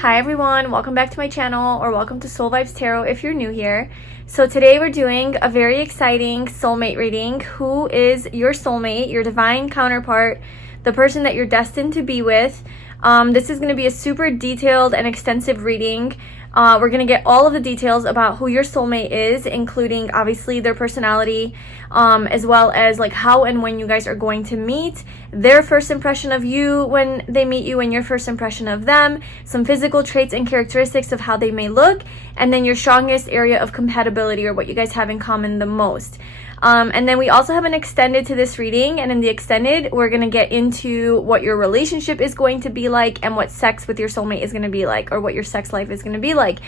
Hi everyone, welcome back to my channel, or welcome to Soul Vibes Tarot if you're new here. So today we're doing a very exciting soulmate reading. Who is your soulmate, your divine counterpart, the person that you're destined to be with? This is going to be a super detailed and extensive reading. We're going to get all of the details about who your soulmate is, including obviously their personality, as well as like how and when you guys are going to meet, their first impression of you when they meet you, and your first impression of them, some physical traits and characteristics of how they may look, and then your strongest area of compatibility, or what you guys have in common the most. And then we also have an extended to this reading, and in the extended we're going to get into what your relationship is going to be like, and what sex with your soulmate is going to be like, or what your sex life is going to be like.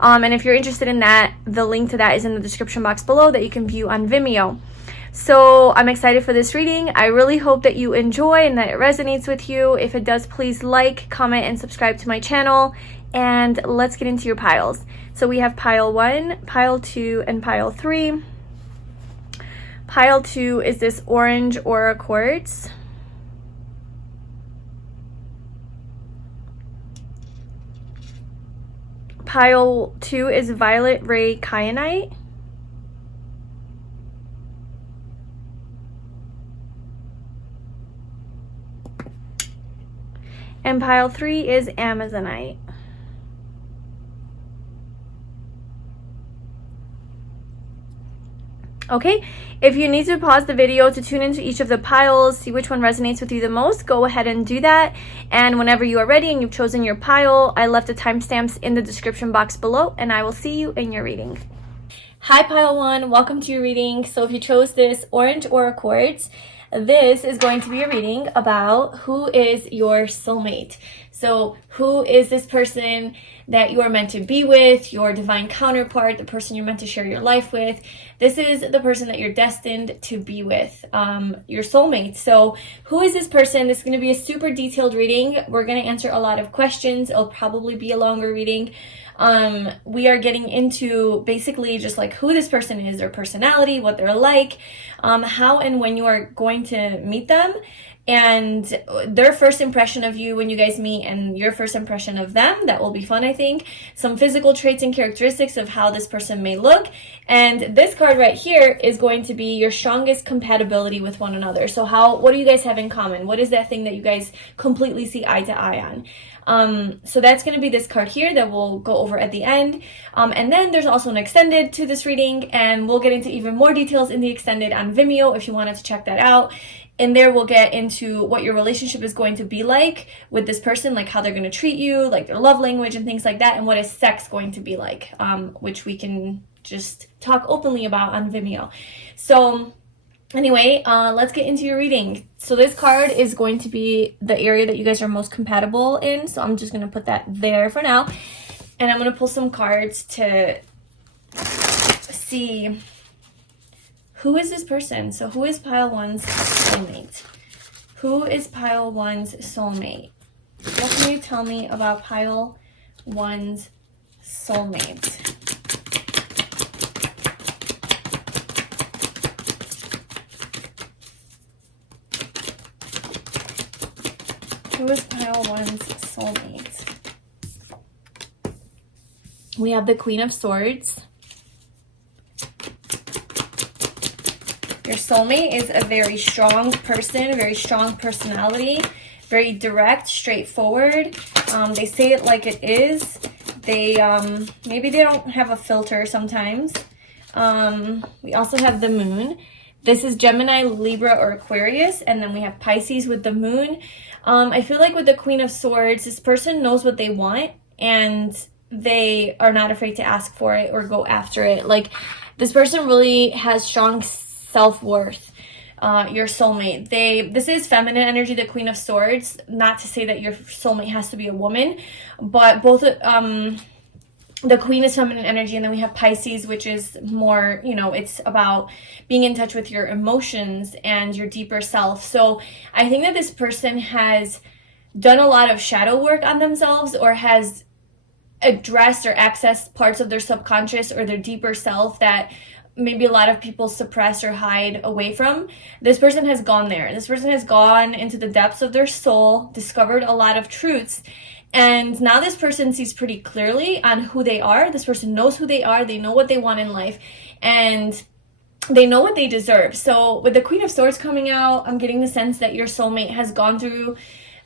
And if you're interested in that, the link to that is in the description box below that you can view on Vimeo. So I'm excited for this reading. I really hope that you enjoy and that it resonates with you. If it does, please like, comment, and subscribe to my channel. And let's get into your piles. So we have pile 1, pile 2, and pile 3. Pile 2 is this orange aura quartz. Pile 2 is violet ray kyonite. And pile 3 is amazonite. Okay, if you need to pause the video to tune into each of the piles, see which one resonates with you the most, go ahead and do that. And whenever you are ready and you've chosen your pile, I left the timestamps in the description box below, and I will see you in your reading. Hi pile 1, welcome to your reading. So if you chose this orange aura quartz, this is going to be a reading about who is your soulmate. So who is this person that you are meant to be with, your divine counterpart, the person you're meant to share your life with. This is the person that you're destined to be with, your soulmate. So who is this person? This is going to be a super detailed reading. We're going to answer a lot of questions. It'll probably be a longer reading. We are getting into basically just like who this person is, their personality, what they're like, how and when you are going to meet them, and their first impression of you when you guys meet, and your first impression of them. That will be fun, I think. Some physical traits and characteristics of how this person may look. And this card right here is going to be your strongest compatibility with one another. So what do you guys have in common? What is that thing that you guys completely see eye to eye on? So that's going to be this card here that we'll go over at the end. And then there's also an extended to this reading, and we'll get into even more details in the extended on Vimeo if you wanted to check that out. And there we'll get into what your relationship is going to be like with this person, like how they're going to treat you, like their love language and things like that, and what is sex going to be like, which we can just talk openly about on Vimeo. So anyway, let's get into your reading. So this card is going to be the area that you guys are most compatible in, so I'm just going to put that there for now. And I'm going to pull some cards to see who is this person. So who is pile 1's soulmate? Who is pile 1's soulmate? What can you tell me about pile 1's soulmate? Who is pile 1's soulmate? We have the Queen of Swords. Your soulmate is a very strong person, very strong personality, very direct, straightforward. They say it like it is. They maybe they don't have a filter sometimes. We also have the Moon. This is Gemini, Libra, or Aquarius, and then we have Pisces with the Moon. I feel like with the Queen of Swords, this person knows what they want, and they are not afraid to ask for it or go after it. Like, this person really has strong self-worth. Your soulmate, this is feminine energy, the Queen of Swords. Not to say that your soulmate has to be a woman, but both the Queen is feminine energy, and then we have Pisces, which is more, it's about being in touch with your emotions and your deeper self. So I think that this person has done a lot of shadow work on themselves, or has addressed or accessed parts of their subconscious or their deeper self that maybe a lot of people suppress or hide away from. This person has gone there. This person has gone into the depths of their soul, discovered a lot of truths, And now this person sees pretty clearly on who they are. This person knows who they are. They know what they want in life, and they know what they deserve. So with the Queen of Swords coming out, I'm getting the sense that your soulmate has gone through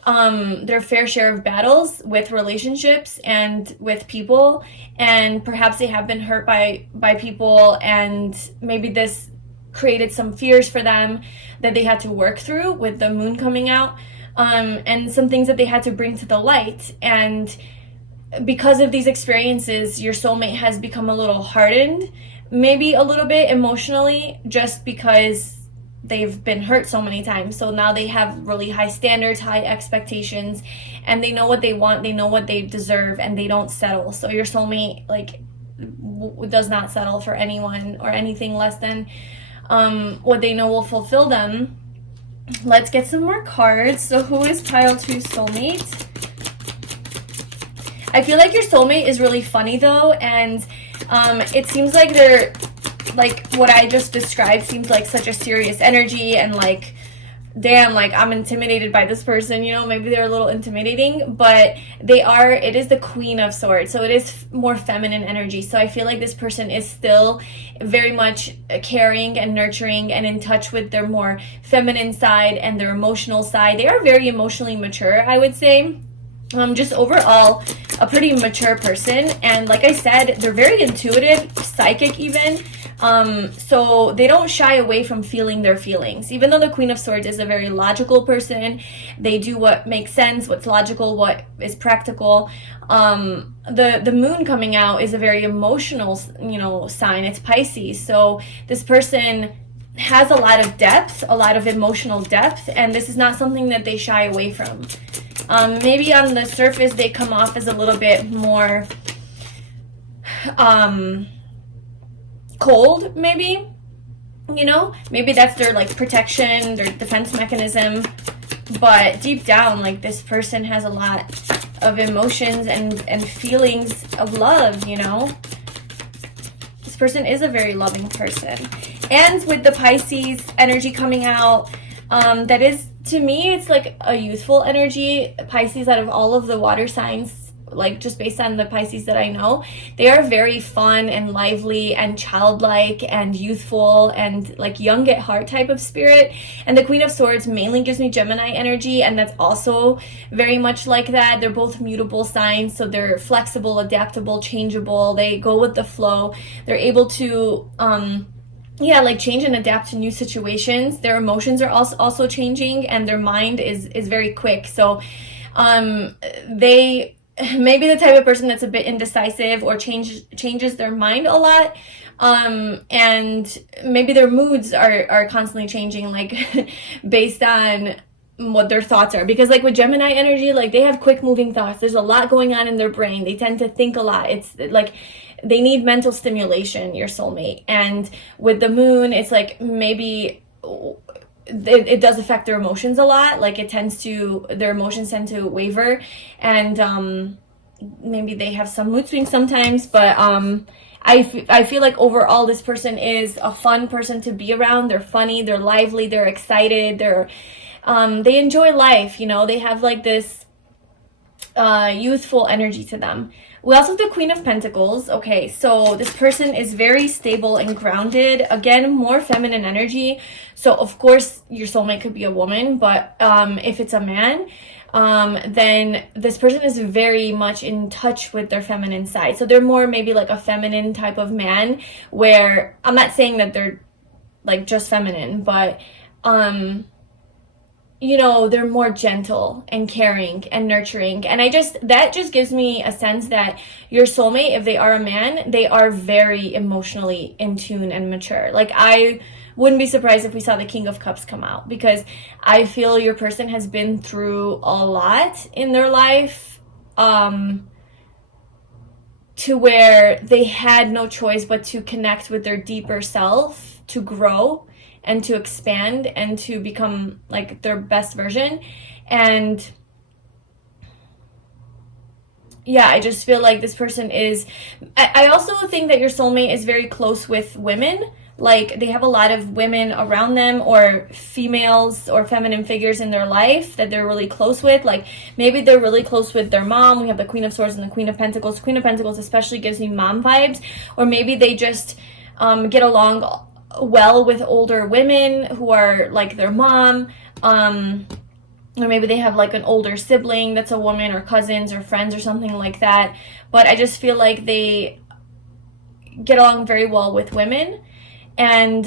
their fair share of battles with relationships and with people, and perhaps they have been hurt by people, and maybe this created some fears for them that they had to work through with the moon coming out, and some things that they had to bring to the light. And because of these experiences, your soulmate has become a little hardened, maybe a little bit emotionally, just because they've been hurt so many times. So now they have really high standards, high expectations, and they know what they want, they know what they deserve, and they don't settle. So your soulmate does not settle for anyone or anything less than what they know will fulfill them. Let's get some more cards. So who is pile 2 soulmate? I feel like your soulmate is really funny though, and it seems like they're, like what I just described seems like such a serious energy, and like, damn, like I'm intimidated by this person, you know, maybe they're a little intimidating, but it is the Queen of Swords, so it is more feminine energy. So I feel like this person is still very much caring and nurturing and in touch with their more feminine side and their emotional side. They are very emotionally mature, I would say. Just overall a pretty mature person, and like I said, they're very intuitive, psychic even, so they don't shy away from feeling their feelings. Even though the Queen of Swords is a very logical person, they do what makes sense, what's logical, what is practical. The moon coming out is a very emotional, you know, sign. It's Pisces, so this person has a lot of depth, a lot of emotional depth, and this is not something that they shy away from. Maybe on the surface they come off as a little bit more cold, maybe, you know, maybe that's their like protection, their defense mechanism, but deep down, like, this person has a lot of emotions and feelings of love, you know. This person is a very loving person. And with the Pisces energy coming out, that is, to me, it's like a youthful energy. Pisces, out of all of the water signs, like just based on the Pisces that I know, they are very fun and lively and childlike and youthful and like young at heart type of spirit. And the Queen of Swords mainly gives me Gemini energy, and that's also very much like that. They're both mutable signs, so they're flexible, adaptable, changeable. They go with the flow. They're able to like change and adapt to new situations. Their emotions are also changing, and their mind is very quick. So they may be the type of person that's a bit indecisive or changes their mind a lot, and maybe their moods are constantly changing, like based on what their thoughts are. Because like with Gemini energy, like they have quick moving thoughts. There's a lot going on in their brain. They tend to think a lot. It's like they need mental stimulation, your soulmate. And with the moon, it's like maybe it does affect their emotions a lot. Like their emotions tend to waver, and maybe they have some mood swings sometimes, but I feel like overall this person is a fun person to be around. They're funny, they're lively, they're excited, they enjoy life, you know. They have like this youthful energy to them. We also have the Queen of Pentacles. Okay, so this person is very stable and grounded. Again, more feminine energy. So of course your soulmate could be a woman, but if it's a man, then this person is very much in touch with their feminine side. So they're more maybe like a feminine type of man, where I'm not saying that they're like just feminine, but you know, they're more gentle and caring and nurturing. And that just gives me a sense that your soulmate, if they are a man, they are very emotionally in tune and mature. Like, I wouldn't be surprised if we saw the King of Cups come out, because I feel your person has been through a lot in their life, to where they had no choice but to connect with their deeper self, to grow and to expand and to become like their best version. And yeah, I just feel like this person is, I also think that your soulmate is very close with women, like they have a lot of women around them, or females or feminine figures in their life that they're really close with. Like maybe they're really close with their mom. We have the Queen of Swords and the Queen of Pentacles. Queen of Pentacles especially gives me mom vibes. Or maybe they just get along well with older women who are like their mom. Or maybe they have like an older sibling that's a woman, or cousins or friends or something like that. But I just feel like they get along very well with women. And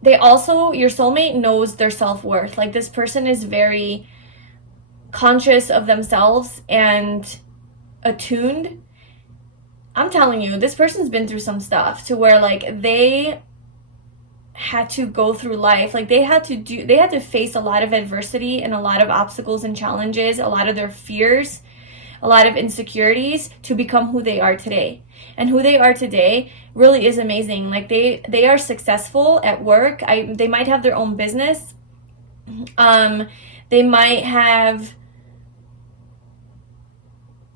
they also, your soulmate knows their self-worth. Like this person is very conscious of themselves and attuned. I'm telling you, this person's been through some stuff to where like they had to go through life, like they had to face a lot of adversity and a lot of obstacles and challenges, a lot of their fears, a lot of insecurities to become who they are today. And who they are today really is amazing. Like they are successful at work. They might have their own business. They might have,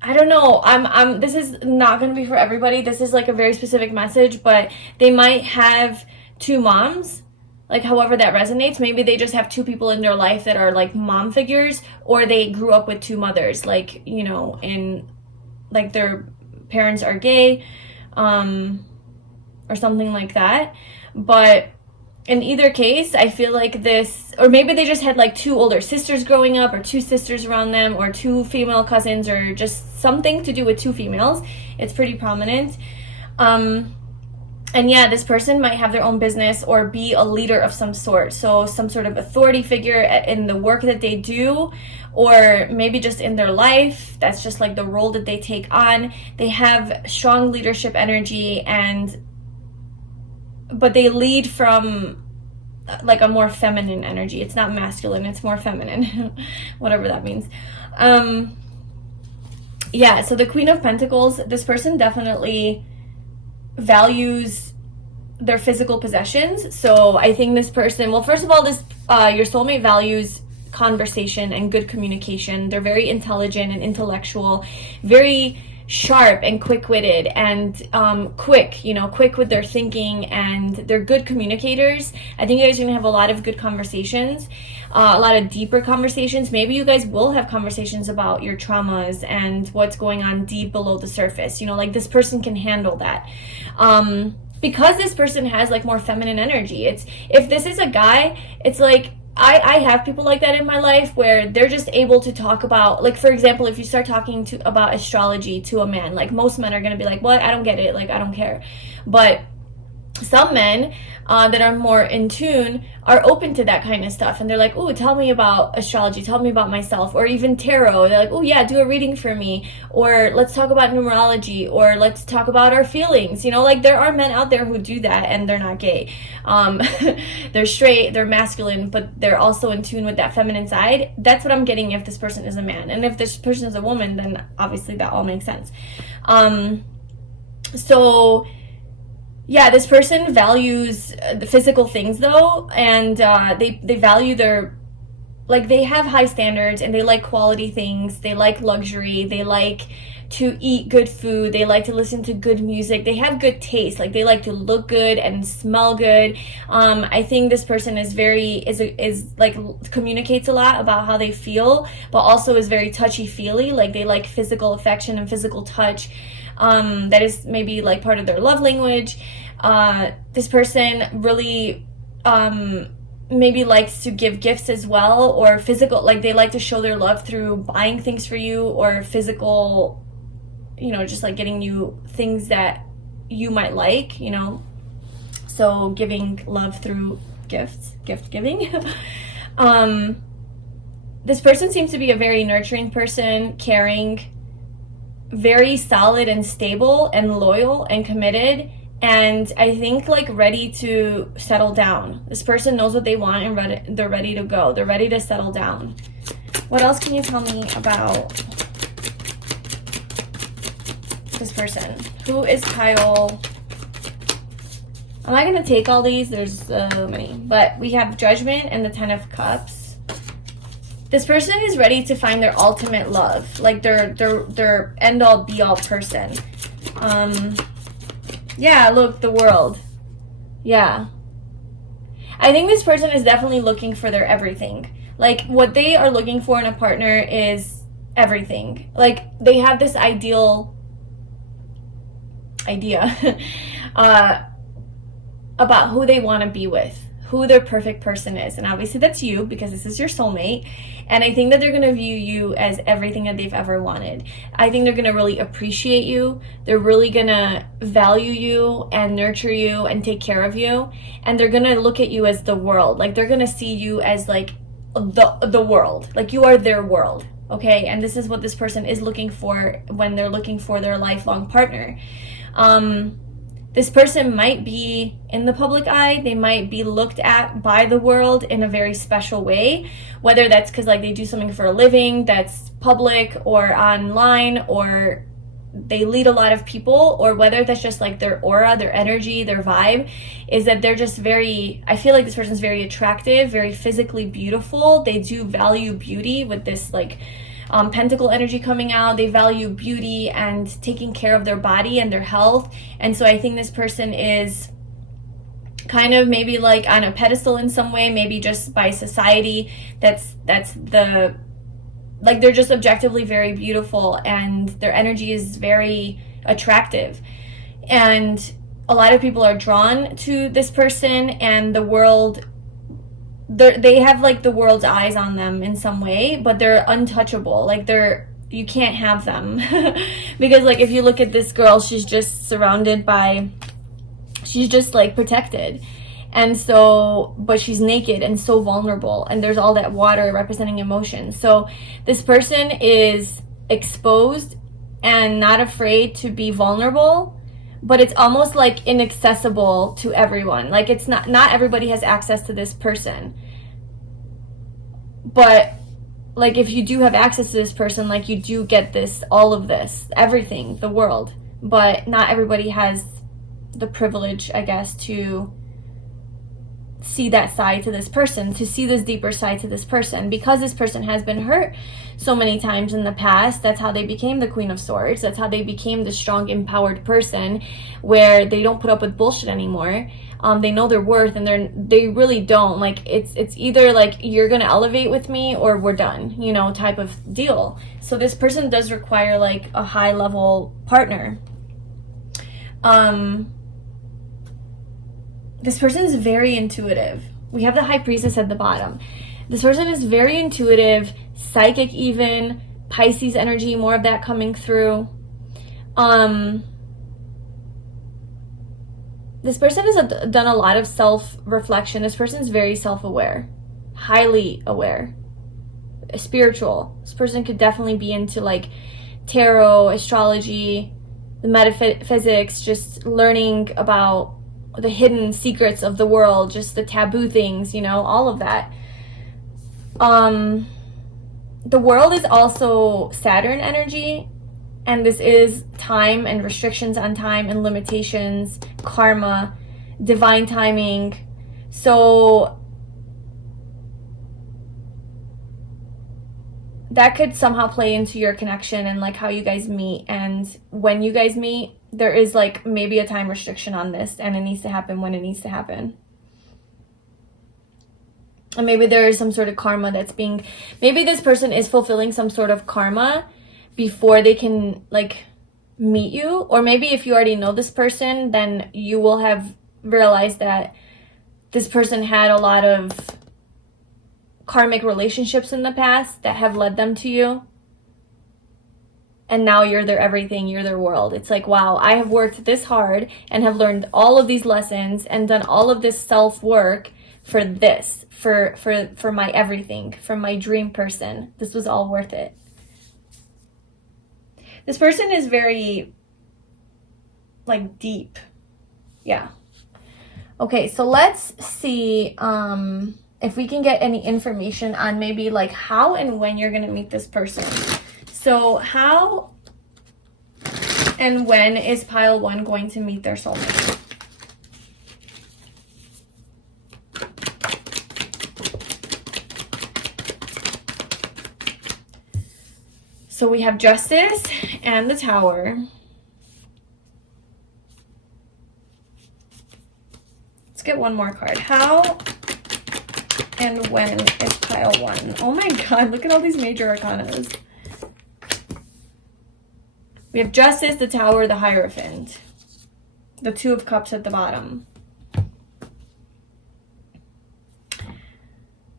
I don't know, this is not going to be for everybody. This is like a very specific message, but they might have 2 moms, like however that resonates. Maybe they just have 2 people in their life that are like mom figures, or they grew up with 2 mothers, like, you know, in like their parents are gay, or something like that. But in either case, I feel like this, or maybe they just had like 2 older sisters growing up, or 2 sisters around them, or 2 female cousins, or just something to do with 2 females. It's pretty prominent. And yeah, this person might have their own business or be a leader of some sort. So some sort of authority figure in the work that they do, or maybe just in their life. That's just like the role that they take on. They have strong leadership energy, but they lead from like a more feminine energy. It's not masculine, it's more feminine, whatever that means. Yeah, so the Queen of Pentacles, this person definitely values their physical possessions. So I think this person, well, first of all, this your soulmate values conversation and good communication. They're very intelligent and intellectual, very sharp and quick-witted, and quick with their thinking, and they're good communicators. I think you guys are gonna have a lot of good conversations, a lot of deeper conversations. Maybe you guys will have conversations about your traumas and what's going on deep below the surface. You know, like this person can handle that. Because this person has like more feminine energy. If this is a guy, it's like I have people like that in my life where they're just able to talk about, like, for example, if you start talking about astrology to a man, like most men are going to be like, what? I don't get it. Like, I don't care. But some men that are more in tune are open to that kind of stuff, and they're like, oh, tell me about astrology, tell me about myself, or even tarot. They're like, oh yeah, do a reading for me, or let's talk about numerology, or let's talk about our feelings. You know, like there are men out there who do that, and they're not gay. They're straight, they're masculine, but they're also in tune with that feminine side. That's what I'm getting if this person is a man. And if this person is a woman, then obviously that all makes sense. So yeah, this person values the physical things though, and they value their, like, they have high standards, and they like quality things, they like luxury, they like to eat good food, they like to listen to good music, they have good taste, like they like to look good and smell good. I think this person is like communicates a lot about how they feel, but also is very touchy-feely, like they like physical affection and physical touch. That is maybe like part of their love language. This person really maybe likes to give gifts as well, or physical, like they like to show their love through buying things for you, or physical, you know, just like getting you things that you might like, you know, so giving love through gift giving. This person seems to be a very nurturing person, caring, very solid and stable and loyal and committed, and I think like ready to settle down. This person knows what they want, and they're ready to go. They're ready to settle down. What else can you tell me about this person? Who is 𝘳𝘕l? I'm not going to take all these. There's so many. But we have Judgment and the 10 of Cups. This person is ready to find their ultimate love, like their end-all be-all person. Yeah, look, the World. Yeah. I think this person is definitely looking for their everything. Like, what they are looking for in a partner is everything. Like, they have this idea about who they want to be with, who their perfect person is. And obviously that's you, because this is your soulmate. And I think that they're going to view you as everything that they've ever wanted. I think they're going to really appreciate you. They're really going to value you and nurture you and take care of you. And they're going to look at you as the world. Like, they're going to see you as like the world. Like, you are their world. Okay? And this is what this person is looking for when they're looking for their lifelong partner. This person might be in the public eye. They might be looked at by the world in a very special way, whether that's because like they do something for a living that's public or online, or they lead a lot of people, or whether that's just like their aura, their energy, their vibe, is that they're just very, I feel like this person's very attractive, very physically beautiful. They do value beauty with this like pentacle energy coming out. They value beauty and taking care of their body and their health. And so I think this person is kind of maybe like on a pedestal in some way, maybe just by society. That's the, like, they're just objectively very beautiful and their energy is very attractive. And a lot of people are drawn to this person, and the world, they have like the world's eyes on them in some way, but they're untouchable. Like, you can't have them because like if you look at this girl, she's just surrounded by, she's just like protected, and so, but she's naked and so vulnerable, and there's all that water representing emotion. So this person is exposed and not afraid to be vulnerable, but it's almost like inaccessible to everyone. Like, it's not everybody has access to this person. But like, if you do have access to this person, like, you do get this, all of this, everything, the world. But not everybody has the privilege, I guess, to see that side to this person, to see this deeper side to this person, because this person has been hurt so many times in the past. That's how they became the Queen of Swords. That's how they became the strong, empowered person, where they don't put up with bullshit anymore. They know their worth, and they really don't. Like, it's either like, you're gonna elevate with me or we're done, you know, type of deal. So this person does require like a high level partner. This person is very intuitive. We have the High Priestess at the bottom. This person is very intuitive, psychic even, Pisces energy, more of that coming through. This person has done a lot of self-reflection. This person is very self-aware, highly aware, spiritual. This person could definitely be into like tarot, astrology, the metaphysics, just learning about the hidden secrets of the world, just the taboo things, you know, all of that. The world is also Saturn energy, and this is time and restrictions on time and limitations, karma, divine timing. So that could somehow play into your connection and like how you guys meet. And when you guys meet, there is like maybe a time restriction on this, and it needs to happen when it needs to happen. And maybe there is some sort of karma that's being, maybe this person is fulfilling some sort of karma before they can like meet you. Or maybe if you already know this person, then you will have realized that this person had a lot of karmic relationships in the past that have led them to you. And now you're their everything, you're their world. It's like, wow, I have worked this hard and have learned all of these lessons and done all of this self-work for this, for my everything, for my dream person. This was all worth it. This person is very, like, deep. Yeah. Okay, so let's see if we can get any information on maybe, like, how and when you're going to meet this person. So how and when is pile 1 going to meet their soulmate? So we have Justice and the Tower. Let's get one more card. How and when is pile 1? Oh my god, look at all these major arcanas. We have Justice, the Tower, the Hierophant. The Two of Cups at the bottom.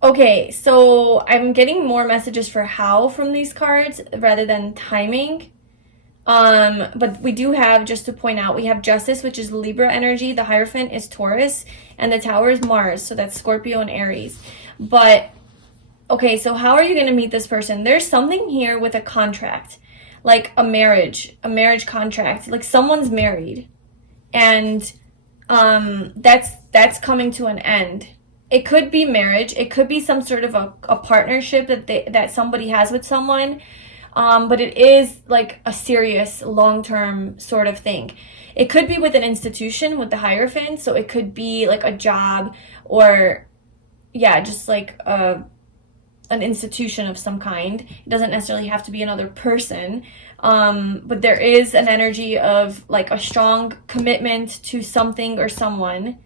Okay, so I'm getting more messages for how from these cards rather than timing. But we do have, just to point out, we have Justice, which is Libra energy. The Hierophant is Taurus. And the Tower is Mars. So that's Scorpio and Aries. But, okay, so how are you going to meet this person? There's something here with a contract. Like a marriage contract. Like someone's married. And that's coming to an end. It could be marriage. It could be some sort of a partnership that somebody has with someone. But it is like a serious long-term sort of thing. It could be with an institution with the Hierophant. So it could be like a job or, yeah, just like an institution of some kind. It doesn't necessarily have to be another person. But there is an energy of like a strong commitment to something or someone.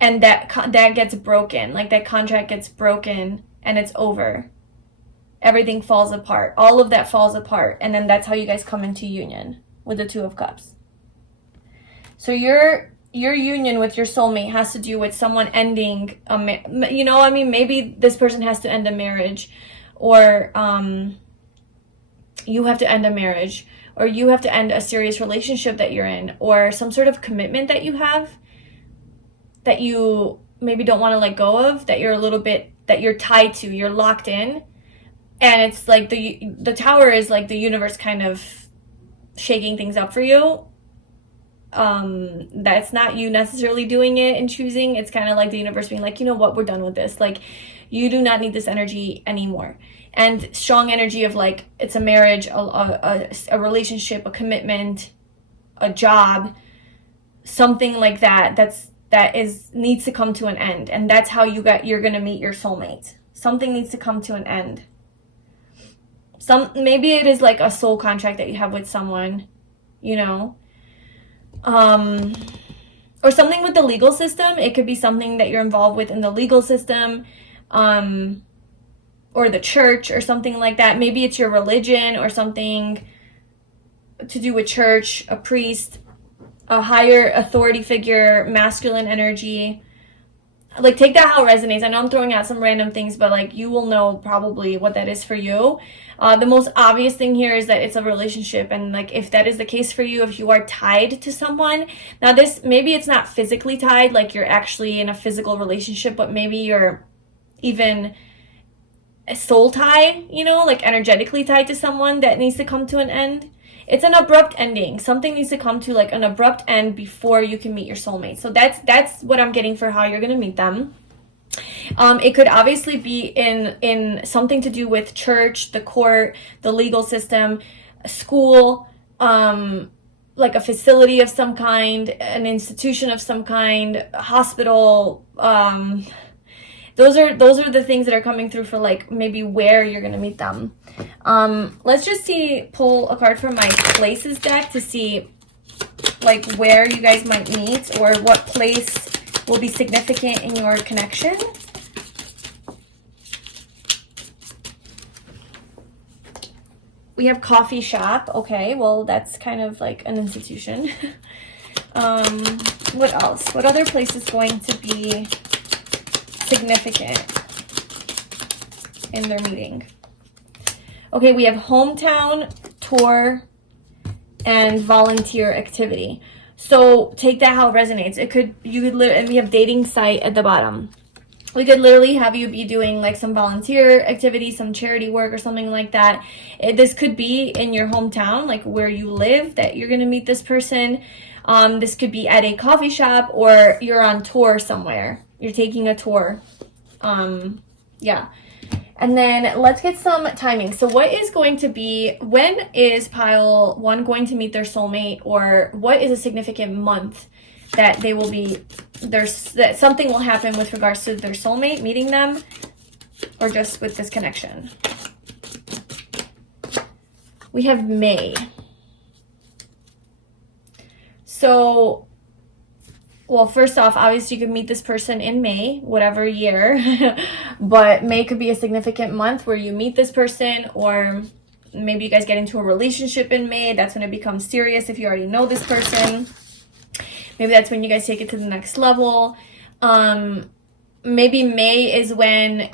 And that gets broken. Like that contract gets broken and it's over. Everything falls apart. All of that falls apart. And then that's how you guys come into union with the Two of Cups. So your union with your soulmate has to do with someone ending, maybe this person has to end a marriage, or you have to end a marriage, or you have to end a serious relationship that you're in, or some sort of commitment that you have that you maybe don't want to let go of, that you're tied to, you're locked in. And it's like the Tower is like the universe kind of shaking things up for you. That's not you necessarily doing it and choosing. It's kind of like the universe being like, you know what, we're done with this. Like, you do not need this energy anymore. And strong energy of like, it's a marriage, a relationship, a commitment, a job, something like that. That needs to come to an end. And that's how you're going to meet your soulmate. Something needs to come to an end. Maybe it is like a soul contract that you have with someone, or something with the legal system. It could be something that you're involved with in the legal system, or the church or something like that. Maybe it's your religion or something to do with church, a priest, a higher authority figure, masculine energy. Like, take that how it resonates. I know I'm throwing out some random things, but like, you will know probably what that is for you. The most obvious thing here is that it's a relationship, and like, if that is the case for you, if you are tied to someone, now this, maybe it's not physically tied, like you're actually in a physical relationship, but maybe you're even a soul tie, like energetically tied to someone that needs to come to an end. It's an abrupt ending. Something needs to come to like an abrupt end before you can meet your soulmate. So that's what I'm getting for how you're going to meet them. It could obviously be in something to do with church, the court, the legal system, school, like a facility of some kind, an institution of some kind, a hospital. Those are the things that are coming through for like maybe where you're going to meet them. Let's just pull a card from my places deck to see like where you guys might meet, or what place will be significant in your connection. We have coffee shop. Okay, well, that's kind of like an institution. What else? What other place is going to be significant in their meeting? Okay, we have hometown, tour, and volunteer activity. So take that how it resonates. And we have dating site at the bottom. We could literally have you be doing like some volunteer activity, some charity work or something like that. This could be in your hometown, like where you live, that you're going to meet this person. This could be at a coffee shop, or you're on tour somewhere. You're taking a tour. Yeah. And then let's get some timing. So when is pile 1 going to meet their soulmate, or what is a significant month that they will be, that something will happen with regards to their soulmate meeting them, or just with this connection? We have May. So well, first off, obviously you could meet this person in May, whatever year, but May could be a significant month where you meet this person, or maybe you guys get into a relationship in May. That's when it becomes serious if you already know this person. Maybe that's when you guys take it to the next level. Maybe May is when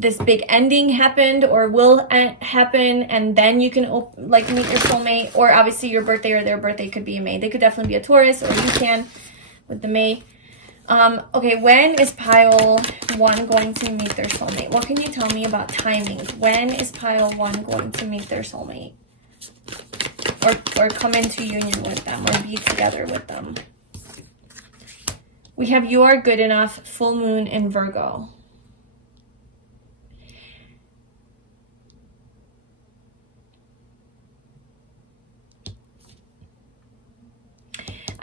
this big ending happened or will happen, and then you can like meet your soulmate. Or obviously your birthday or their birthday could be in May. They could definitely be a Taurus, or you can with the May. Okay, when is pile 1 going to meet their soulmate? What can you tell me about timing? When is pile 1 going to meet their soulmate? Or come into union with them, or be together with them? We have you are good enough, full moon in Virgo.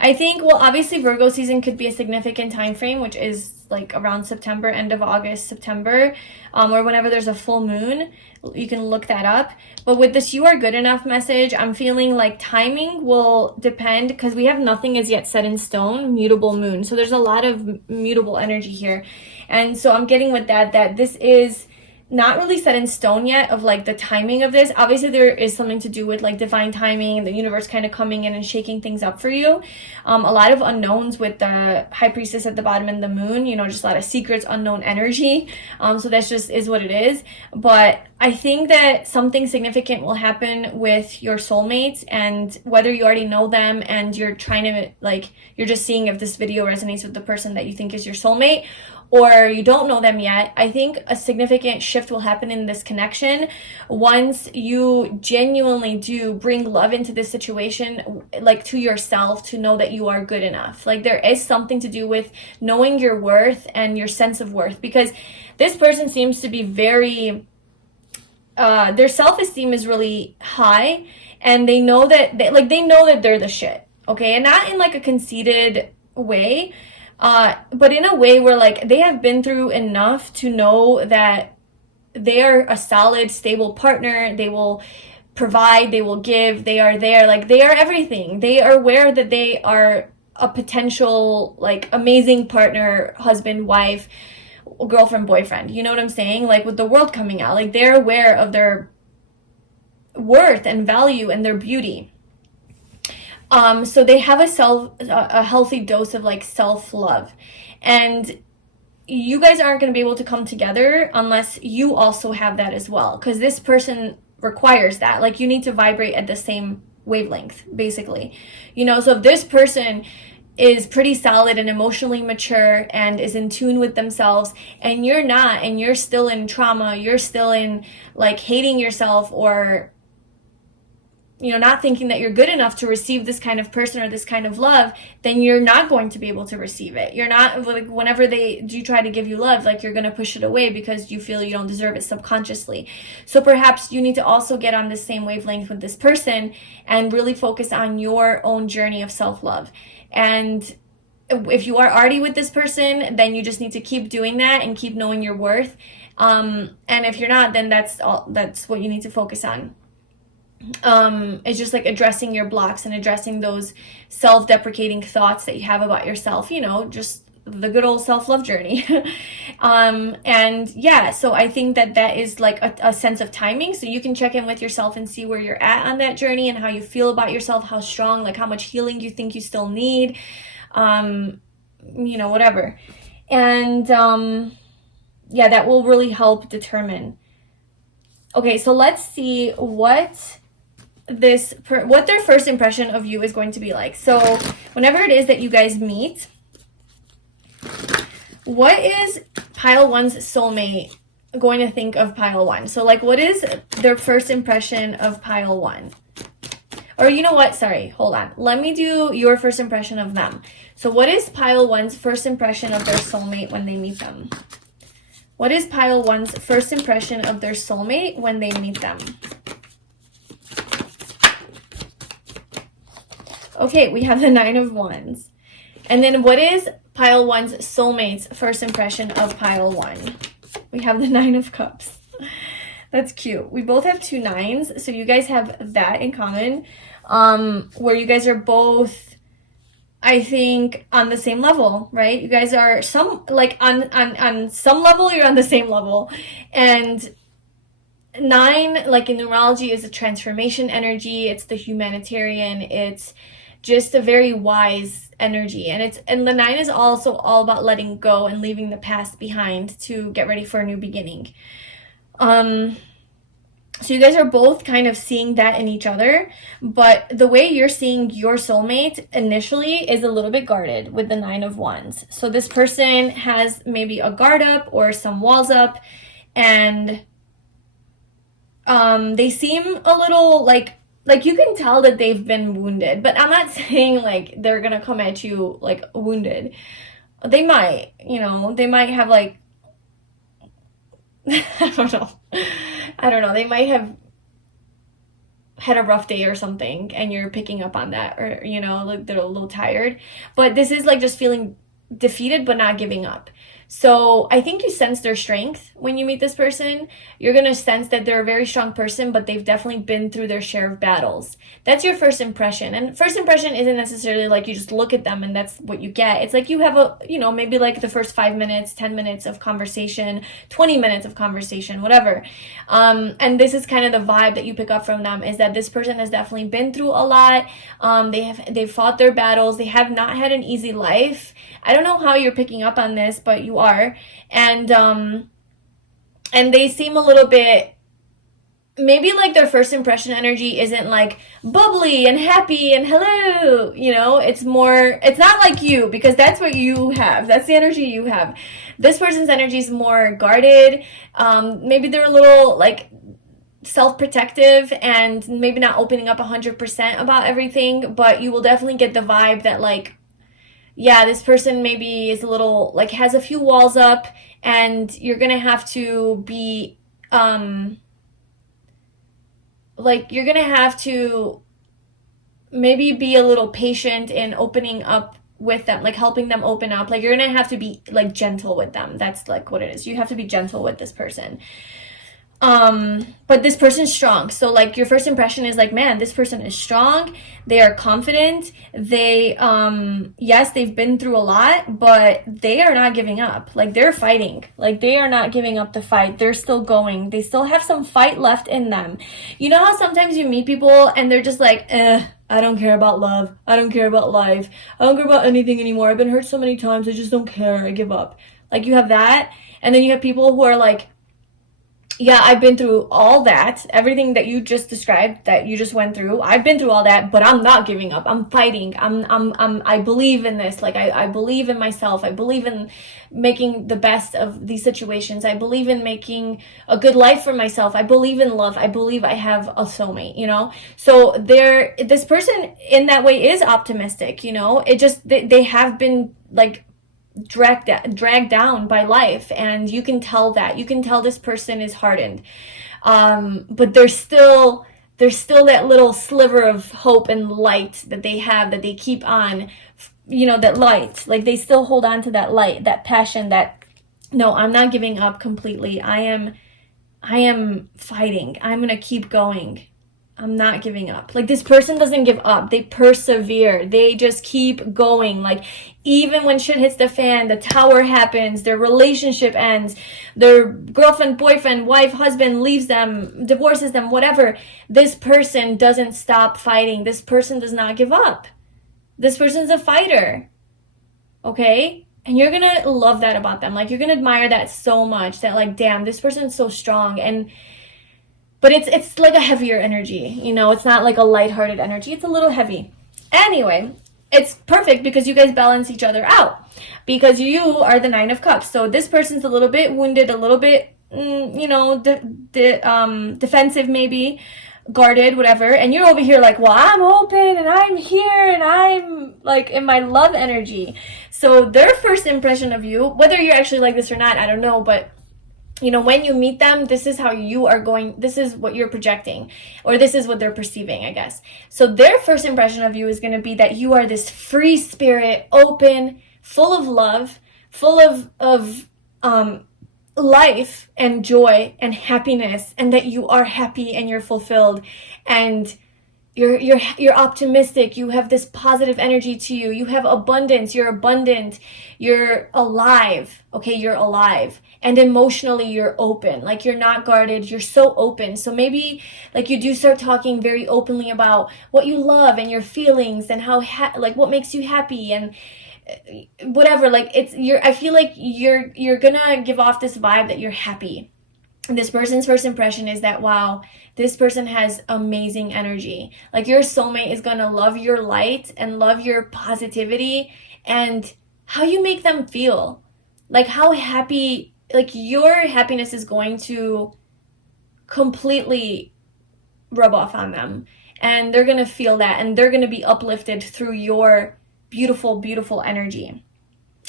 I think, well, obviously Virgo season could be a significant time frame, which is like around September, end of August, September, or whenever there's a full moon. You can look that up. But with this you are good enough message, I'm feeling like timing will depend, because we have nothing is yet set in stone, mutable moon. So there's a lot of mutable energy here. And so I'm getting with that this is not really set in stone yet of like the timing of this. Obviously there is something to do with like divine timing, the universe kind of coming in and shaking things up for you. A lot of unknowns with the high priestess at the bottom and the moon, you know, just a lot of secrets, unknown energy. So that's just is what it is. But I think that something significant will happen with your soulmates, and whether you already know them and you're trying to like, you're just seeing if this video resonates with the person that you think is your soulmate, or you don't know them yet, I think a significant shift will happen in this connection once you genuinely do bring love into this situation, like to yourself, to know that you are good enough. Like there is something to do with knowing your worth and your sense of worth, because this person seems to be very, their self-esteem is really high, and they know that they know that they're the shit, okay? And not in like a conceited way, but in a way where like they have been through enough to know that they are a solid, stable partner. They will provide, they will give, they are there, like they are everything. They are aware that they are a potential like amazing partner, husband, wife, girlfriend, boyfriend. You know what I'm saying? Like with the world coming out, like they're aware of their worth and value and their beauty. So they have a healthy dose of like self-love, and you guys aren't going to be able to come together unless you also have that as well, because this person requires that. Like you need to vibrate at the same wavelength, basically, you know. So if this person is pretty solid and emotionally mature and is in tune with themselves, and you're not, and you're still in trauma, you're still in like hating yourself, or you know, not thinking that you're good enough to receive this kind of person or this kind of love, then you're not going to be able to receive it. You're not, like, whenever they do try to give you love, like, you're going to push it away because you feel you don't deserve it subconsciously. So perhaps you need to also get on the same wavelength with this person and really focus on your own journey of self-love. And if you are already with this person, then you just need to keep doing that and keep knowing your worth. And if you're not, then that's what you need to focus on. It's just like addressing your blocks and addressing those self-deprecating thoughts that you have about yourself, you know, just the good old self-love journey. And yeah, so I think that is like a sense of timing. So you can check in with yourself and see where you're at on that journey and how you feel about yourself, how strong, like how much healing you think you still need, you know, whatever. And yeah, that will really help determine. Okay, so let's see what their first impression of you is going to be like. So whenever it is that you guys meet, what is pile 1's soulmate going to think of pile 1? So like, what is their first impression of pile 1? Or you know what? Sorry, hold on. Let me do your first impression of them. So what is pile 1's first impression of their soulmate when they meet them? What is pile 1's first impression of their soulmate when they meet them? Okay, we have the 9 of Wands. And then what is pile 1's soulmate's first impression of pile 1? We have the 9 of Cups. That's cute. We both have 2 9s, so you guys have that in common, where you guys are both, I think on the same level, right? You guys are some, like, on some level, you're on the same level. And 9, like in numerology, is a transformation energy. It's the humanitarian. It's just a very wise energy. And the 9 is also all about letting go and leaving the past behind to get ready for a new beginning. So you guys are both kind of seeing that in each other, but the way you're seeing your soulmate initially is a little bit guarded with the 9 of Wands. So this person has maybe a guard up or some walls up, and they seem a little like you can tell that they've been wounded, but I'm not saying like they're gonna come at you like wounded. They might, they might have like, I don't know. They might have had a rough day or something, and you're picking up on that, or, like they're a little tired. But this is like just feeling defeated, but not giving up. So I think you sense their strength when you meet this person. You're going to sense that they're a very strong person, but they've definitely been through their share of battles. That's your first impression. And first impression isn't necessarily like you just look at them and that's what you get. It's like you have maybe like the first 5 minutes, 10 minutes of conversation, 20 minutes of conversation, whatever. And this is kind of the vibe that you pick up from them, is that this person has definitely been through a lot. They've fought their battles. They have not had an easy life. I don't know how you're picking up on this, but you are. And they seem a little bit, maybe like their first impression energy isn't like bubbly and happy and hello, it's not like you, because that's what you have. That's the energy you have. This person's energy is more guarded. Maybe they're a little like self-protective and maybe not opening up 100% about everything, but you will definitely get the vibe that like, yeah, this person maybe is a little, like, has a few walls up, and you're going to have to be, you're going to have to maybe be a little patient in opening up with them, like, helping them open up. Like, you're going to have to be, like, gentle with them. That's, like, what it is. You have to be gentle with this person. But this person's strong. So like your first impression is like, man, this person is strong. They are confident. They, yes, they've been through a lot, but they are not giving up. Like they're fighting. Like they are not giving up the fight. They're still going. They still have some fight left in them. You know how sometimes you meet people and they're just like, I don't care about love. I don't care about life. I don't care about anything anymore. I've been hurt so many times. I just don't care. I give up. Like you have that. And then you have people who are like, yeah, I've been through all that, everything that you just described, that you just went through. I've been through all that, but I'm not giving up. I'm fighting. I believe in this. Like, I believe in myself. I believe in making the best of these situations. I believe in making a good life for myself. I believe in love. I believe I have a soulmate, you know? So this person in that way is optimistic, you know? It just, they have been like, dragged down by life, and you can tell this person is hardened, but there's still that little sliver of hope and light that they have, that they keep on, you know, that light, like they still hold on to that light, that passion, that no, I'm not giving up completely. I am fighting. I'm gonna keep going. I'm not giving up. Like this person doesn't give up. They persevere. They just keep going. Like even when shit hits the fan, the tower happens, their relationship ends, their girlfriend, boyfriend, wife, husband leaves them, divorces them, whatever. This person doesn't stop fighting. This person does not give up. This person's a fighter. Okay? And you're going to love that about them. Like you're going to admire that so much, that like, damn, this person's so strong. But it's like a heavier energy, you know, it's not like a lighthearted energy. It's a little heavy. Anyway, it's perfect because you guys balance each other out, because you are the 9 of Cups. So this person's a little bit wounded, a little bit, you know, defensive, maybe guarded, whatever. And you're over here like, well, I'm open and I'm here and I'm like in my love energy. So their first impression of you, whether you're actually like this or not, I don't know, but you know, when you meet them, this is how you are going, this is what you're projecting, or this is what they're perceiving, I guess. So their first impression of you is going to be that you are this free spirit, open, full of love, full of life and joy and happiness, and that you are happy and you're fulfilled, and you're optimistic, you have this positive energy to you, you have abundance, you're abundant, you're alive, okay, you're alive. And emotionally, you're open, like you're not guarded, you're so open. So maybe like you do start talking very openly about what you love and your feelings and how like what makes you happy and whatever. Like I feel like you're gonna give off this vibe that you're happy. This person's first impression is that, wow, this person has amazing energy. Like your soulmate is gonna love your light and love your positivity and how you make them feel. Like how happy, like your happiness is going to completely rub off on them. And they're gonna feel that and they're gonna be uplifted through your beautiful, beautiful energy.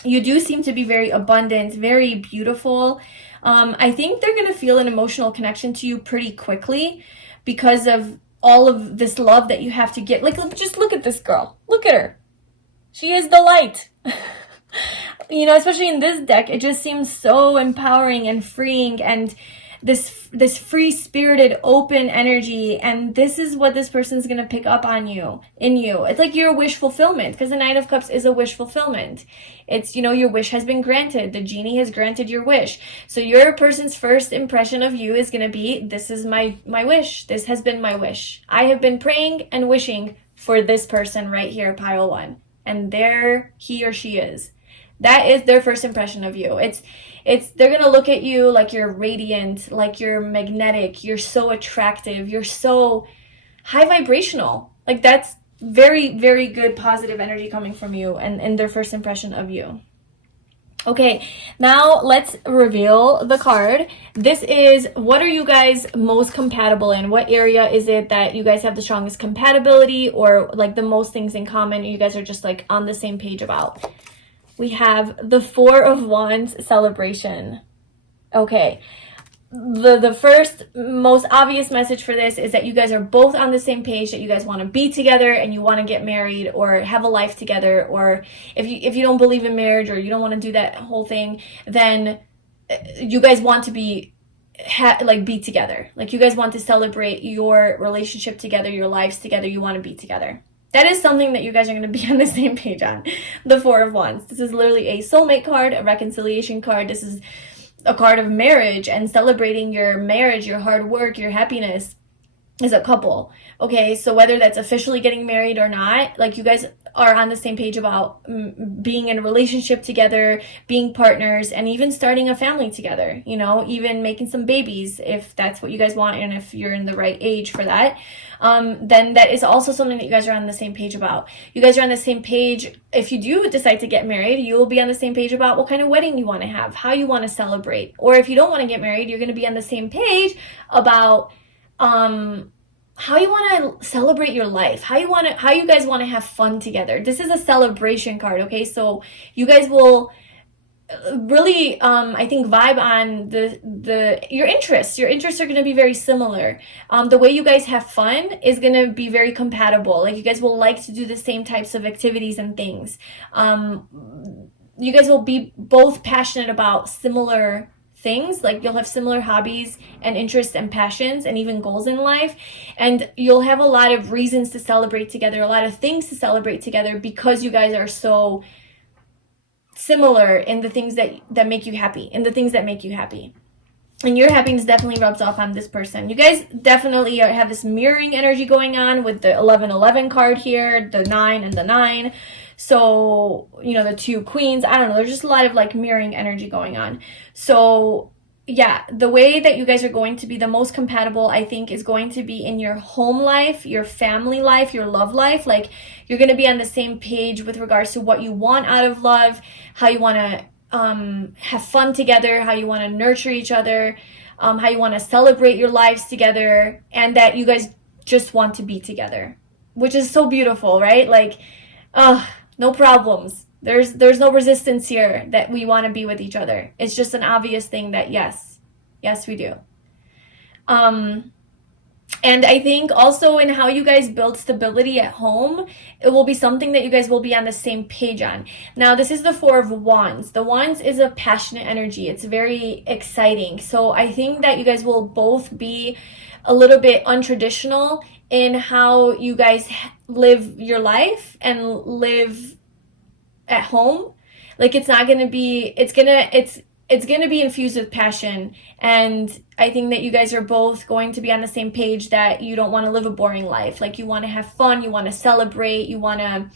You do seem to be very abundant, very beautiful. I think they're going to feel an emotional connection to you pretty quickly because of all of this love that you have to get. Like, just look at this girl. Look at her. She is the light. You know, especially in this deck, it just seems so empowering and freeing and this free-spirited, open energy, and this is what this person's gonna pick up on you, in you. It's like your wish fulfillment, because the Knight of Cups is a wish fulfillment. It's, you know, your wish has been granted. The genie has granted your wish. So your person's first impression of you is gonna be, this is my wish. This has been my wish. I have been praying and wishing for this person right here, pile one. And there he or she is. That is their first impression of you. They're gonna look at you like you're radiant, like you're magnetic, you're so attractive, you're so high vibrational. Like that's very, very good positive energy coming from you and their first impression of you. Okay, now let's reveal the card. This is, what are you guys most compatible in? What area is it that you guys have the strongest compatibility or like the most things in common? You guys are just like on the same page about. We have the Four of Wands celebration. Okay, the first most obvious message for this is that you guys are both on the same page, that you guys want to be together and you want to get married or have a life together, or if you don't believe in marriage or you don't want to do that whole thing, then you guys want to be together. Like you guys want to celebrate your relationship together, your lives together, you want to be together. That is something that you guys are going to be on the same page on. The Four of Wands. This is literally a soulmate card, a reconciliation card. This is a card of marriage and celebrating your marriage, your hard work, your happiness as a couple. Okay, so whether that's officially getting married or not, like you guys are on the same page about being in a relationship together, being partners, and even starting a family together, you know, even making some babies if that's what you guys want and if you're in the right age for that. Then that is also something that you guys are on the same page about. You guys are on the same page. If you do decide to get married, you will be on the same page about what kind of wedding you want to have, how you want to celebrate. Or if you don't want to get married, you're going to be on the same page about how you want to celebrate your life, how you guys want to have fun together. This is a celebration card, okay? So you guys will really I think vibe on your interests. Your interests are going to be very similar. The way you guys have fun is going to be very compatible. Like you guys will like to do the same types of activities and things. You guys will be both passionate about similar things. Like you'll have similar hobbies and interests and passions and even goals in life, and you'll have a lot of reasons to celebrate together, a lot of things to celebrate together because you guys are so similar in the things that make you happy, and your happiness definitely rubs off on this person. You guys definitely have this mirroring energy going on with the 1111 card here, the 9 and the 9. So, you know, the two queens, I don't know, there's just a lot of like mirroring energy going on. So yeah, the way that you guys are going to be the most compatible, I think, is going to be in your home life, your family life, your love life. Like you're going to be on the same page with regards to what you want out of love, how you want to have fun together, how you want to nurture each other, how you want to celebrate your lives together, and that you guys just want to be together, which is so beautiful, right? Like, no problems. There's no resistance here that we want to be with each other. It's just an obvious thing that yes, we do. And I think also in how you guys build stability at home, it will be something that you guys will be on the same page on. Now, this is the Four of Wands. The Wands is a passionate energy. It's very exciting. So I think that you guys will both be a little bit untraditional in how you guys live your life and live at home. Like, it's not going to be, it's going to be infused with passion. And I think that you guys are both going to be on the same page that you don't want to live a boring life. Like, you want to have fun, you want to celebrate, you want to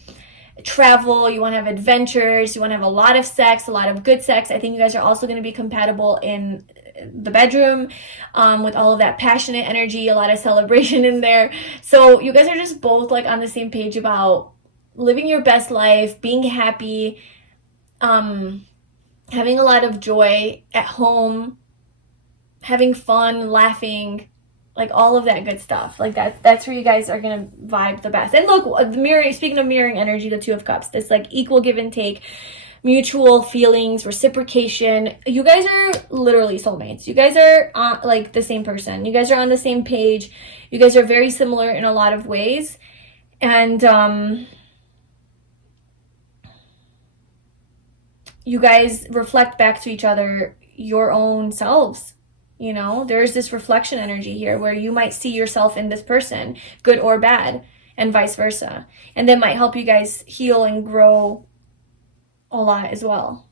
travel, you want to have adventures, you want to have a lot of sex, a lot of good sex. I think you guys are also going to be compatible in the bedroom, with all of that passionate energy, a lot of celebration in there. So you guys are just both like on the same page about living your best life, being happy, having a lot of joy at home, having fun, laughing, like all of that good stuff. Like that's where you guys are gonna vibe the best. And look, the mirroring, speaking of mirroring energy, the Two of Cups, this like equal give and take, mutual feelings, reciprocation. You guys are literally soulmates. You guys are like the same person. You guys are on the same page. You guys are very similar in a lot of ways. And you guys reflect back to each other your own selves. You know, there's this reflection energy here where you might see yourself in this person, good or bad, and vice versa. And that might help you guys heal and grow a lot as well.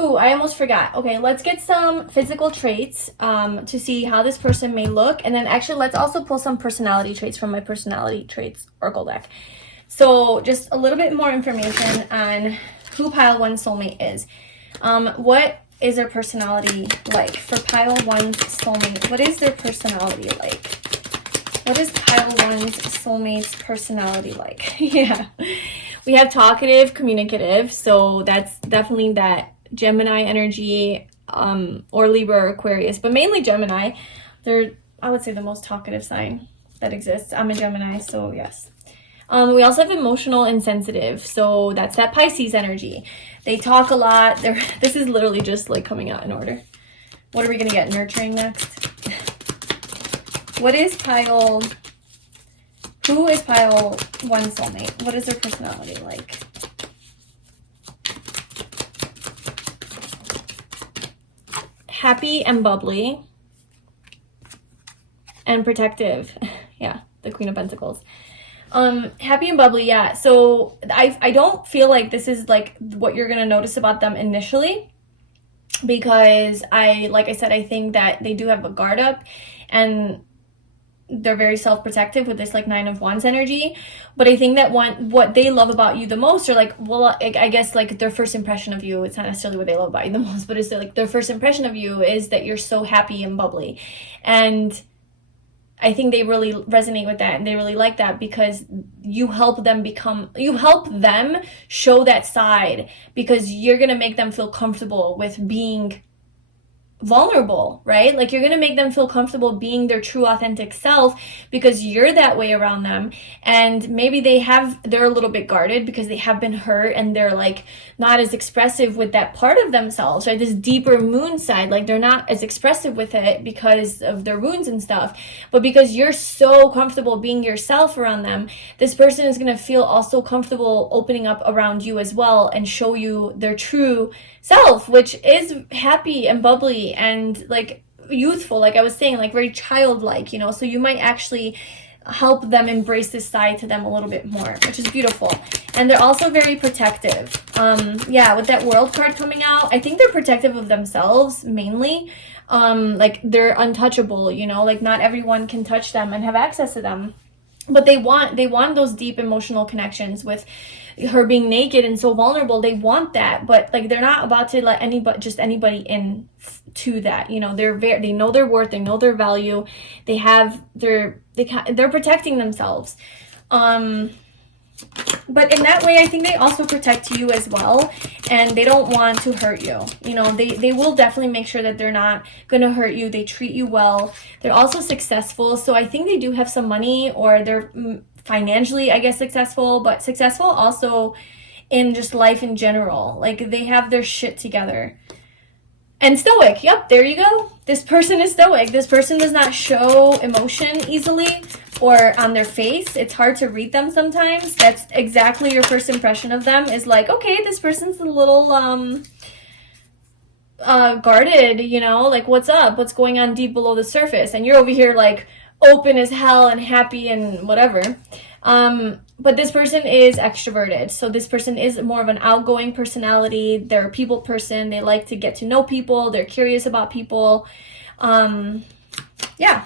Ooh, I almost forgot. Okay, let's get some physical traits to see how this person may look. And then actually, let's also pull some personality traits from my personality traits oracle deck. So just a little bit more information on who pile 1 soulmate is. What is their personality like? For pile 1's soulmate, what is their personality like? What is pile 1's soulmate's personality like? Yeah, we have talkative, communicative, so that's definitely that Gemini energy, or Libra or Aquarius, but mainly Gemini. They're, I would say, the most talkative sign that exists. I'm a Gemini, so yes. We also have emotional and sensitive, so that's that Pisces energy. They talk a lot. This is literally just like coming out in order. What are we gonna get? Nurturing next. What is pile? Who is pile 1 soulmate? What is their personality like? Happy and bubbly and protective. Yeah, the Queen of Pentacles. Happy and bubbly, yeah. So I don't feel like this is like what you're gonna notice about them initially, because like I said, I think that they do have a guard up and they're very self-protective with this like 9 of Wands energy. But I think that what they love about you the most, or like, well, I guess like their first impression of you, it's not necessarily what they love about you the most, but it's like their first impression of you is that you're so happy and bubbly. And I think they really resonate with that, and they really like that because you help them show that side, because you're going to make them feel comfortable with being vulnerable, right? Like, you're going to make them feel comfortable being their true authentic self because you're that way around them. And maybe they're a little bit guarded because they have been hurt and they're like not as expressive with that part of themselves, right? This deeper moon side, like they're not as expressive with it because of their wounds and stuff. But because you're so comfortable being yourself around them, this person is going to feel also comfortable opening up around you as well and show you their true self, which is happy and bubbly and like youthful, like I was saying, like very childlike, you know. So you might actually help them embrace this side to them a little bit more, which is beautiful. And they're also very protective. Yeah, with that World card coming out, I think they're protective of themselves mainly. Like they're untouchable, you know, like not everyone can touch them and have access to them. But they want those deep emotional connections. With her being naked and so vulnerable, they want that, but like they're not about to let anybody in to that, you know. They know their worth, they know their value, they're protecting themselves. But in that way, I think they also protect you as well, and they don't want to hurt you. You know, they will definitely make sure that they're not going to hurt you. They treat you well. They're also successful. So I think they do have some money, or they're financially, I guess, successful, but successful also in just life in general. Like they have their shit together. And stoic. Yep, there you go. This person is stoic. This person does not show emotion easily or on their face. It's hard to read them sometimes. That's exactly your first impression of them, is like, okay, this person's a little guarded, you know, like what's up? What's going on deep below the surface? And you're over here like, open as hell and happy and whatever. But this person is extroverted. So this person is more of an outgoing personality. They're a people person. They like to get to know people. They're curious about people. Yeah.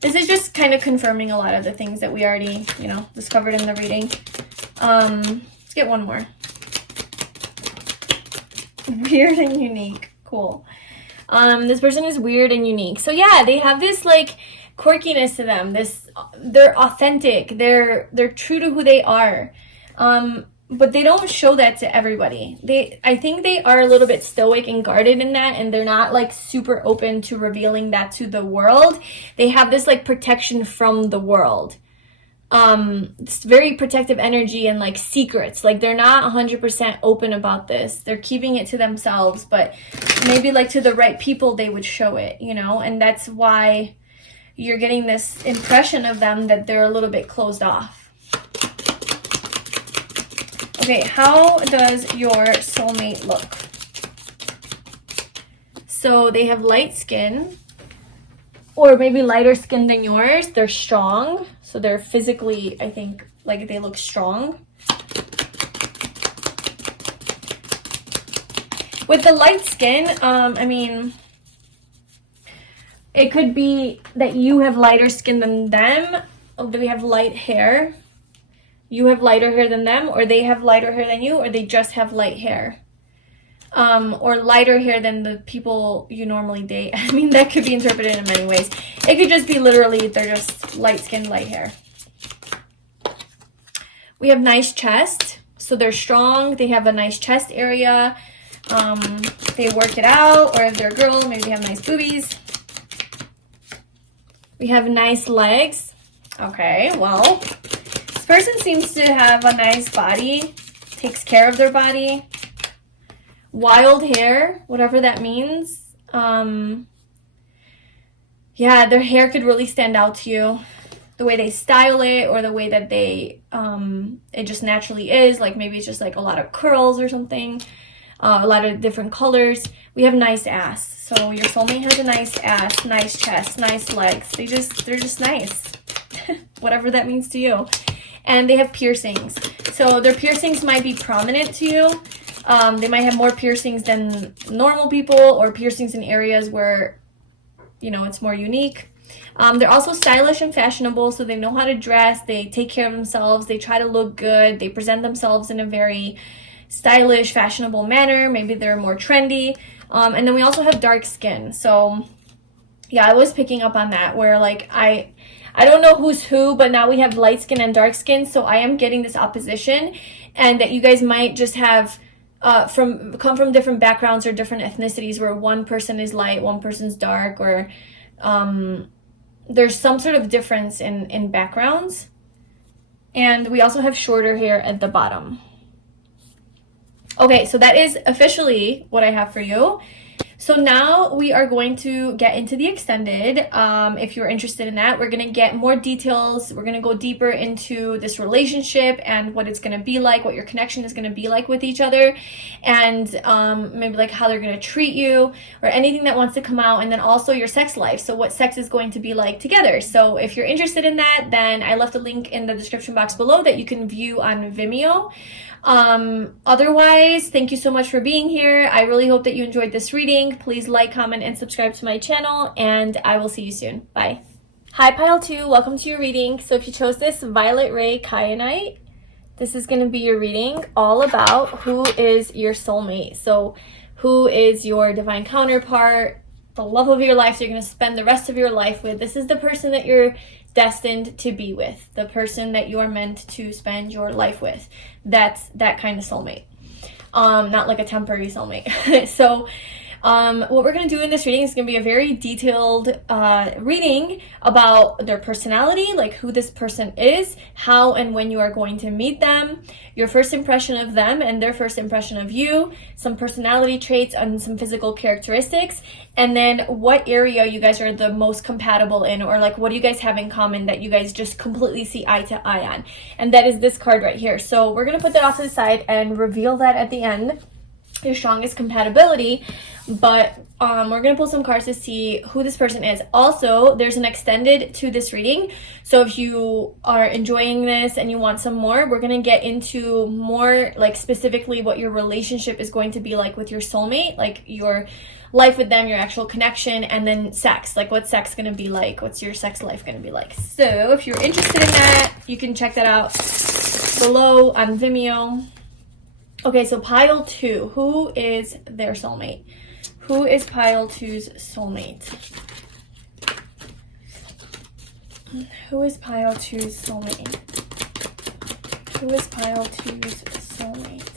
This is just kind of confirming a lot of the things that we already, you know, discovered in the reading. Let's get one more. Weird and unique. Cool. This person is weird and unique. So yeah, they have this like quirkiness to them. They're authentic. They're true to who they are. But they don't show that to everybody. I think they are a little bit stoic and guarded in that, and they're not like super open to revealing that to the world. They have this like protection from the world. It's very protective energy and like secrets. Like they're not 100% open about this. They're keeping it to themselves, but maybe like to the right people they would show it, you know, and that's why you're getting this impression of them that they're a little bit closed off. Okay, how does your soulmate look? So they have light skin, or maybe lighter skin than yours. They're strong. So they're physically, I think, like they look strong. With the light skin, I mean, it could be that you have lighter skin than them. Oh, do we have light hair? You have lighter hair than them, or they have lighter hair than you, or they just have light hair. Or lighter hair than the people you normally date. I mean, that could be interpreted in many ways. It could just be literally they're just light skin, light hair. We have nice chest. So they're strong. They have a nice chest area. They work it out. Or if they're a girl, maybe they have nice boobies. We have nice legs. Okay, well, this person seems to have a nice body. Takes care of their body. Wild hair, whatever that means. Yeah, their hair could really stand out to you. The way they style it, or the way that they, it just naturally is. Like maybe it's just like a lot of curls or something. A lot of different colors. We have nice ass. So your soulmate has a nice ass, nice chest, nice legs. They're just nice. Whatever that means to you. And they have piercings. So their piercings might be prominent to you. They might have more piercings than normal people, or piercings in areas where, you know, it's more unique. They're also stylish and fashionable, so they know how to dress. They take care of themselves. They try to look good. They present themselves in a very stylish, fashionable manner. Maybe they're more trendy. And then we also have dark skin. So yeah, I was picking up on that, where like I don't know who's who, but now we have light skin and dark skin. So I am getting this opposition, and that you guys might just have come from different backgrounds or different ethnicities, where one person is light, one person's dark, or there's some sort of difference in backgrounds. And we also have shorter hair at the bottom. Okay, so that is officially what I have for you. So now we are going to get into the extended. If you're interested in that, we're going to get more details. We're going to go deeper into this relationship and what it's going to be like, what your connection is going to be like with each other, and maybe like how they're going to treat you, or anything that wants to come out, and then also your sex life. So what sex is going to be like together. So if you're interested in that, then I left a link in the description box below that you can view on Vimeo. Otherwise, thank you so much for being here. I really hope that you enjoyed this reading. Please like, comment, and subscribe to my channel, and I will see you soon. Bye. Hi, Pile 2. Welcome to your reading. So if you chose this violet ray kyanite, this is going to be your reading all about who is your soulmate. So who is your divine counterpart, the love of your life, so you're going to spend the rest of your life with. This is the person that you're destined to be with, the person that you are meant to spend your life with. That's that kind of soulmate, not like a temporary soulmate. So what we're going to do in this reading is going to be a very detailed reading about their personality, like who this person is, how and when you are going to meet them, your first impression of them and their first impression of you, some personality traits and some physical characteristics, and then what area you guys are the most compatible in, or like what do you guys have in common that you guys just completely see eye to eye on. And that is this card right here. So we're going to put that off to the side and reveal that at the end. your strongest compatibility. But we're going to pull some cards to see who this person is. Also, there's an extended to this reading. So if you are enjoying this and you want some more, we're going to get into more, like, specifically what your relationship is going to be like with your soulmate, like your life with them, your actual connection, and then sex. Like, what's sex going to be like? What's your sex life going to be like? So if you're interested in that, you can check that out below on Vimeo. Okay, so pile 2. Who is their soulmate? Who is pile 2's soulmate? Who is pile 2's soulmate? Who is pile 2's soulmate?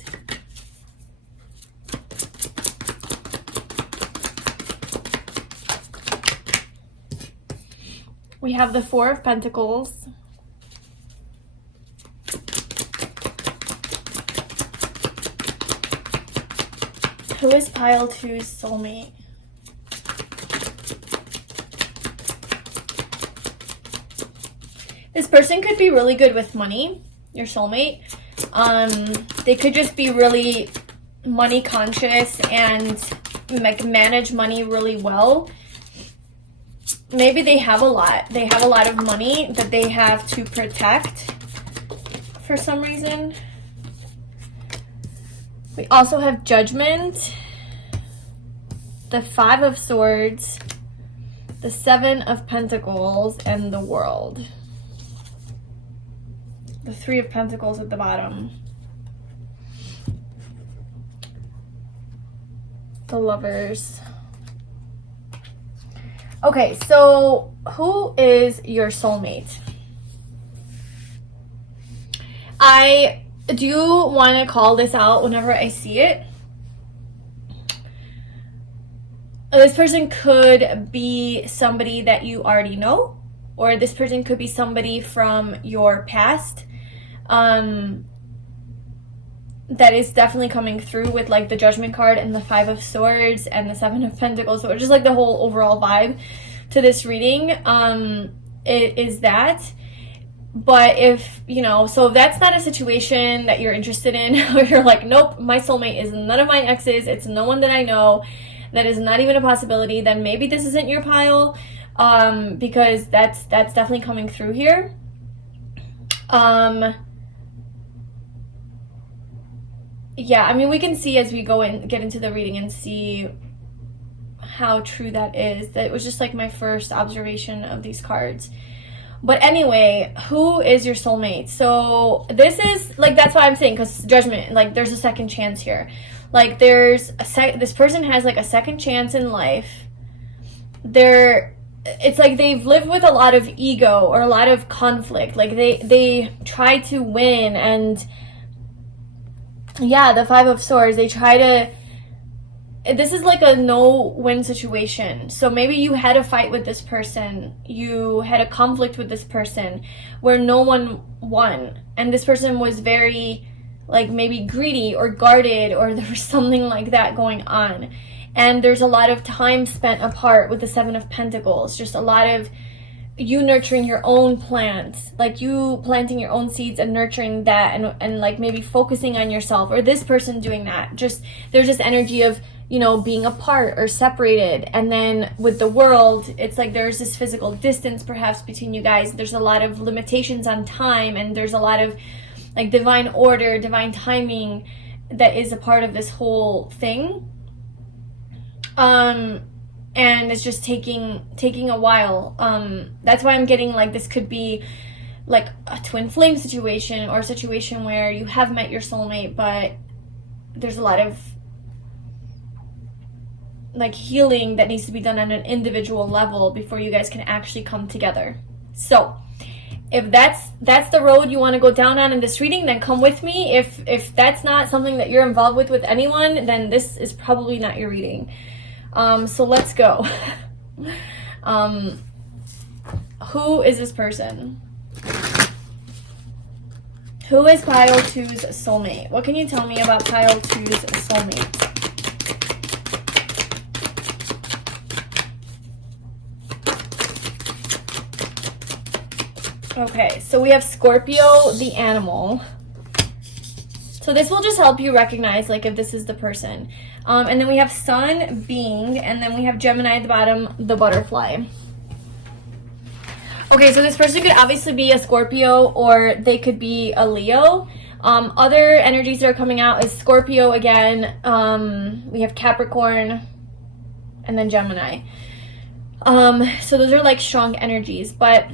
We have the 4 of Pentacles. Who is pile 2's soulmate? This person could be really good with money, your soulmate. They could just be really money conscious and like manage money really well. Maybe they have a lot. They have a lot of money that they have to protect for some reason. We also have Judgment, the 5 of Swords, the 7 of Pentacles, and the World. The 3 of Pentacles at the bottom. The Lovers. Okay, so who is your soulmate? I do want to call this out whenever I see it. This person could be somebody that you already know, or this person could be somebody from your past. That is definitely coming through with like the Judgment card and the 5 of Swords and the 7 of Pentacles. So just like the whole overall vibe to this reading, it is that. But if, you know, so if that's not a situation that you're interested in, or you're like, nope, my soulmate is none of my exes, it's no one that I know, that is not even a possibility, then maybe this isn't your pile, because that's definitely coming through here. Yeah, I mean, we can see as we go and get into the reading and see how true that is. That was just like my first observation of these cards. But anyway, who is your soulmate? So this is like, that's why I'm saying, because Judgment, like there's a second chance here. Like there's this person has like a second chance in life. It's like they've lived with a lot of ego or a lot of conflict. Like they try to win, and yeah, the 5 of Swords, they try to, this is like a no-win situation. So maybe you had a fight with this person, you had a conflict with this person where no one won, and this person was very like maybe greedy or guarded, or there was something like that going on. And there's a lot of time spent apart with the 7 of Pentacles, just a lot of you nurturing your own plants, like you planting your own seeds and nurturing that, and like maybe focusing on yourself, or this person doing that. Just there's this energy of, you know, being apart or separated. And then with the World, it's like there's this physical distance perhaps between you guys. There's a lot of limitations on time, and there's a lot of like divine order, divine timing that is a part of this whole thing. And it's just taking a while. That's why I'm getting like this could be like a twin flame situation, or a situation where you have met your soulmate, but there's a lot of like healing that needs to be done on an individual level before you guys can actually come together. So if that's the road you want to go down on in this reading, then come with me. If that's not something that you're involved with anyone, then this is probably not your reading. So let's go. Who is this person? Who is pile 2's soulmate? What can you tell me about pile 2's soulmate? Okay, so we have Scorpio, the animal. So this will just help you recognize like if this is the person. And then we have Sun, being, and then we have Gemini at the bottom, the butterfly. Okay, so this person could obviously be a Scorpio, or they could be a Leo. Other energies that are coming out is Scorpio again. We have Capricorn, and then Gemini. So those are like strong energies, but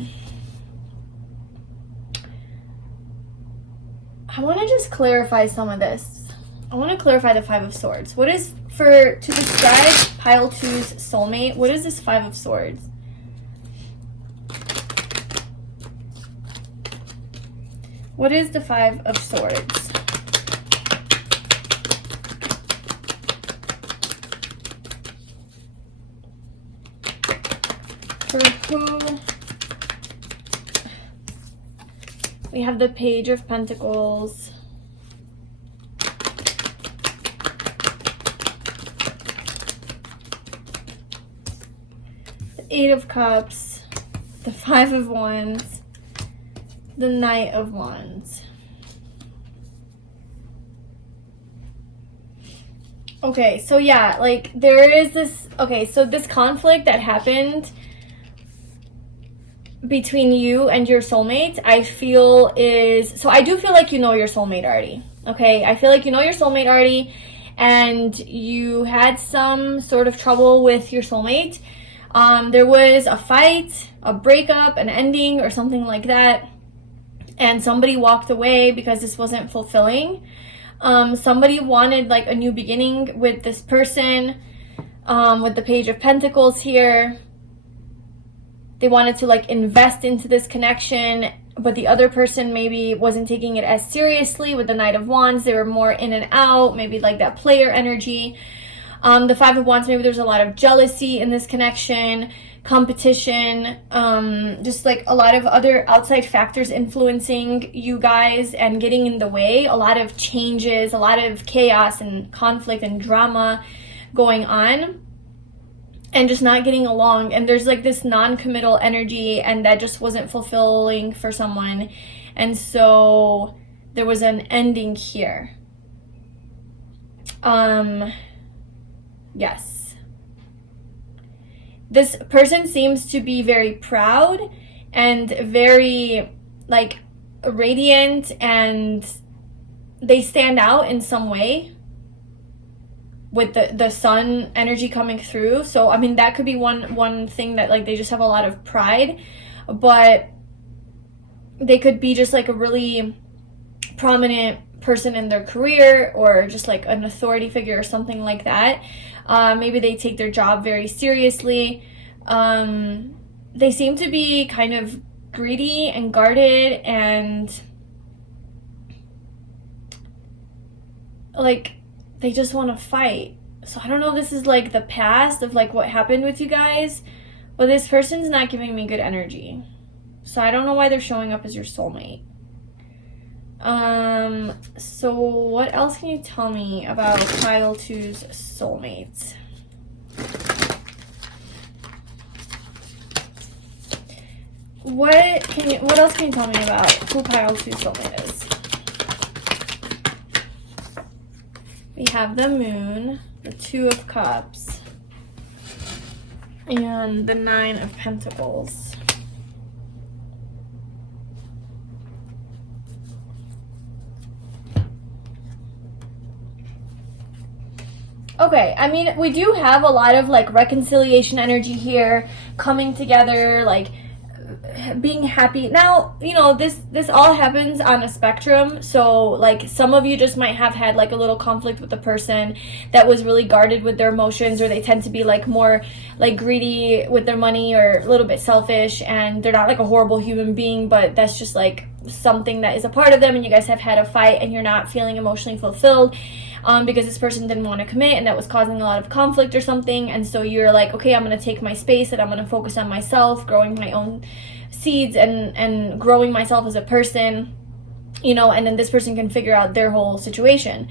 I want to just clarify some of this. I want to clarify the Five of Swords. What is, to describe pile 2's soulmate, what is this Five of Swords? What is the Five of Swords? For who? We have the Page of Pentacles. The Eight of Cups. The Five of Wands. The Knight of Wands. Okay, so yeah, like there is this, okay, so this conflict that happened between you and your soulmate, I feel is, so I do feel like you know your soulmate already, okay? I feel like you know your soulmate already, and you had some sort of trouble with your soulmate. There was a fight, a breakup, an ending, or something like that, and somebody walked away because this wasn't fulfilling. Somebody wanted like a new beginning with this person, with the Page of Pentacles here. They wanted to like invest into this connection, but the other person maybe wasn't taking it as seriously with the Knight of Wands. They were more in and out, maybe like that player energy. The Five of Wands, maybe there's a lot of jealousy in this connection, competition, just like a lot of other outside factors influencing you guys and getting in the way. A lot of changes, a lot of chaos and conflict and drama going on, and just not getting along. And there's like this non-committal energy, and that just wasn't fulfilling for someone. And so there was an ending here. Yes. This person seems to be very proud and very like radiant, and they stand out in some way with the sun energy coming through. So I mean, that could be one thing, that like they just have a lot of pride, but they could be just like a really prominent person in their career, or just like an authority figure or something like that. Maybe they take their job very seriously. They seem to be kind of greedy and guarded, and like they just want to fight. So I don't know if this is like the past of like what happened with you guys, but this person's not giving me good energy. So I don't know why they're showing up as your soulmate. So what else can you tell me about pile 2's soulmates? What else can you tell me about who pile 2's soulmate is? We have the Moon, the Two of Cups, and the Nine of Pentacles. Okay, I mean, we do have a lot of like reconciliation energy here, coming together, like being happy. Now, you know, this all happens on a spectrum. So like some of you just might have had like a little conflict with the person that was really guarded with their emotions, or they tend to be like more like greedy with their money, or a little bit selfish, and they're not like a horrible human being, but that's just like something that is a part of them, and you guys have had a fight and you're not feeling emotionally fulfilled because this person didn't want to commit, and that was causing a lot of conflict or something. And so you're like, okay, I'm going to take my space, and I'm going to focus on myself, growing my own seeds and growing myself as a person, you know, and then this person can figure out their whole situation.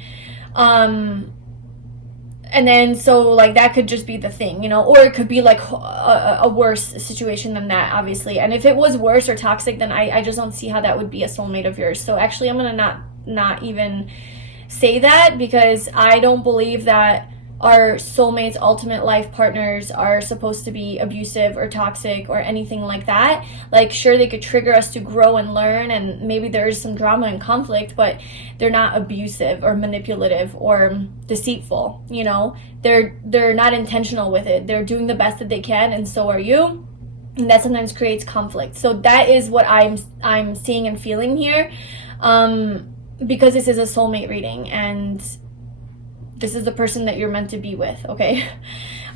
And then so like that could just be the thing, you know, or it could be like a worse situation than that, obviously. And if it was worse or toxic, then I just don't see how that would be a soulmate of yours. So actually I'm gonna not even say that because I don't believe that our soulmates, ultimate life partners, are supposed to be abusive or toxic or anything like that. Like, sure, they could trigger us to grow and learn, and maybe there is some drama and conflict, but they're not abusive or manipulative or deceitful, you know? They're not intentional with it. They're doing the best that they can, and so are you. And that sometimes creates conflict. So that is what I'm seeing and feeling here, because this is a soulmate reading, and this is the person that you're meant to be with, okay?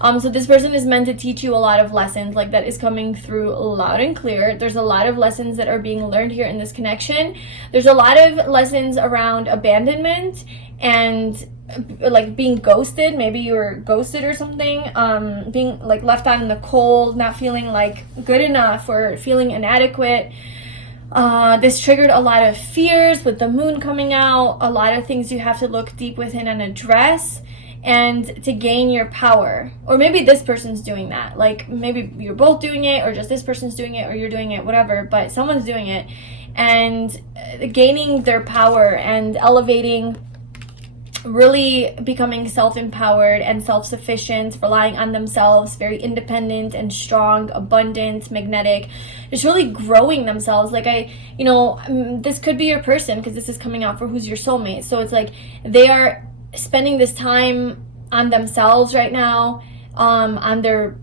So this person is meant to teach you a lot of lessons, like that is coming through loud and clear. There's a lot of lessons that are being learned here in this connection. There's a lot of lessons around abandonment and like being ghosted. Maybe you were ghosted or something, being like left out in the cold, not feeling like good enough or feeling inadequate. This triggered a lot of fears with the moon coming out, a lot of things you have to look deep within and address, and to gain your power. Or maybe this person's doing that. Like, maybe you're both doing it, or just this person's doing it, or you're doing it, whatever, but someone's doing it. And gaining their power and elevating, really becoming self-empowered and self-sufficient, relying on themselves, very independent and strong, abundant, magnetic, just really growing themselves. Like, this could be your person, because this is coming out for who's your soulmate. So it's like they are spending this time on themselves right now, on their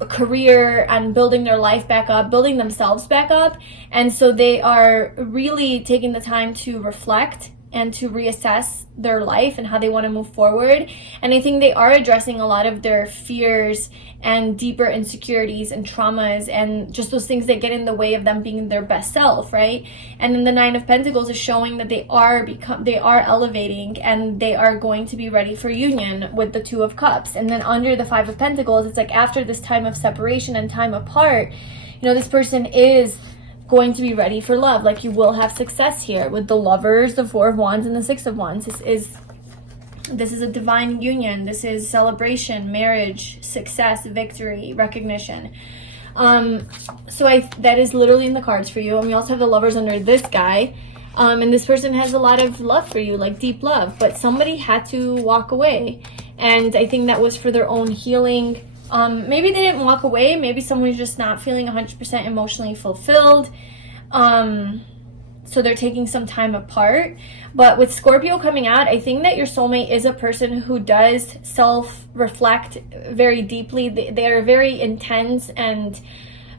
career, and building their life back up, building themselves back up. And so they are really taking the time to reflect and to reassess their life and how they want to move forward. And I think they are addressing a lot of their fears and deeper insecurities and traumas and just those things that get in the way of them being their best self, right? And then the Nine of Pentacles is showing that they are elevating, and they are going to be ready for union with the Two of Cups. And then under the Five of Pentacles, it's like after this time of separation and time apart, this person is going to be ready for love. Like, you will have success here with the Lovers, the Four of Wands, and the Six of Wands. This is a divine union. This is celebration, marriage, success, victory, recognition. So that is literally in the cards for you. And we also have the Lovers under this guy. And this person has a lot of love for you, like deep love, but somebody had to walk away. And I think that was for their own healing. Maybe they didn't walk away. Maybe someone's just not feeling 100% emotionally fulfilled. So they're taking some time apart. But with Scorpio coming out, I think that your soulmate is a person who does self-reflect very deeply. They are very intense and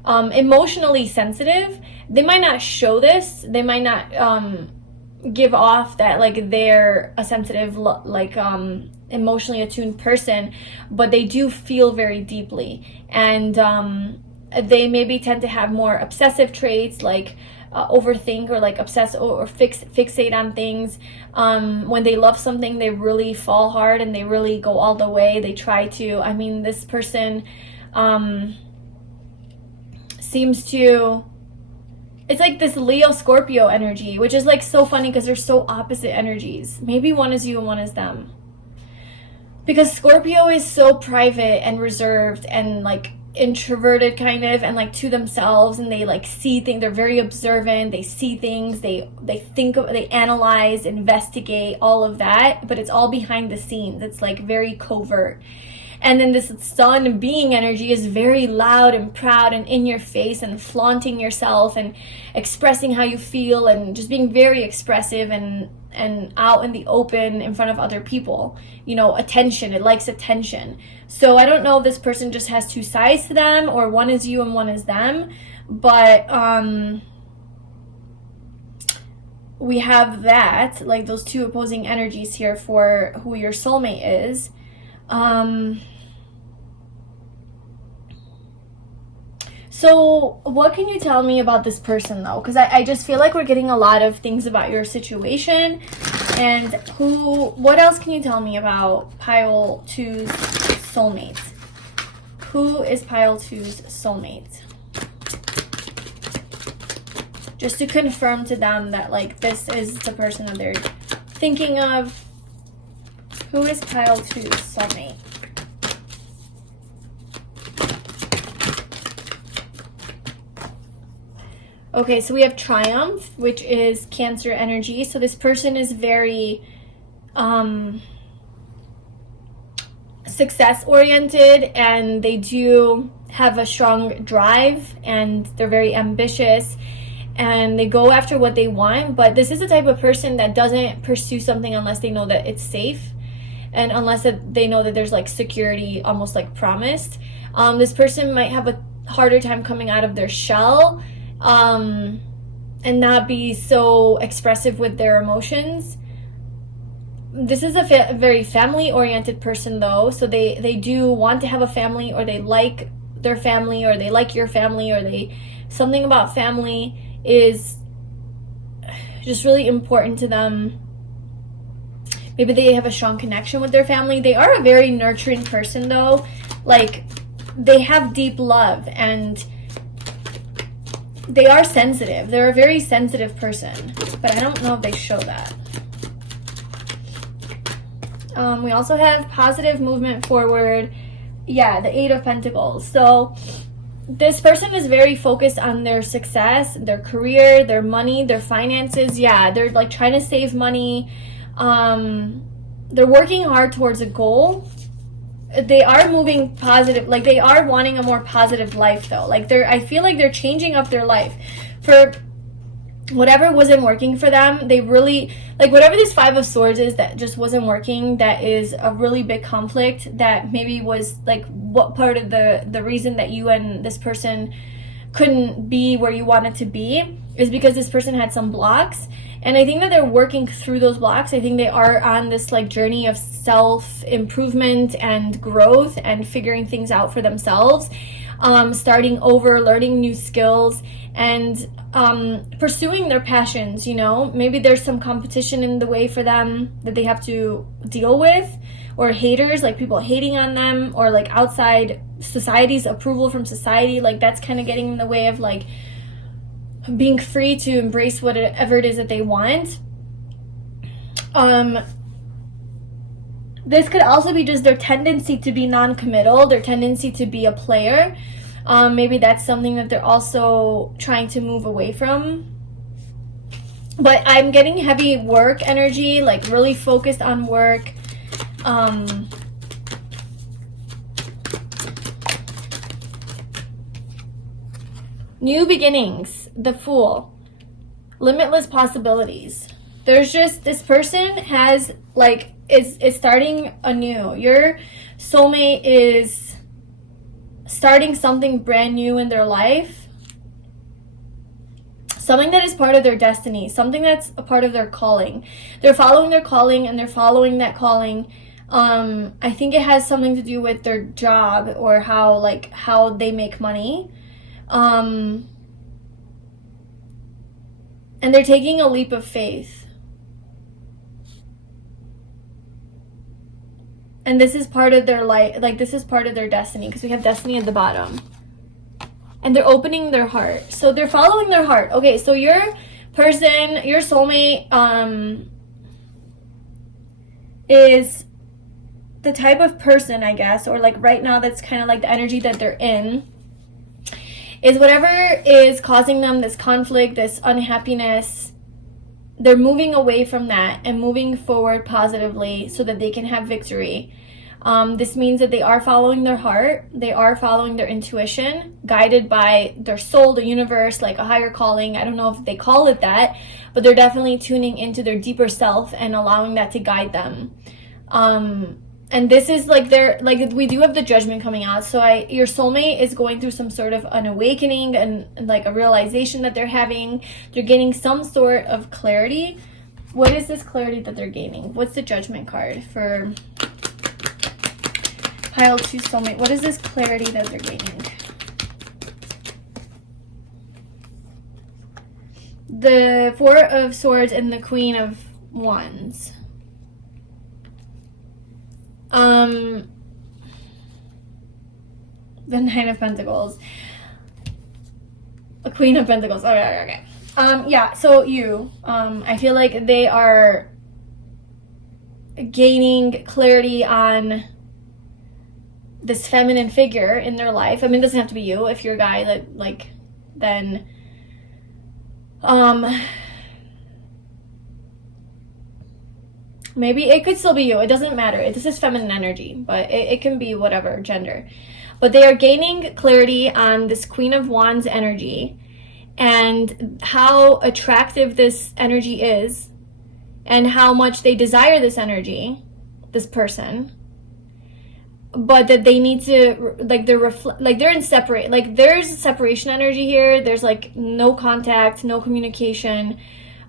emotionally sensitive. They might not show this. They might not give off that like they're a sensitive, emotionally attuned person, but they do feel very deeply. And they maybe tend to have more obsessive traits, like overthink or like obsess or fixate on things. When they love something, they really fall hard and they really go all the way. They try to, this person seems to, it's like this Leo Scorpio energy, which is like so funny because they're so opposite energies. Maybe one is you and one is them. Because Scorpio is so private and reserved and like introverted kind of, and like to themselves, and they like see things. They're very observant. They see things. They analyze, investigate, all of that. But it's all behind the scenes. It's like very covert. And then this Sun being energy is very loud and proud and in your face and flaunting yourself and expressing how you feel and just being very expressive and out in the open in front of other people. Attention. It likes attention. So I don't know if this person just has two sides to them, or one is you and one is them. But we have that, like those two opposing energies here for who your soulmate is. So what can you tell me about this person though? Because I just feel like we're getting a lot of things about your situation. And what else can you tell me about Pile 2's soulmate? Who is Pile 2's soulmate? Just to confirm to them that like this is the person that they're thinking of. Who is Pile 2's soulmate? Okay, so we have Triumph, which is Cancer energy. So this person is very success oriented, and they do have a strong drive, and they're very ambitious, and they go after what they want. But this is the type of person that doesn't pursue something unless they know that it's safe, and unless they know that there's like security almost like promised. This person might have a harder time coming out of their shell, and not be so expressive with their emotions. This is a very family-oriented person, though, so they do want to have a family, or they like their family, or they like your family, or something about family is just really important to them. Maybe they have a strong connection with their family. They are a very nurturing person, though. Like, they have deep love, and they are sensitive. They're a very sensitive person, but I don't know if they show that. We also have positive movement forward. Yeah, the 8 of Pentacles. So this person is very focused on their success, their career, their money, their finances. Yeah, they're like trying to save money. They're working hard towards a goal. They are moving positive. Like, they are wanting a more positive life, though. Like, I feel like they're changing up their life. For whatever wasn't working for them, they really, like, whatever this 5 of Swords is that just wasn't working, that is a really big conflict, that maybe was like what part of the reason that you and this person couldn't be where you wanted to be, is because this person had some blocks. And I think that they're working through those blocks. I think they are on this like journey of self-improvement and growth, and figuring things out for themselves, starting over, learning new skills, and pursuing their passions. You know, maybe there's some competition in the way for them that they have to deal with, or haters, like people hating on them, or like outside society's approval from society. Like, that's kind of getting in the way of like being free to embrace whatever it is that they want. This could also be just their tendency to be non-committal, their tendency to be a player. Maybe that's something that they're also trying to move away from. But I'm getting heavy work energy, like really focused on work. New beginnings, the Fool, limitless possibilities. There's just, this person has like, is starting anew. Your soulmate is starting something brand new in their life. Something that is part of their destiny, something that's a part of their calling. They're following their calling, and they're following that calling. I think it has something to do with their job, or how they make money. And they're taking a leap of faith. And this is part of their life, like this is part of their destiny, because we have destiny at the bottom. And they're opening their heart. So they're following their heart. Okay, so your person, your soulmate, is the type of person, I guess, or like right now that's kind of like the energy that they're in, is whatever is causing them this conflict, this unhappiness, they're moving away from that and moving forward positively so that they can have victory. This means that they are following their heart, they are following their intuition, guided by their soul, the universe, like a higher calling. I don't know if they call it that, but they're definitely tuning into their deeper self and allowing that to guide them. And this is like we do have the Judgment coming out. So your soulmate is going through some sort of an awakening and like a realization that they're having. They're gaining some sort of clarity. What is this clarity that they're gaining? What's the Judgment card for pile 2 soulmate? What is this clarity that they're gaining? The 4 of Swords and the Queen of Wands. The 9 of Pentacles, the Queen of Pentacles. Okay. Yeah, so I feel like they are gaining clarity on this feminine figure in their life. I mean, it doesn't have to be you. If you're a guy, that then Maybe it could still be you. It doesn't matter. This is feminine energy, but it can be whatever gender. But they are gaining clarity on this Queen of Wands energy and how attractive this energy is and how much they desire this energy, this person. But that they need to, like, they're in separate, like, there's separation energy here. There's like no contact, no communication.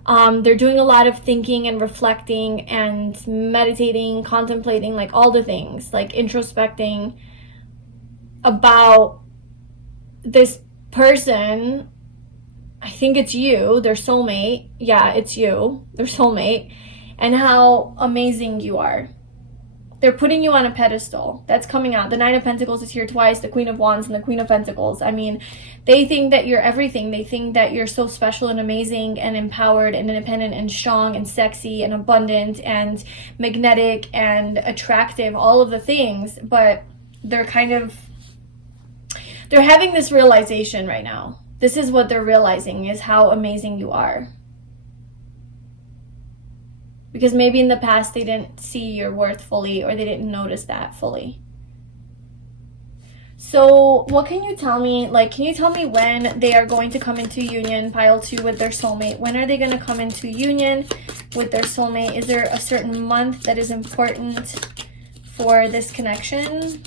They're doing a lot of thinking and reflecting and meditating, contemplating, like all the things, like introspecting about this person. I think it's you, their soulmate. Yeah, it's you, their soulmate, and how amazing you are. They're putting you on a pedestal. That's coming out. The Nine of Pentacles is here twice, the Queen of Wands and the Queen of Pentacles. I mean, they think that you're everything. They think that you're so special and amazing and empowered and independent and strong and sexy and abundant and magnetic and attractive, all of the things. But they're having this realization right now. This is what they're realizing, is how amazing you are. Because maybe in the past they didn't see your worth fully, or they didn't notice that fully. So what can you tell me? Like, can you tell me when they are going to come into union, pile 2, with their soulmate? When are they going to come into union with their soulmate? Is there a certain month that is important for this connection?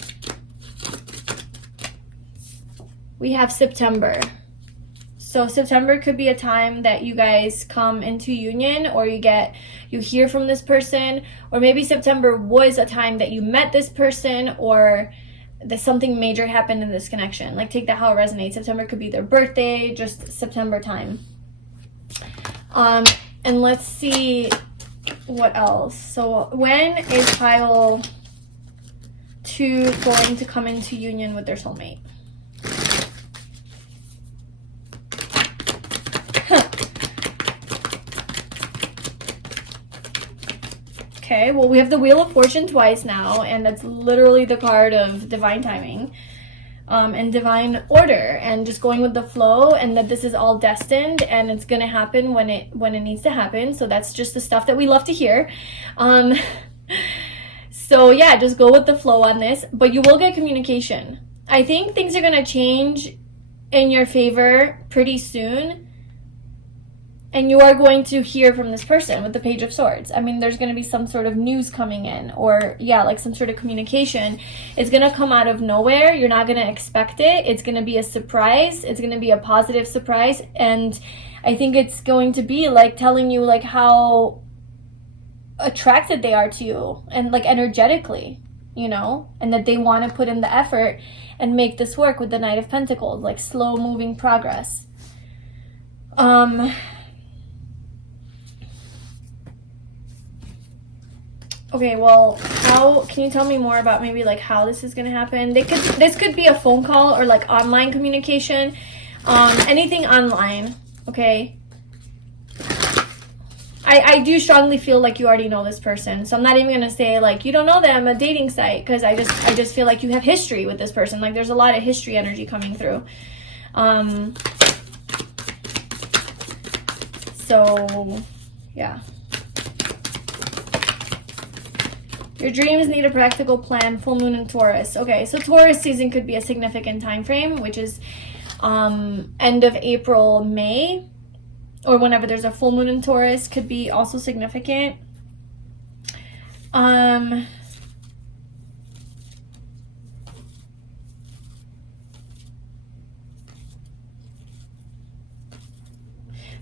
We have September. So September could be a time that you guys come into union, or you hear from this person, or maybe September was a time that you met this person, or that something major happened in this connection. Like, take that how it resonates. September could be their birthday, just September time. And let's see what else. So when is pile 2 going to come into union with their soulmate? Okay, well, we have the Wheel of Fortune twice now, and that's literally the card of divine timing and divine order, and just going with the flow, and that this is all destined and it's gonna happen when it needs to happen. So that's just the stuff that we love to hear. So yeah, just go with the flow on this, but you will get communication. I think things are gonna change in your favor pretty soon. And you are going to hear from this person with the Page of Swords. I mean, there's going to be some sort of news coming in, or yeah, like some sort of communication. It's going to come out of nowhere. You're not going to expect it. It's going to be a surprise. It's going to be a positive surprise. And I think it's going to be like telling you like how attracted they are to you, and like energetically, you know, and that they want to put in the effort and make this work with the Knight of Pentacles, like slow moving progress. Okay, well, how can you tell me more about maybe like how this is gonna happen? This could be a phone call or like online communication, anything online. Okay, I do strongly feel like you already know this person, so I'm not even gonna say like you don't know them, a dating site, because I just feel like you have history with this person. Like, there's a lot of history energy coming through. So yeah. Your dreams need a practical plan. Full moon in Taurus. Okay, so Taurus season could be a significant time frame, which is end of April, May, or whenever there's a full moon in Taurus could be also significant. From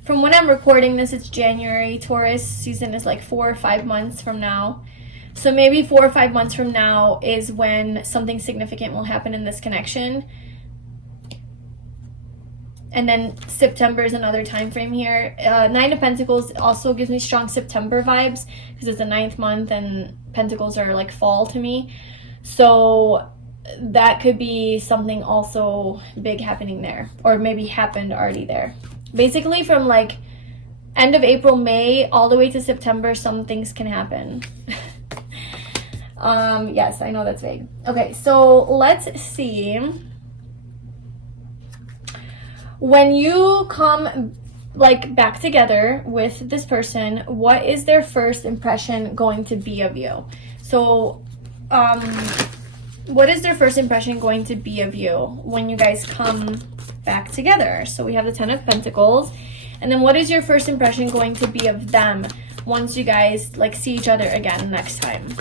when I'm recording this, it's January. Taurus season is like 4 or 5 months from now. So maybe 4 or 5 months from now is when something significant will happen in this connection. And then September is another time frame here. Nine of Pentacles also gives me strong September vibes because it's the 9th month and Pentacles are like fall to me. So that could be something also big happening there, or maybe happened already there. Basically from like end of April, May, all the way to September, some things can happen. Yes, I know that's vague. Okay, so let's see. When you come like back together with this person, what is their first impression going to be of you? So what is their first impression going to be of you when you guys come back together? So we have the Ten of Pentacles, and then what is your first impression going to be of them once you guys like see each other again next time?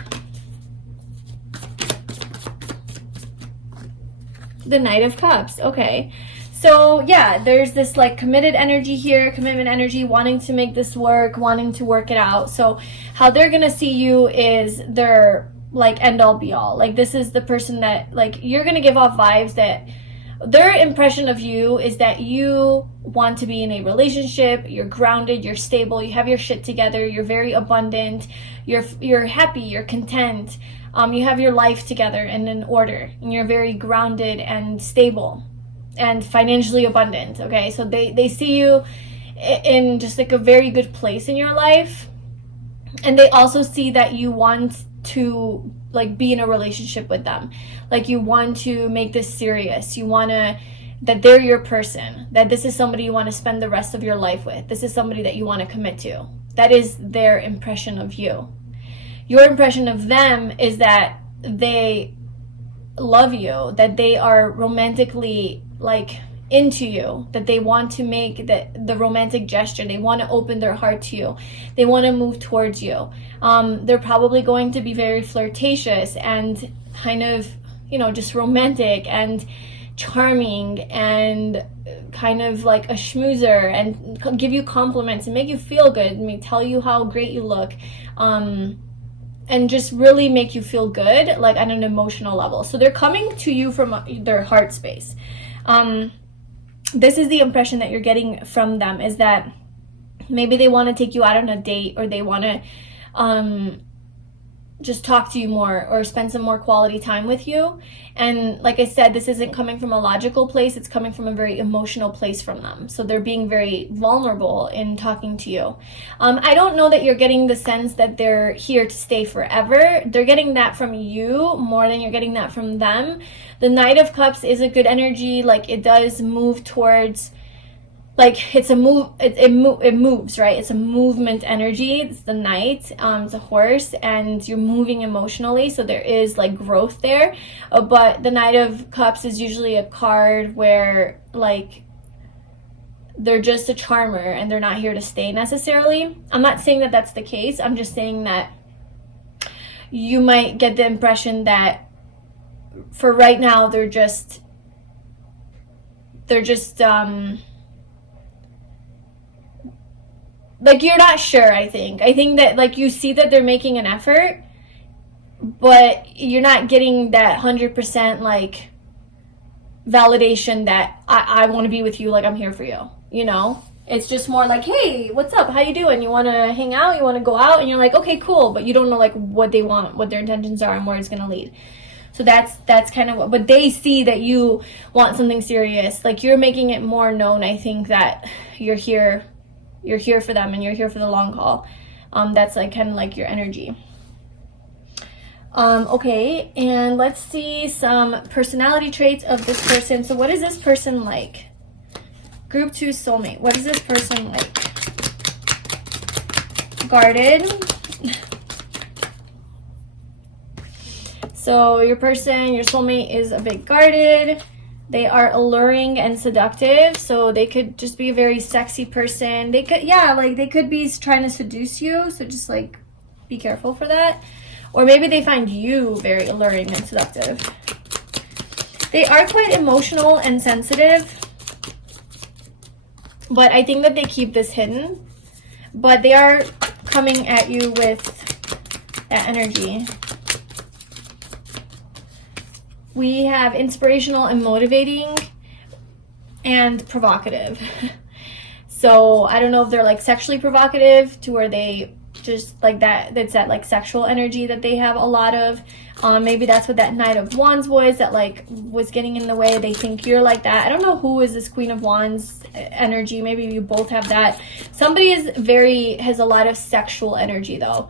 The Knight of Cups. Okay, so yeah, there's this like committed energy here, commitment energy, wanting to make this work, wanting to work it out. So how they're gonna see you is their like end all be all. Like this is the person that like you're gonna give off vibes that their impression of you is that you want to be in a relationship, you're grounded, you're stable, you have your shit together, you're very abundant, you're happy, you're content, you have your life together and in order, and you're very grounded and stable and financially abundant. Okay, so they see you in just like a very good place in your life, and they also see that you want to like be in a relationship with them, like you want to make this serious, you want to, that they're your person, that this is somebody you want to spend the rest of your life with, this is somebody that you want to commit to. That is their impression of you. Your impression of them is that they love you, that they are romantically like into you, that they want to make the romantic gesture, they want to open their heart to you, they want to move towards you. They're probably going to be very flirtatious and kind of, you know, just romantic and charming and kind of like a schmoozer, and give you compliments and make you feel good, and tell you how great you look, and just really make you feel good, like on an emotional level. So they're coming to you from their heart space. This is the impression that you're getting from them, is that maybe they want to take you out on a date, or they want to just talk to you more, or spend some more quality time with you. And like I said, this isn't coming from a logical place, it's coming from a very emotional place from them. So they're being very vulnerable in talking to you. I don't know that you're getting the sense that they're here to stay forever. They're getting that from you more than you're getting that from them. The Knight of Cups is a good energy, like it does move towards, like it's a move, it moves, right? It's a movement energy. It's the knight, it's a horse, and you're moving emotionally, so there is like growth there. But the Knight of Cups is usually a card where like they're just a charmer and they're not here to stay necessarily. I'm not saying that that's the case, I'm just saying that you might get the impression that for right now they're just like you're not sure. I think that like you see that they're making an effort, but you're not getting that 100% like validation that I want to be with you, like I'm here for you, you know? It's just more like, hey, what's up, how you doing, you want to hang out, you want to go out, and you're like, okay, cool, but you don't know like what they want, what their intentions are, and where it's going to lead. So that's kind of what, but they see that you want something serious, like you're making it more known, I think, that you're here for them and you're here for the long haul. That's like kind of like your energy. Okay, and let's see some personality traits of this person. So what is this person like? Group 2 soulmate. What is this person like? Guarded. So your person, your soulmate, is a bit guarded. They are alluring and seductive, so they could just be a very sexy person. They could, yeah, like they could be trying to seduce you, so just like be careful for that. Or maybe they find you very alluring and seductive. They are quite emotional and sensitive, but I think that they keep this hidden. But they are coming at you with that energy. We have inspirational and motivating and provocative. So I don't know if they're like sexually provocative to where they just like that, that's that like sexual energy that they have a lot of. Maybe that's what that Knight of Wands was, that like was getting in the way. They think you're like that. I don't know who is this Queen of Wands energy. Maybe you both have that. Somebody has a lot of sexual energy though.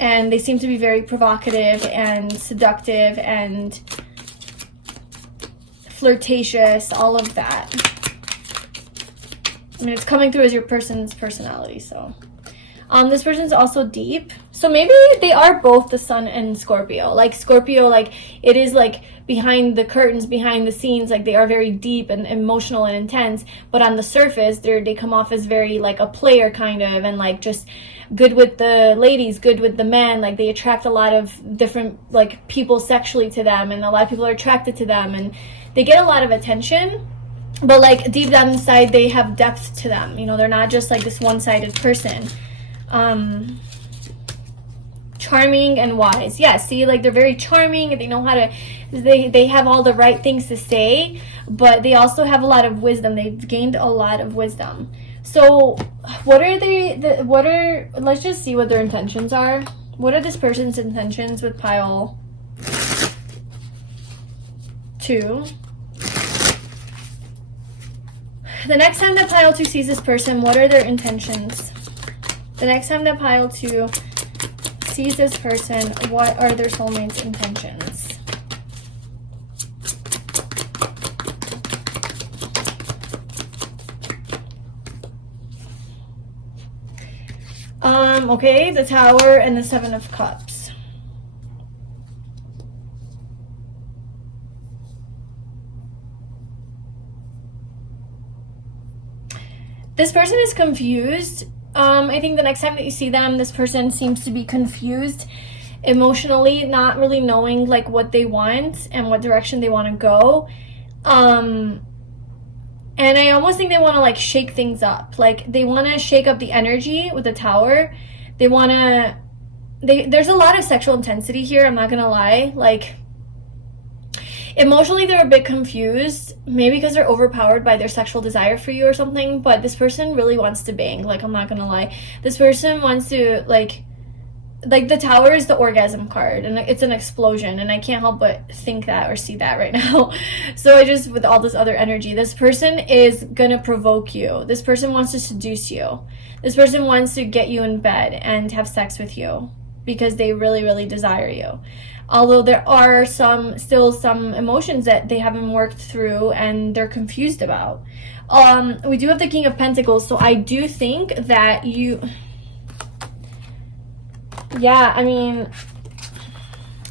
And they seem to be very provocative and seductive and flirtatious, all of that. I mean, it's coming through as your person's personality, so. This person's also deep. So maybe they are both the sun and Scorpio. Like Scorpio, like it is like behind the curtains, behind the scenes, like they are very deep and emotional and intense. But on the surface, they come off as very like a player kind of, and like just good with the ladies, good with the men. Like they attract a lot of different like people sexually to them, and a lot of people are attracted to them, and they get a lot of attention. But like deep down inside, they have depth to them. You know, they're not just like this one-sided person. Charming and wise. Yeah, see, like they're very charming, and they know how to, they have all the right things to say, but they also have a lot of wisdom. They've gained a lot of wisdom. So what are let's just see what their intentions are. What are this person's intentions with pile 2? The next time that pile 2 sees this person, what are their intentions? The next time that pile 2 sees this person, what are their soulmate's intentions? Okay, the Tower and the 7 of Cups. This person is confused. I think the next time that you see them, this person seems to be confused emotionally, not really knowing like what they want and what direction they want to go. And I almost think they want to like shake things up. Like they want to shake up the energy with the Tower. They want to, there's a lot of sexual intensity here, I'm not going to lie. Like emotionally, they're a bit confused, maybe because they're overpowered by their sexual desire for you or something, but this person really wants to bang, like, I'm not gonna lie. This person wants to, like the Tower is the orgasm card, and it's an explosion, and I can't help but think that or see that right now. So I just, with all this other energy, this person is gonna provoke you. This person wants to seduce you. This person wants to get you in bed and have sex with you because they really, really desire you. Although there are still some emotions that they haven't worked through and they're confused about. We do have the King of Pentacles, so I do think that yeah, I mean,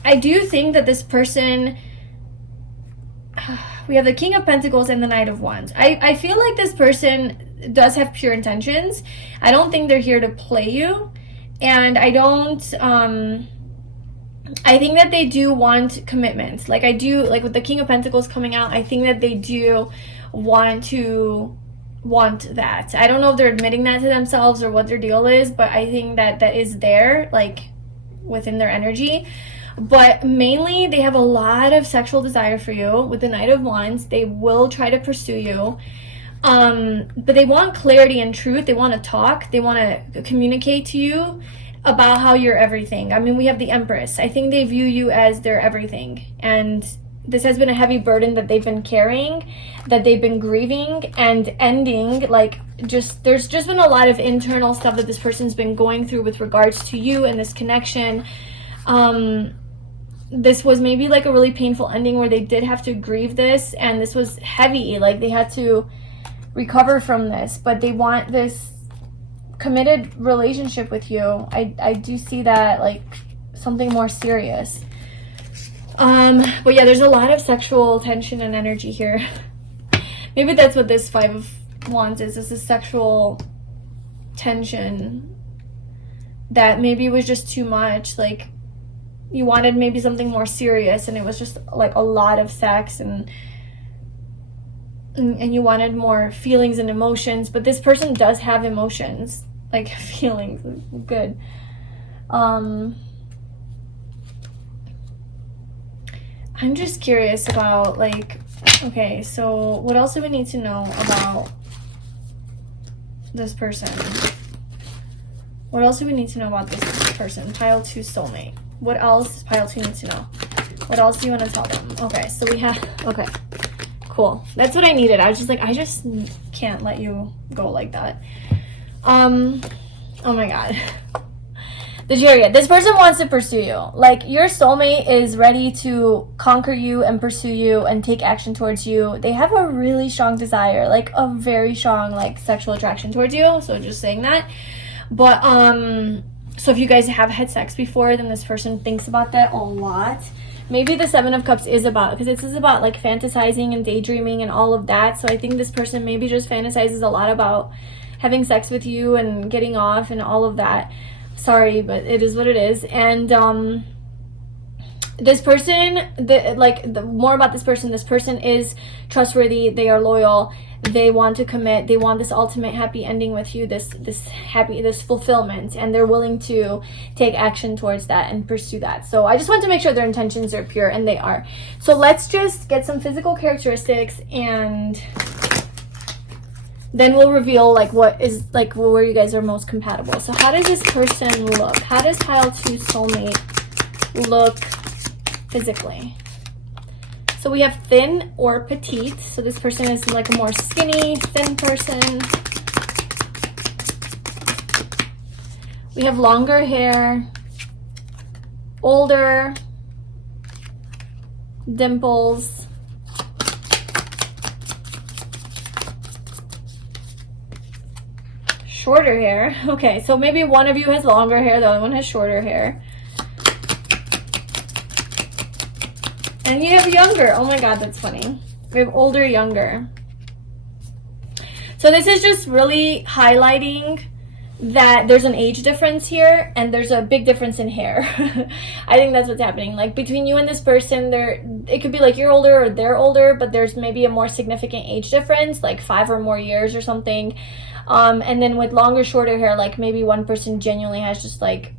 I do think that this person, we have the King of Pentacles and the Knight of Wands. I feel like this person does have pure intentions. I don't think they're here to play you, and I don't, I think that they do want commitments. Like I do, like with the King of Pentacles coming out, I think that they do want that. I don't know if they're admitting that to themselves or what their deal is, but I think that that is there, like within their energy. But mainly they have a lot of sexual desire for you. With the Knight of Wands, they will try to pursue you. But they want clarity and truth. They want to talk. They want to communicate to you about how you're everything. I mean, we have the Empress. I think they view you as their everything. And this has been a heavy burden that they've been carrying, that they've been grieving and ending. Like, there's just been a lot of internal stuff that this person's been going through with regards to you and this connection. This was maybe like a really painful ending where they did have to grieve this, and this was heavy. Like, they had to recover from this, but they want this committed relationship with you. I do see that, like something more serious. But yeah, there's a lot of sexual tension and energy here. Maybe that's what this 5 of Wands is a sexual tension that maybe was just too much. Like, you wanted maybe something more serious, and it was just like a lot of sex, and you wanted more feelings and emotions. But this person does have emotions, like feelings. Good. I'm just curious about, like, okay, so what else do we need to know about this person? What else do we need to know about this person? Pile 2 soulmate. What else does pile 2 need to know? What else do you want to tell them? Okay, so we have, okay, cool. That's what I needed. I was just like, I just can't let you go like that. Oh my God. The Chariot. This person wants to pursue you. Like, your soulmate is ready to conquer you and pursue you and take action towards you. They have a really strong desire, like a very strong like sexual attraction towards you. So just saying that. But so if you guys have had sex before, then this person thinks about that a lot. Maybe the Seven of Cups is about, because this is about like fantasizing and daydreaming and all of that. So I think this person maybe just fantasizes a lot about having sex with you and getting off and all of that. Sorry, but it is what it is. And this person, more about this person is trustworthy. They are loyal. They want to commit. They want this ultimate happy ending with you, this fulfillment, and they're willing to take action towards that and pursue that. So I just want to make sure their intentions are pure, and they are. So let's just get some physical characteristics, and then we'll reveal like what is like where you guys are most compatible. So how does this person look? How does pile 2 soulmate look physically? So we have thin or petite. So this person is like a more skinny, thin person. We have longer hair, older, dimples, shorter hair. Okay, so maybe one of you has longer hair, the other one has shorter hair. And you have younger. Oh my god, that's funny. We have older, younger. So this is just really highlighting that there's an age difference here, and there's a big difference in hair. I think that's what's happening. Like, between you and this person, it could be like you're older or they're older, but there's maybe a more significant age difference, like 5 or more years or something. And then with longer, shorter hair, like maybe one person genuinely has just like,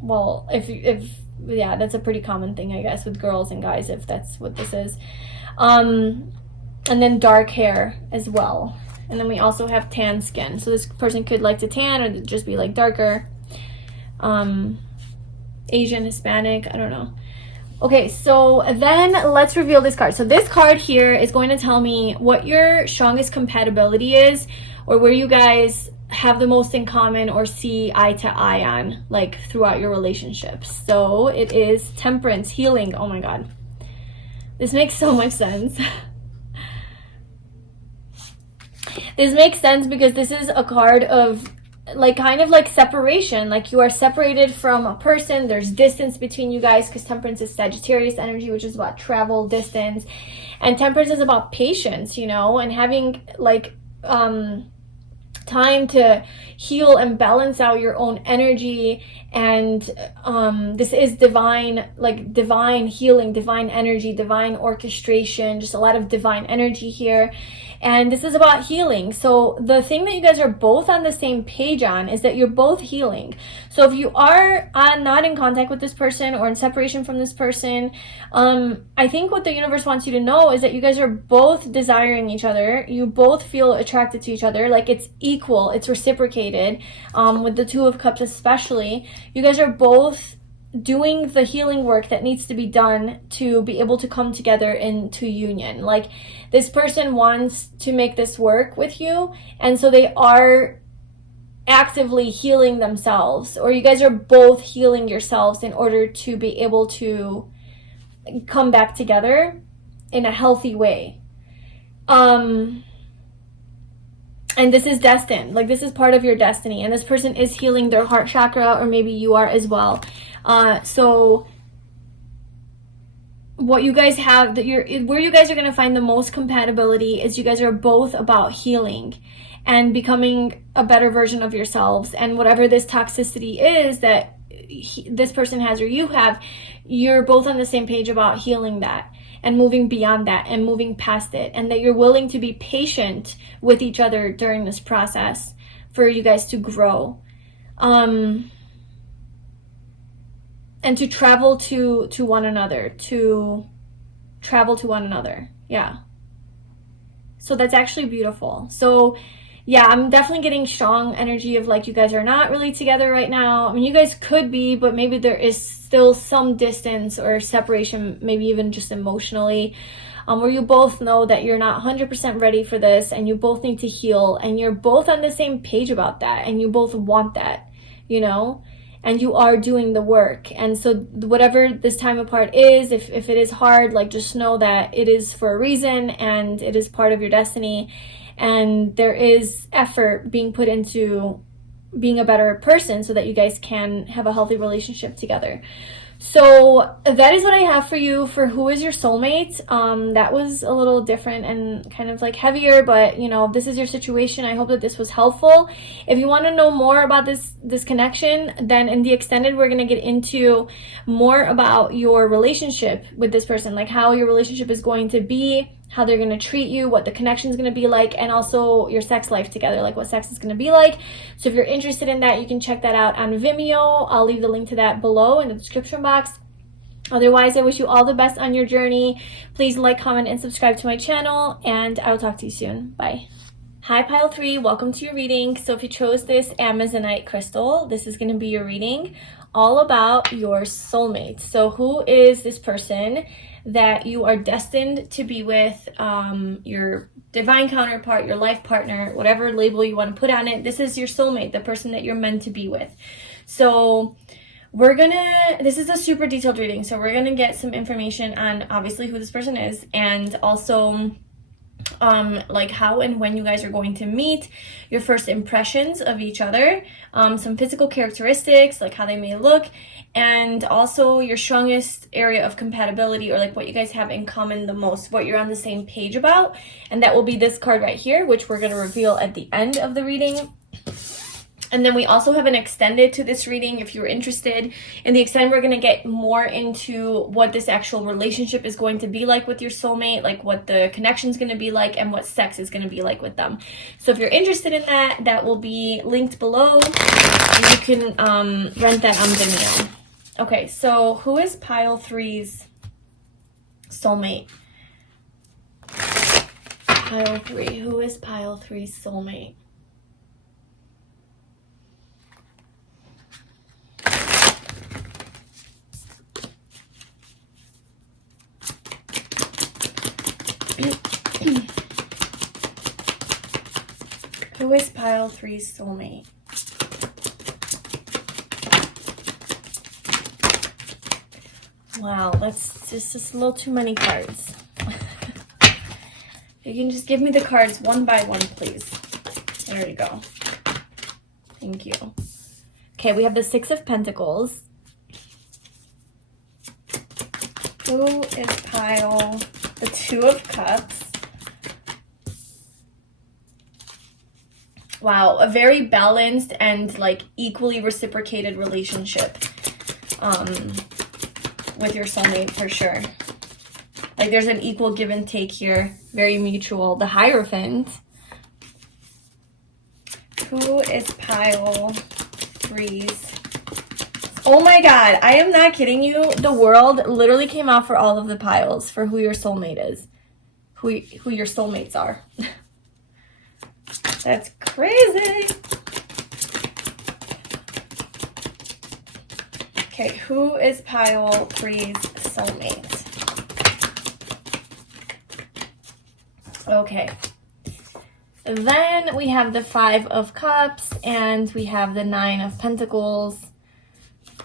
well, yeah, that's a pretty common thing, I guess, with girls and guys, if that's what this is. And then dark hair as well. And then we also have tan skin. So this person could like to tan or just be like darker. Asian, Hispanic, I don't know. Okay, so then let's reveal this card. So this card here is going to tell me what your strongest compatibility is, or where you guys have the most in common or see eye to eye on, like throughout your relationships. So it is Temperance, healing. Oh my god, this makes so much sense. This makes sense because this is a card of like kind of like separation, like you are separated from a person, there's distance between you guys, because Temperance is Sagittarius energy, which is about travel, distance, and Temperance is about patience, you know, and having like time to heal and balance out your own energy. And this is divine, like divine healing, divine energy, divine orchestration, just a lot of divine energy here. And this is about healing. So the thing that you guys are both on the same page on is that you're both healing. So if you are not in contact with this person or in separation from this person, I think what the universe wants you to know is that you guys are both desiring each other. You both feel attracted to each other. Like, it's equal, it's reciprocated. With the Two of Cups especially, you guys are both doing the healing work that needs to be done to be able to come together into union. Like, this person wants to make this work with you, and so they are actively healing themselves, or you guys are both healing yourselves in order to be able to come back together in a healthy way. And this is destined, like this is part of your destiny, and this person is healing their heart chakra, or maybe you are as well. So what you guys have, where you guys are going to find the most compatibility is you guys are both about healing and becoming a better version of yourselves. And whatever this toxicity is that this person has or you have, you're both on the same page about healing that and moving beyond that and moving past it, and that you're willing to be patient with each other during this process for you guys to grow. And to travel to one another, yeah. So that's actually beautiful. So yeah, I'm definitely getting strong energy of like you guys are not really together right now. I mean, you guys could be, but maybe there is still some distance or separation, maybe even just emotionally, where you both know that you're not 100% ready for this, and you both need to heal, and you're both on the same page about that, and you both want that, you know? and you are doing the work. And so whatever this time apart is, if it is hard, like, just know that it is for a reason and it is part of your destiny, and there is effort being put into being a better person so that you guys can have a healthy relationship together. So that is what I have for you for who is your soulmate. That was a little different and kind of like heavier, but you know, this is your situation. I hope that this was helpful. If you want to know more about this connection, then in the extended, we're going to get into more about your relationship with this person, like how your relationship is going to be, how they're going to treat you, what the connection is going to be like, and also your sex life together, like what sex is going to be like. So if you're interested in that, you can check that out on Vimeo. I'll leave the link to that below in the description box. Otherwise, I wish you all the best on your journey. Please like, comment, and subscribe to my channel, and I will talk to you soon. Bye. Hi, Pile 3. Welcome to your reading. So if you chose this Amazonite crystal, this is going to be your reading all about your soulmate. So who is this person that you are destined to be with, your divine counterpart, your life partner, whatever label you want to put on it? This is your soulmate, the person that you're meant to be with. So this is a super detailed reading, so we're gonna get some information on obviously who this person is, and also like how and when you guys are going to meet, your first impressions of each other, some physical characteristics, like how they may look, and also your strongest area of compatibility, or like what you guys have in common the most, what you're on the same page about. And that will be this card right here, which we're going to reveal at the end of the reading. And then we also have an extended to this reading if you're interested. In the extended, we're going to get more into what this actual relationship is going to be like with your soulmate, like what the connection is going to be like, and what sex is going to be like with them. So if you're interested in that, that will be linked below, and you can rent that on Vimeo. Okay, so who is Pile 3's soulmate? Pile 3. Who is Pile 3's soulmate? Who is Pile 3's soulmate? Wow, that's just a little too many cards. You can just give me the cards one by one, please. There you go. Thank you. Okay, we have the 6 of Pentacles. Who is Pile? The 2 of Cups. Wow, a very balanced and like equally reciprocated relationship with your soulmate for sure. Like there's an equal give and take here, very mutual. The Hierophant. Who is Pile 3's? Oh my god, I am not kidding you. The world literally came out for all of the piles for who your soulmate is. Who your soulmates are. That's crazy. Okay, who is Pile 3's soulmate? Okay. Then we have the 5 of Cups, and we have the 9 of Pentacles.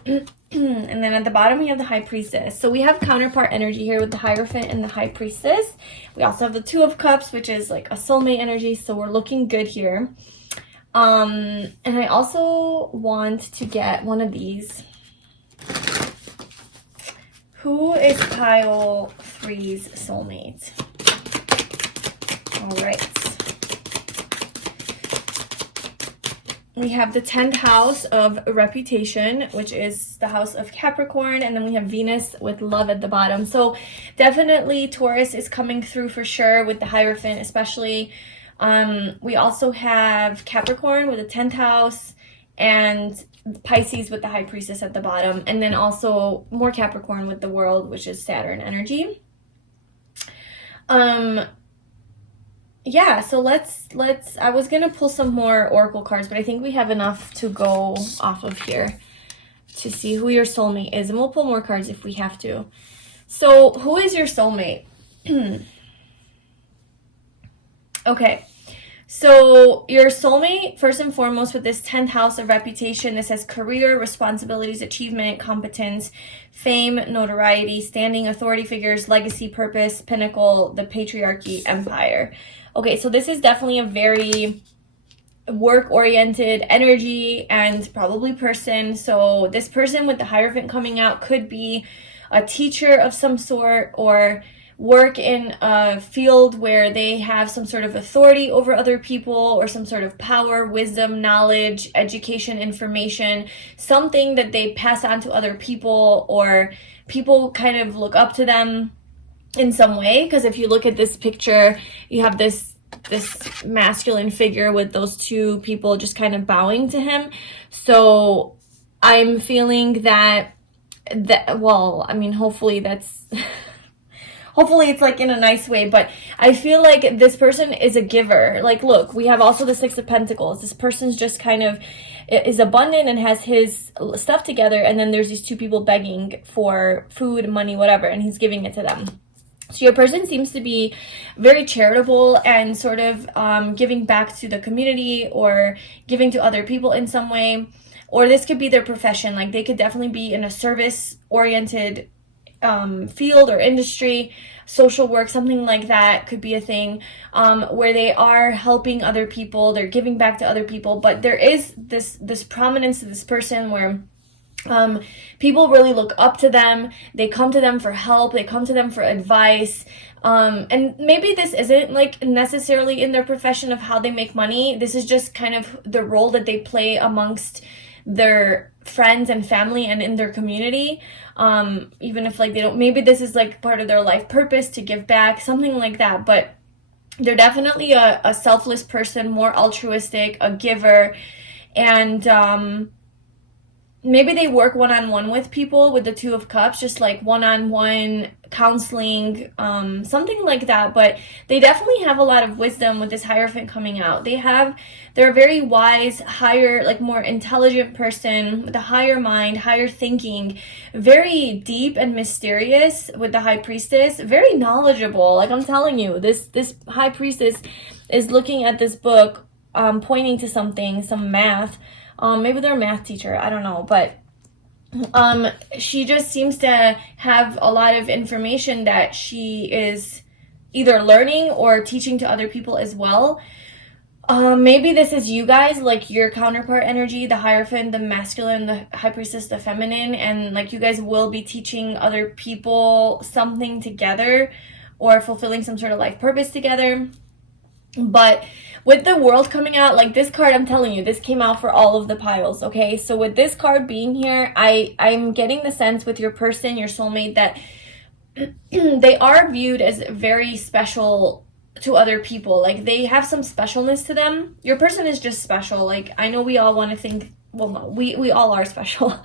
And then at the bottom we have the High Priestess. So we have counterpart energy here with the Hierophant and the High Priestess. We also have the 2 of Cups, which is like a soulmate energy, so we're looking good here. And I also want to get one of these. Who is Pile 3's soulmate? All right. We have the 10th house of reputation, which is the house of Capricorn, and then we have Venus with love at the bottom. So definitely Taurus is coming through for sure with the Hierophant especially. We also have Capricorn with the 10th house, and Pisces with the High Priestess at the bottom, and then also more Capricorn with the World, which is Saturn energy. Yeah, so let's I was gonna pull some more oracle cards, but I think we have enough to go off of here to see who your soulmate is, and we'll pull more cards if we have to. So who is your soulmate? Okay, So your soulmate, first and foremost, with this 10th house of reputation, this has career, responsibilities, achievement, competence, fame, notoriety, standing, authority figures, legacy, purpose, pinnacle, the patriarchy, empire. Okay, so this is definitely a very work-oriented energy and probably person. So this person with the Hierophant coming out could be a teacher of some sort, or work in a field where they have some sort of authority over other people, or some sort of power, wisdom, knowledge, education, information, something that they pass on to other people, or people kind of look up to them in some way. Because if you look at this picture, you have this masculine figure with those two people just kind of bowing to him. So I'm feeling that well, I mean, hopefully that's hopefully it's like in a nice way, but I feel like this person is a giver. Like, look, we have also the Six of Pentacles. This person's just kind of is abundant and has his stuff together, and then there's these two people begging for food, money, whatever, and he's giving it to them. So your person seems to be very charitable and sort of giving back to the community, or giving to other people in some way. Or this could be their profession. Like, they could definitely be in a service-oriented field or industry, social work, something like that could be a thing, where they are helping other people, they're giving back to other people. But there is this prominence to this person where people really look up to them, they come to them for help, they come to them for advice, and maybe this isn't like necessarily in their profession of how they make money. This is just kind of the role that they play amongst their friends and family and in their community, even if like they don't, maybe this is like part of their life purpose to give back, something like that. But they're definitely a selfless person, more altruistic, a giver, and maybe they work one-on-one with people with the Two of Cups, just like one-on-one counseling, something like that. But they definitely have a lot of wisdom with this Hierophant coming out. They're a very wise, higher, like more intelligent person with a higher mind, higher thinking, very deep and mysterious with the High Priestess, very knowledgeable. Like, I'm telling you, this High Priestess is looking at this book, pointing to something, some math. Maybe they're a math teacher, I don't know, but she just seems to have a lot of information that she is either learning or teaching to other people as well. Maybe this is you guys, like your counterpart energy, the Hierophant, the masculine, the High Priestess, the feminine, and like you guys will be teaching other people something together, or fulfilling some sort of life purpose together. But with the World coming out, like this card, I'm telling you, this came out for all of the piles, okay? So with this card being here, I'm getting the sense with your person, your soulmate, that they are viewed as very special to other people. Like, they have some specialness to them. Your person is just special. Like, I know we all want to think, well, no, we all are special.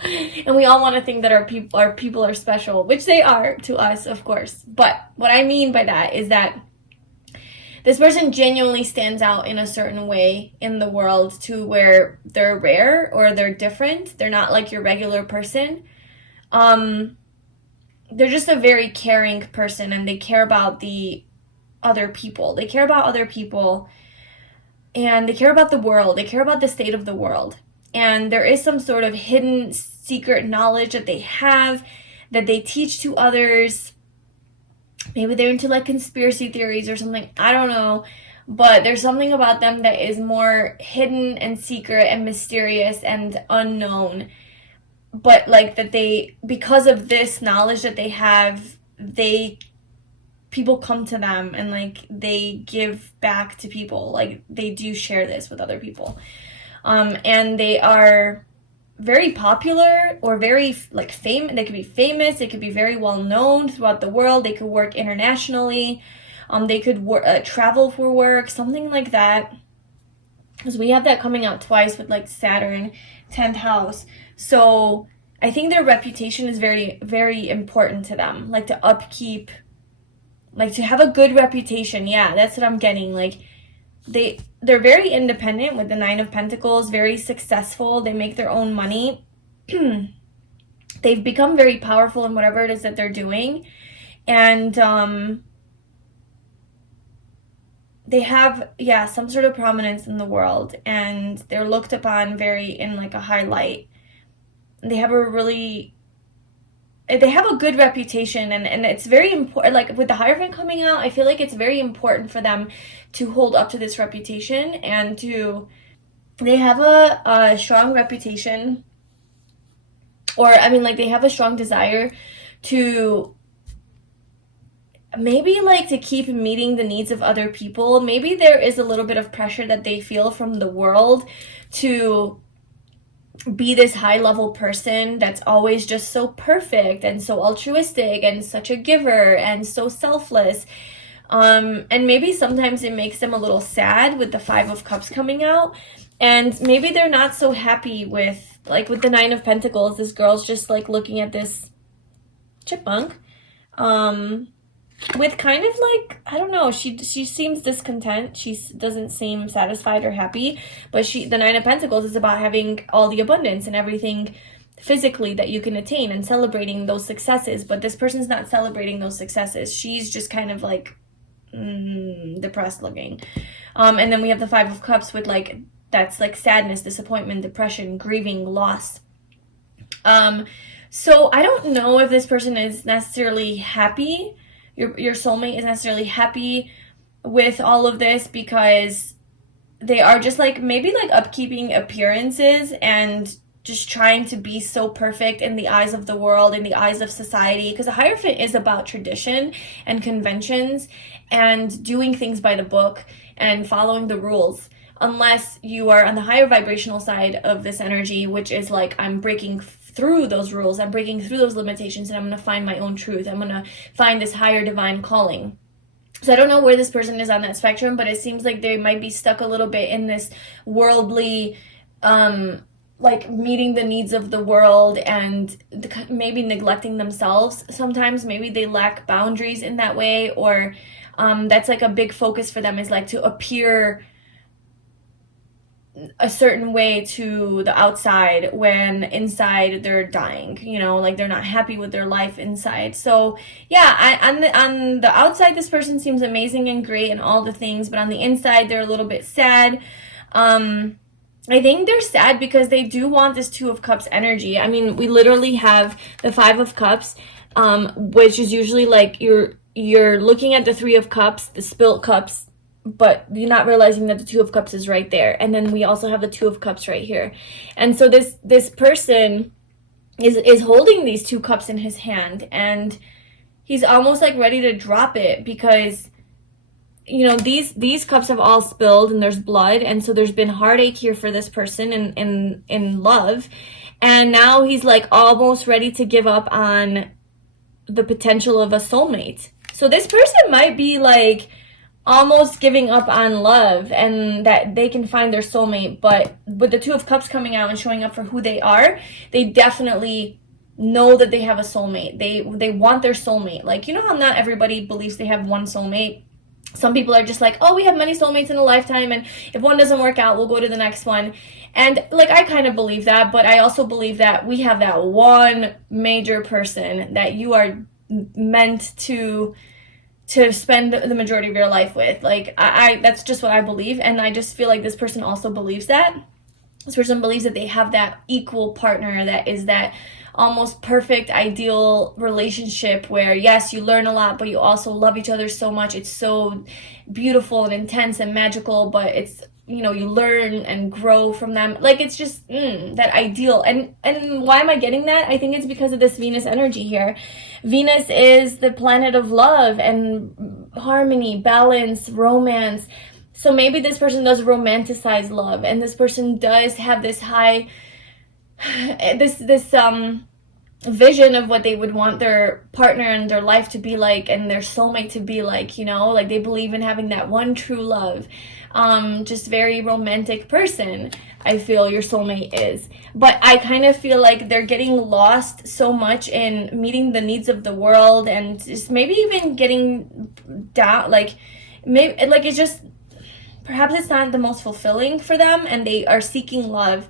And we all want to think that our people are special, which they are to us, of course. But what I mean by that is that this person genuinely stands out in a certain way in the world, to where they're rare or they're different. They're not like your regular person. They're just a very caring person, and they care about the other people. They care about other people, and they care about the world. They care about the state of the world. And there is some sort of hidden secret knowledge that they have, that they teach to others. Maybe they're into like conspiracy theories or something, I don't know, but there's something about them that is more hidden and secret and mysterious and unknown. But like that they, because of this knowledge that they have, people come to them and like they give back to people. Like, they do share this with other people, and they are very popular, or very like famous. They could be famous, they could be very well known throughout the world, they could work internationally, they could travel for work, something like that, because we have that coming out twice with like Saturn, 10th house. So I think their reputation is very, very important to them, like to upkeep, like to have a good reputation. Yeah, that's what I'm getting. Like, they're very independent with the Nine of Pentacles, very successful. They make their own money. They've become very powerful in whatever it is that they're doing. And they have, yeah, some sort of prominence in the world, and they're looked upon very in like a high light. They have a good reputation, and it's very important. Like with the Hierophant coming out, I feel like it's very important for them to hold up to this reputation, and they have a strong reputation, or I mean, like, they have a strong desire to maybe like to keep meeting the needs of other people. Maybe there is a little bit of pressure that they feel from the world to be this high level person that's always just so perfect and so altruistic and such a giver and so selfless. And maybe sometimes it makes them a little sad with the 5 of Cups coming out, and maybe they're not so happy with, like with the 9 of Pentacles, this girl's just like looking at this chipmunk with kind of like, I don't know, she seems discontent. She doesn't seem satisfied or happy, but the 9 of Pentacles is about having all the abundance and everything physically that you can attain and celebrating those successes. But this person's not celebrating those successes. She's just kind of like depressed looking. And then we have the 5 of Cups with like, that's like sadness, disappointment, depression, grieving, loss. So I don't know if this person is necessarily happy. Your soulmate is necessarily happy with all of this, because they are just like maybe like upkeeping appearances and just trying to be so perfect in the eyes of the world, in the eyes of society, because the Hierophant is about tradition and conventions and doing things by the book and following the rules, unless you are on the higher vibrational side of this energy, which is like, I'm breaking through those rules, I'm breaking through those limitations, and I'm going to find my own truth. I'm going to find this higher divine calling. So I don't know where this person is on that spectrum, but it seems like they might be stuck a little bit in this worldly, like meeting the needs of the world and maybe neglecting themselves. Sometimes maybe they lack boundaries in that way, or that's like a big focus for them, is like to appear a certain way to the outside when inside they're dying, you know, like they're not happy with their life inside. So yeah, on the outside, this person seems amazing and great and all the things, but on the inside, they're a little bit sad. I think they're sad because they do want this 2 of Cups energy. I mean, we literally have the 5 of Cups, which is usually like you're looking at the 3 of Cups, the spilt cups, but you're not realizing that the 2 of Cups is right there. And then we also have the 2 of Cups right here. And so this person is holding these 2 cups in his hand, and he's almost like ready to drop it, because, you know, these cups have all spilled and there's blood, and so there's been heartache here for this person in love. And now he's like almost ready to give up on the potential of a soulmate. So this person might be like almost giving up on love and that they can find their soulmate, but with the 2 of Cups coming out and showing up for who they are, they definitely know that they have a soulmate. They want their soulmate. Like, you know how not everybody believes they have one soulmate? Some people are just like, oh, we have many soulmates in a lifetime, and if one doesn't work out, we'll go to the next one. And like, I kind of believe that, but I also believe that we have that one major person that you are meant to spend the majority of your life with. Like, I that's just what I believe, and I just feel like this person also believes that. This person believes that they have that equal partner that is that almost perfect, ideal relationship where, yes, you learn a lot, but you also love each other so much. It's so beautiful and intense and magical, but it's, you know, you learn and grow from them. Like, it's just that ideal. And why am I getting that? I think it's because of this Venus energy here. Venus is the planet of love and harmony, balance, romance. So maybe this person does romanticize love, and this person does have this high, this vision of what they would want their partner and their life to be like and their soulmate to be like, you know, like they believe in having that one true love. Just very romantic person, I feel your soulmate is. But I kind of feel like they're getting lost so much in meeting the needs of the world, and just maybe even getting down, like, maybe, like, it's just, perhaps it's not the most fulfilling for them, and they are seeking love,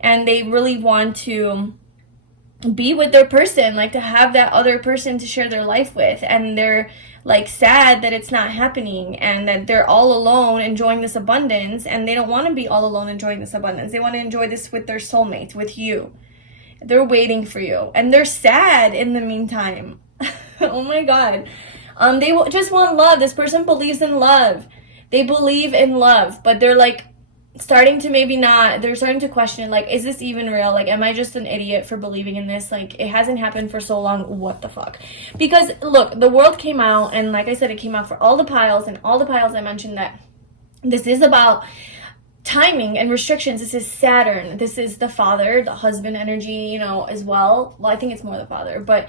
and they really want to be with their person, like to have that other person to share their life with, and they're like sad that it's not happening and that they're all alone enjoying this abundance, and they don't want to be all alone enjoying this abundance. They want to enjoy this with their soulmate, with you. They're waiting for you, and they're sad in the meantime. Oh my God. They just want love. This person believes in love. They believe in love, but they're like starting to maybe not, they're starting to question, like, is this even real? Like, am I just an idiot for believing in this? Like, it hasn't happened for so long. What the fuck? Because look, the world came out, and like I said, it came out for all the piles, and all the piles I mentioned that this is about timing and restrictions. This is Saturn. This is the father, the husband energy, you know, as well. Well, I think it's more the father, but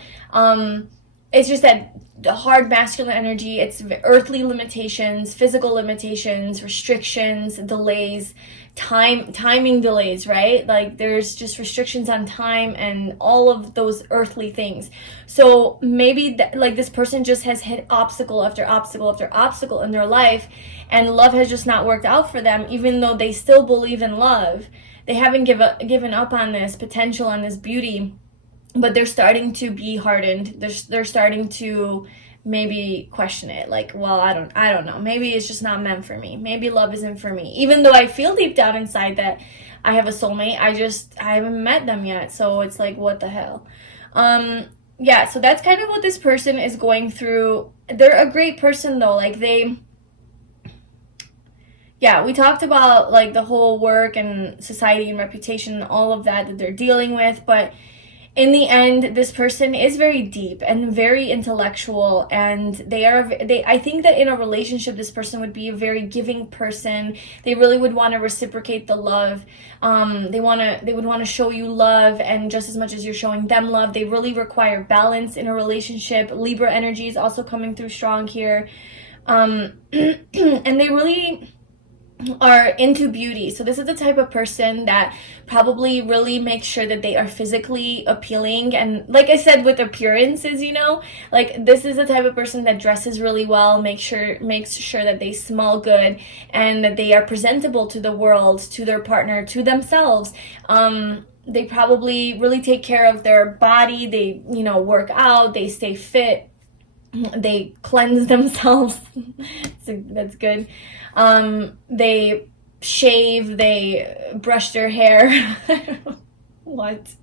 it's just that the hard masculine energy. It's earthly limitations, physical limitations, restrictions, delays, timing delays, right? Like there's just restrictions on time and all of those earthly things. So maybe like this person just has hit obstacle after obstacle after obstacle in their life, and love has just not worked out for them, even though they still believe in love. They haven't given up on this potential and this beauty, but they're starting to be hardened. They're starting to maybe question it, like, well, I don't know, maybe it's just not meant for me, maybe love isn't for me, even though I feel deep down inside that I have a soulmate. I haven't met them yet, so it's like, what the hell. Yeah, so that's kind of what this person is going through. They're a great person though, like yeah, we talked about like the whole work and society and reputation and all of that they're dealing with, but in the end, this person is very deep and very intellectual, and I think that in a relationship, this person would be a very giving person. They really would want to reciprocate the love. They would want to show you love, and just as much as you're showing them love. They really require balance in a relationship. Libra energy is also coming through strong here. And they really are into beauty. So this is the type of person that probably really makes sure that they are physically appealing, and like I said, with appearances, you know, like this is the type of person that dresses really well, makes sure that they smell good, and that they are presentable to the world, to their partner, to themselves. They probably really take care of their body. They, you know, work out, they stay fit, they cleanse themselves. That's good. They shave, they brush their hair. What?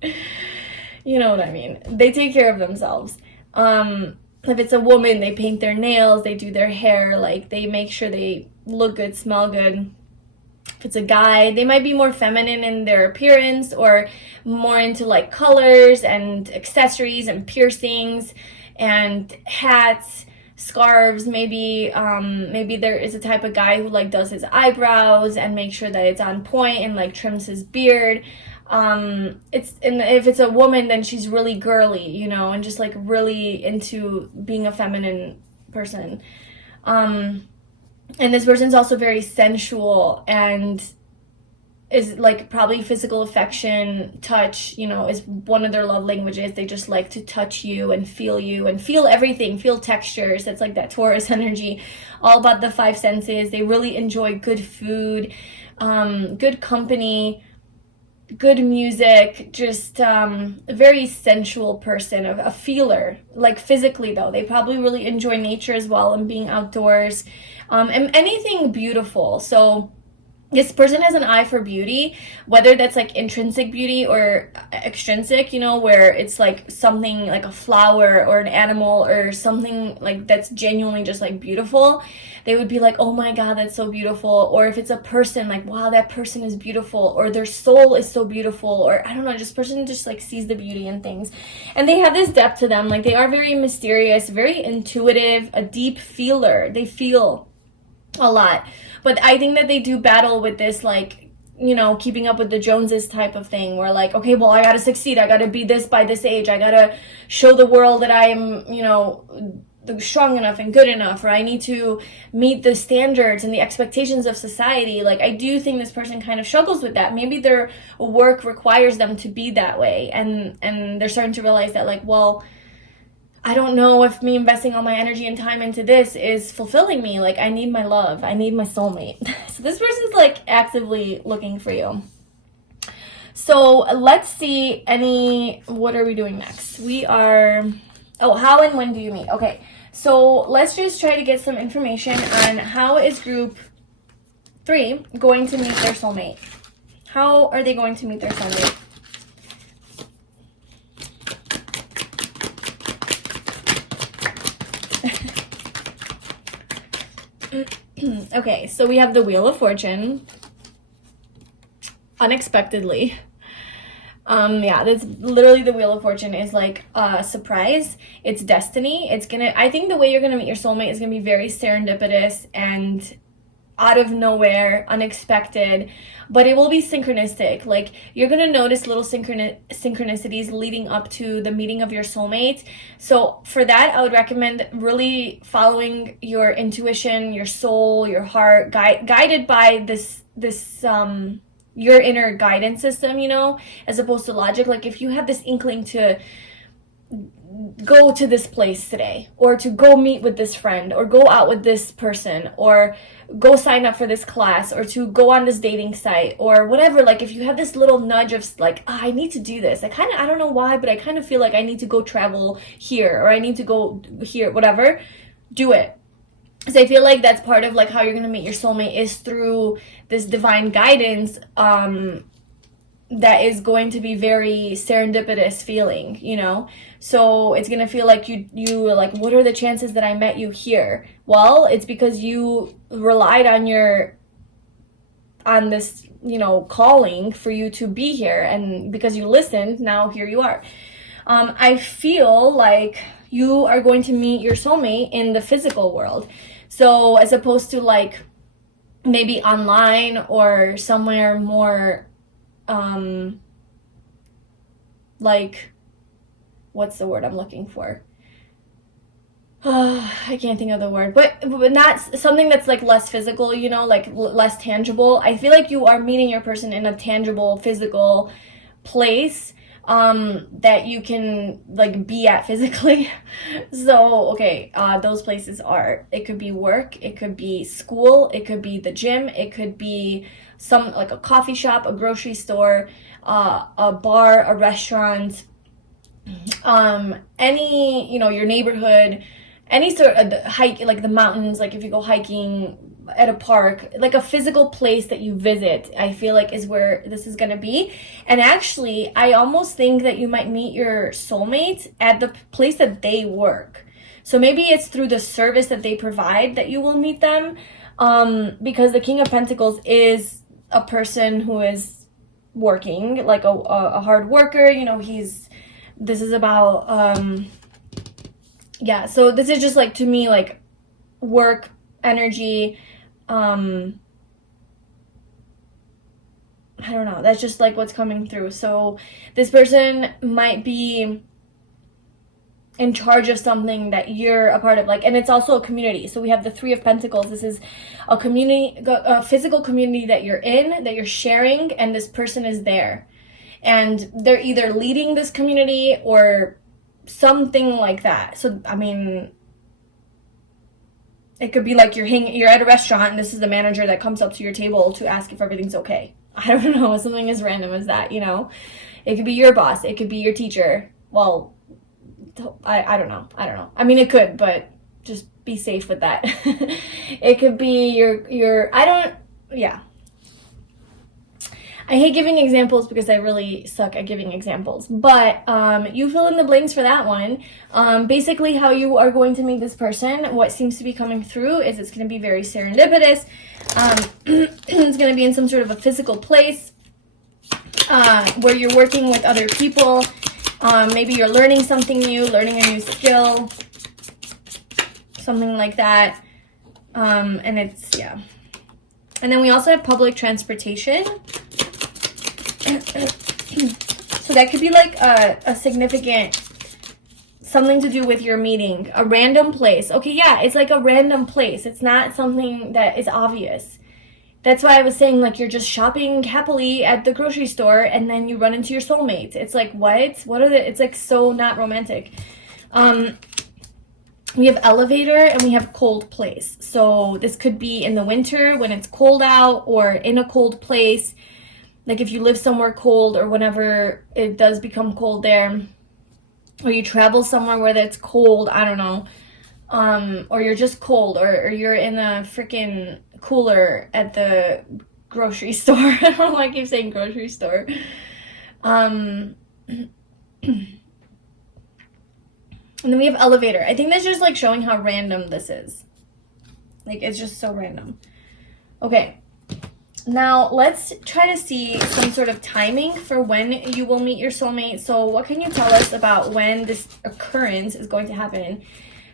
You know what I mean. They take care of themselves. If it's a woman, they paint their nails, they do their hair, like they make sure they look good, smell good. If it's a guy, they might be more feminine in their appearance, or more into like colors and accessories and piercings and hats, scarves. Maybe there is a type of guy who like does his eyebrows and makes sure that it's on point and like trims his beard. If it's a woman, then she's really girly, you know, and just like really into being a feminine person. And this person's also very sensual and is like probably physical affection, touch, you know, is one of their love languages. They just like to touch you and feel everything, feel textures. That's like that Taurus energy, all about the five senses. They really enjoy good food, good company, good music, just a very sensual person, a feeler. Like physically though, they probably really enjoy nature as well and being outdoors, and anything beautiful. So this person has an eye for beauty, whether that's like intrinsic beauty or extrinsic, you know, where it's like something like a flower or an animal or something like that's genuinely just like beautiful. They would be like, oh my God, that's so beautiful. Or if it's a person, like, wow, that person is beautiful, or their soul is so beautiful, or I don't know, just person just like sees the beauty in things. And they have this depth to them. Like they are very mysterious, very intuitive, a deep feeler. They feel a lot. But I think that they do battle with this, like, you know, keeping up with the Joneses type of thing, where like, okay, well, I gotta succeed, I gotta be this by this age, I gotta show the world that I am, you know, strong enough and good enough, or I need to meet the standards and the expectations of society. Like, I do think this person kind of struggles with that. Maybe their work requires them to be that way, and they're starting to realize that, like, well, I don't know if me investing all my energy and time into this is fulfilling me. Like, I need my love. I need my soulmate. So this person's like actively looking for you. So let's see what are we doing next? We are, how and when do you meet? Okay, so let's just try to get some information on how is group 3 going to meet their soulmate. How are they going to meet their soulmate? Okay, so we have the Wheel of Fortune. Unexpectedly. Yeah, that's literally the Wheel of Fortune is like a surprise. It's destiny. I think the way you're gonna meet your soulmate is gonna be very serendipitous and out of nowhere, unexpected, but it will be synchronistic. Like, you're gonna notice little synchronicities leading up to the meeting of your soulmate. So for that, I would recommend really following your intuition, your soul, your heart, guided by this your inner guidance system, you know, as opposed to logic. Like, if you have this inkling to go to this place today, or to go meet with this friend, or go out with this person, or go sign up for this class, or to go on this dating site, or whatever, like, if you have this little nudge of like, I need to do this, I don't know why, but I kind of feel like I need to go travel here, or I need to go here, whatever, do it. So I feel like that's part of like how you're gonna meet your soulmate, is through this divine guidance that is going to be very serendipitous feeling, you know? So it's gonna feel like you like, what are the chances that I met you here? Well, it's because you relied on this, you know, calling for you to be here, and because you listened, now here you are. I feel like you are going to meet your soulmate in the physical world. So as opposed to like maybe online or somewhere more like, what's the word I'm looking for? I can't think of the word, but not something that's like less physical, you know, like less tangible. I feel like you are meeting your person in a tangible, physical place that you can like be at physically. So okay, those places are, it could be work, it could be school, it could be the gym, it could be some like a coffee shop, a grocery store, a bar, a restaurant, any, you know, your neighborhood, any sort of hike, like the mountains, like if you go hiking at a park, like a physical place that you visit, I feel like is where this is gonna be. And actually, I almost think that you might meet your soulmate at the place that they work. So maybe it's through the service that they provide that you will meet them, because the King of Pentacles is a person who is working, like a hard worker, you know. This is about yeah, so this is just like, to me, like work, energy, I don't know, that's just like what's coming through. So this person might be in charge of something that you're a part of, like, and it's also a community. So we have the Three of Pentacles. This is a community, a physical community that you're in, that you're sharing, and this person is there, and they're either leading this community or something like that. So I mean, it could be like you're at a restaurant, and this is the manager that comes up to your table to ask if everything's okay. I don't know, something as random as that, you know. It could be your boss, it could be your teacher. Well, I don't know. I mean, it could, but just be safe with that. It could be your yeah. I hate giving examples because I really suck at giving examples, but you fill in the blanks for that one. Basically, how you are going to meet this person, what seems to be coming through is it's going to be very serendipitous. It's going to be in some sort of a physical place where you're working with other people. Maybe you're learning something new, learning a new skill, something like that. And it's, yeah. And then we also have public transportation. So that could be like a significant, something to do with your meeting, a random place. Okay, yeah, it's like a random place. It's not something that is obvious. That's why I was saying, like, you're just shopping happily at the grocery store and then you run into your soulmate. It's like, what? It's like so not romantic. We have elevator and we have cold place. So this could be in the winter when it's cold out, or in a cold place. like if you live somewhere cold or whenever it does become cold there, or you travel somewhere where it's cold, I don't know, or you're just cold, or you're in a freaking cooler at the grocery store. I don't know why I keep saying grocery store. And then we have elevator. I think that's just like showing how random this is. Like, it's just so random. Okay, now let's try to see some sort of timing for when you will meet your soulmate. So what can you tell us about when this occurrence is going to happen,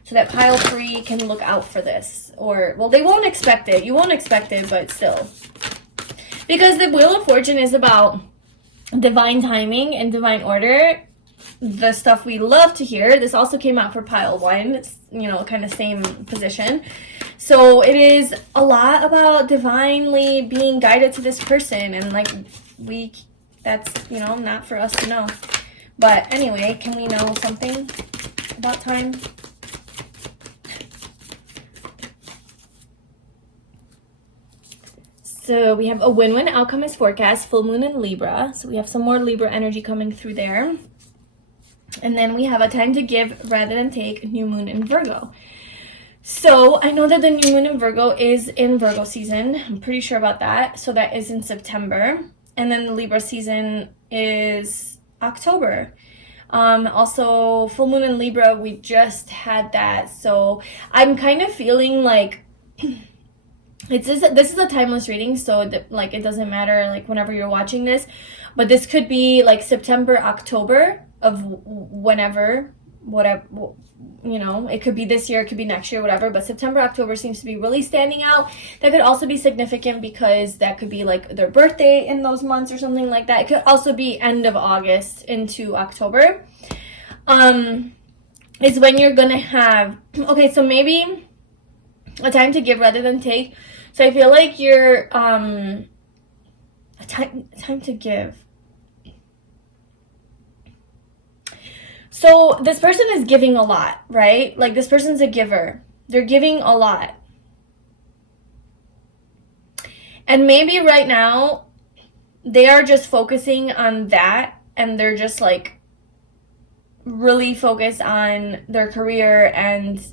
so that pile 3 can look out for this? Or, well, they won't expect it. You won't expect it, but still. Because the Wheel of Fortune is about divine timing and divine order, the stuff we love to hear. This also came out for pile 1. It's, you know, kind of same position. So it is a lot about divinely being guided to this person, and like that's, you know, not for us to know. But anyway, can we know something about time? So we have a win-win outcome is forecast, full moon in Libra. So we have some more Libra energy coming through there. And then we have a time to give rather than take, new moon in Virgo. So I know that the new moon in Virgo is in Virgo season. I'm pretty sure about that. So that is in September. And then the Libra season is October. Also, full moon in Libra, we just had that. So I'm kind of feeling like this is a timeless reading. So like it doesn't matter like whenever you're watching this. But this could be like September, October of whenever, whatever, you know, it could be this year, it could be next year, whatever, but September, October seems to be really standing out. That could also be significant because that could be like their birthday in those months or something like that. It could also be end of August into October. Is when you're gonna have, okay, so maybe a time to give rather than take. So I feel like you're, a time to give. So this person is giving a lot, right? Like this person's a giver. They're giving a lot. And maybe right now they are just focusing on that, and they're just like really focused on their career and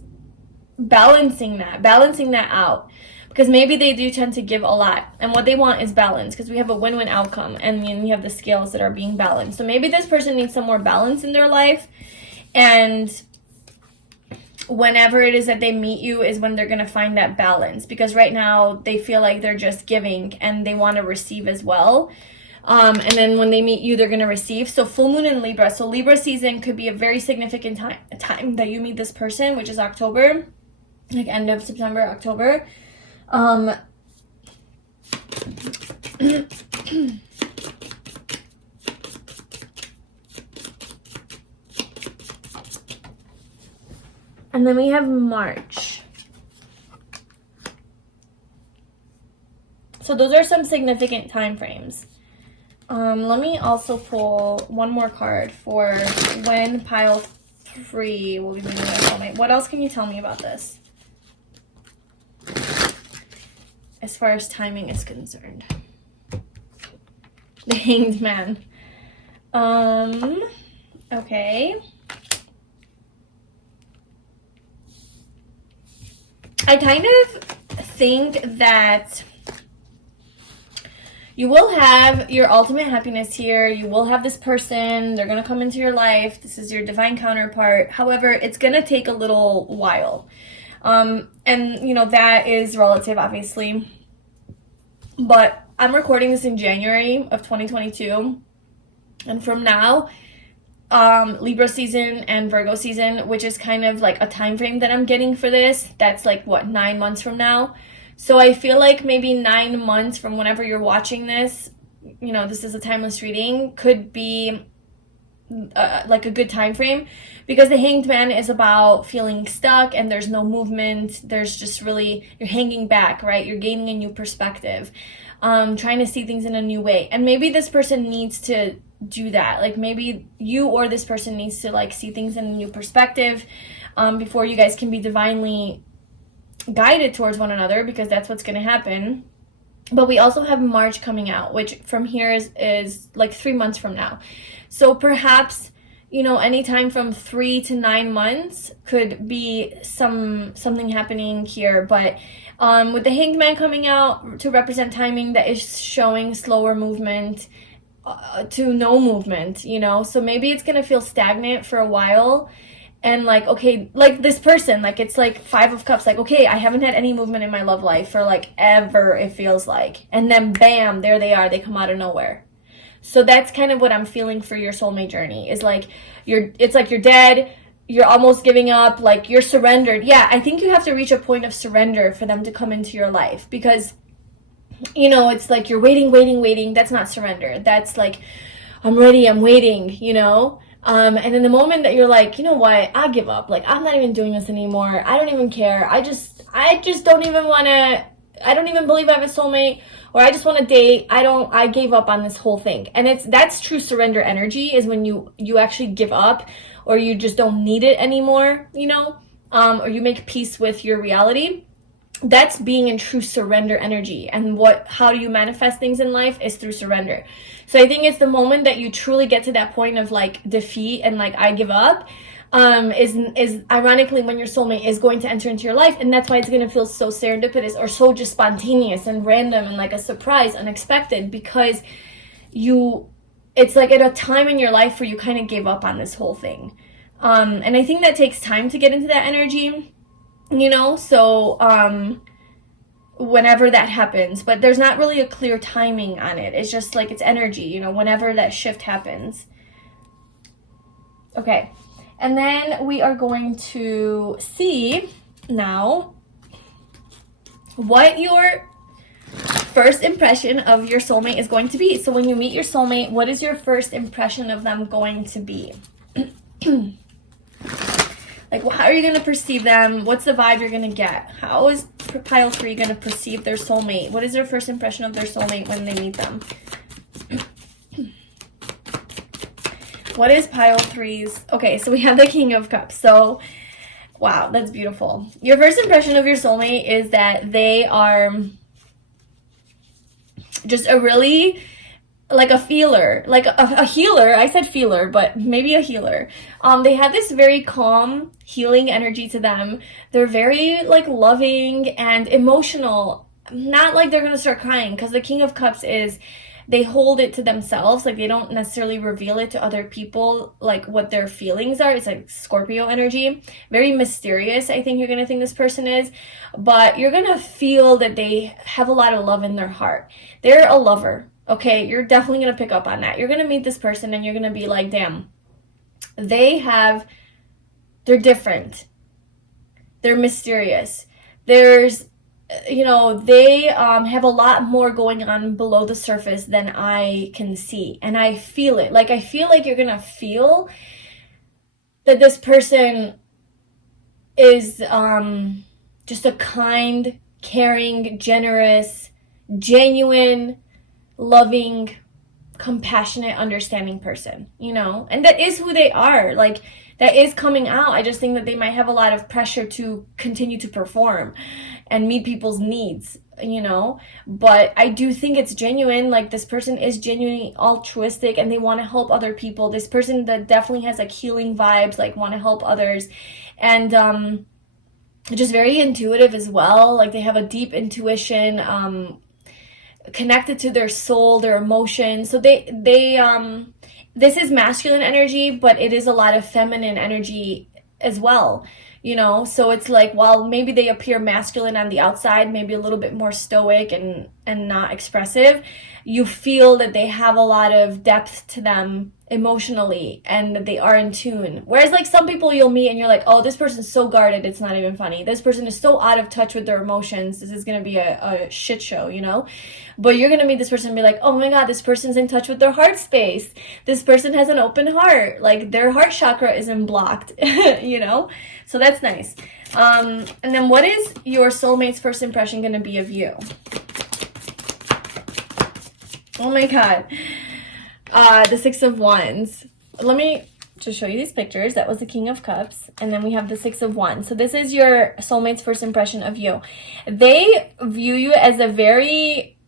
balancing that out. Because maybe they do tend to give a lot, and what they want is balance, because we have a win-win outcome, and we have the scales that are being balanced. So maybe this person needs some more balance in their life, and whenever it is that they meet you is when they're going to find that balance, because right now they feel like they're just giving and they want to receive as well. And then when they meet you, they're going to receive. So full moon in Libra. So Libra season could be a very significant time that you meet this person, which is October, like end of September, October. And then we have March. So those are some significant time frames. Let me also pull one more card for when pile 3 will be meeting their soulmate. What else can you tell me about this, as far as timing is concerned? The Hanged Man. Okay. I kind of think that you will have your ultimate happiness here. You will have this person. They're going to come into your life. This is your divine counterpart. However, it's going to take a little while. And, you know, that is relative, obviously. But I'm recording this in January of 2022. And from now, Libra season and Virgo season, which is kind of like a time frame that I'm getting for this, that's like, what, 9 months from now? So I feel like maybe 9 months from whenever you're watching this, you know, this is a timeless reading, could be like a good time frame, because the Hanged Man is about feeling stuck and there's no movement. There's just really, you're hanging back, right? You're gaining a new perspective, trying to see things in a new way. And maybe this person needs to do that. Like maybe you or this person needs to like see things in a new perspective before you guys can be divinely guided towards one another, because that's what's going to happen. But we also have March coming out, which from here is like 3 months from now. So perhaps, you know, anytime from 3 to 9 months could be something happening here. But with the Hanged Man coming out to represent timing, that is showing slower movement to no movement, you know. So maybe it's gonna feel stagnant for a while. And like, okay, like this person, like it's like 5 of Cups, like, okay, I haven't had any movement in my love life for like ever, it feels like. And then bam, there they are, they come out of nowhere. So that's kind of what I'm feeling for your soulmate journey, is like it's like you're dead, you're almost giving up, like you're surrendered. Yeah, I think you have to reach a point of surrender for them to come into your life, because, you know, it's like you're waiting. That's not surrender. That's like, I'm ready, I'm waiting, you know. And in the moment that you're like, you know what, I give up, like I'm not even doing this anymore, I don't even care, I just don't even want to, I don't even believe I have a soulmate, or I just want to date, I gave up on this whole thing. And that's true surrender energy, is when you actually give up, or you just don't need it anymore, you know, or you make peace with your reality. That's being in true surrender energy. And how do you manifest things in life is through surrender. So I think it's the moment that you truly get to that point of like defeat and like I give up, is ironically when your soulmate is going to enter into your life. And that's why it's going to feel so serendipitous, or so just spontaneous and random and like a surprise, unexpected, because it's like at a time in your life where you kind of gave up on this whole thing. And I think that takes time to get into that energy, you know. So whenever that happens, but there's not really a clear timing on it. It's just like it's energy, you know, whenever that shift happens. Okay, and then we are going to see now what your first impression of your soulmate is going to be. So when you meet your soulmate, what is your first impression of them going to be? Like, how are you going to perceive them? What's the vibe you're going to get? How is pile 3 going to perceive their soulmate? What is their first impression of their soulmate when they meet them? What is pile 3's? Okay, so we have the King of Cups. So, wow, that's beautiful. Your first impression of your soulmate is that they are just a really, like a feeler, like a healer. I said feeler, but maybe a healer. They have this very calm, healing energy to them. They're very like loving and emotional. Not like they're gonna start crying, because the King of Cups is, they hold it to themselves. Like they don't necessarily reveal it to other people, like what their feelings are. It's like Scorpio energy, very mysterious. I think you're gonna think this person is, but you're gonna feel that they have a lot of love in their heart. They're a lover. Okay, you're definitely going to pick up on that. You're going to meet this person and you're going to be like, damn, they're different. They're mysterious. There's, you know, they have a lot more going on below the surface than I can see. And I feel it. Like, I feel like you're going to feel that this person is just a kind, caring, generous, genuine, loving, compassionate, understanding person, you know. And that is who they are. Like, that is coming out. I just think that they might have a lot of pressure to continue to perform and meet people's needs, you know. But I do think it's genuine. Like, this person is genuinely altruistic and they want to help other people. This person that definitely has like healing vibes, like want to help others, and just very intuitive as well. Like, they have a deep intuition, connected to their soul, their emotions. So they this is masculine energy, but it is a lot of feminine energy as well, you know. So it's like, while maybe they appear masculine on the outside, maybe a little bit more stoic and not expressive, you feel that they have a lot of depth to them emotionally, and that they are in tune. Whereas like some people you'll meet and you're like, oh, this person's so guarded, it's not even funny. This person is so out of touch with their emotions, this is gonna be a shit show, you know. But you're gonna meet this person and be like, oh my god, this person's in touch with their heart space. This person has an open heart. Like, their heart chakra isn't blocked, you know. So that's nice. And then what is your soulmate's first impression gonna be of you? Oh my god. The 6 of Wands. Let me just show you these pictures. That was the King of Cups, and then we have the 6 of Wands. So this is your soulmate's first impression of you. They view you as a very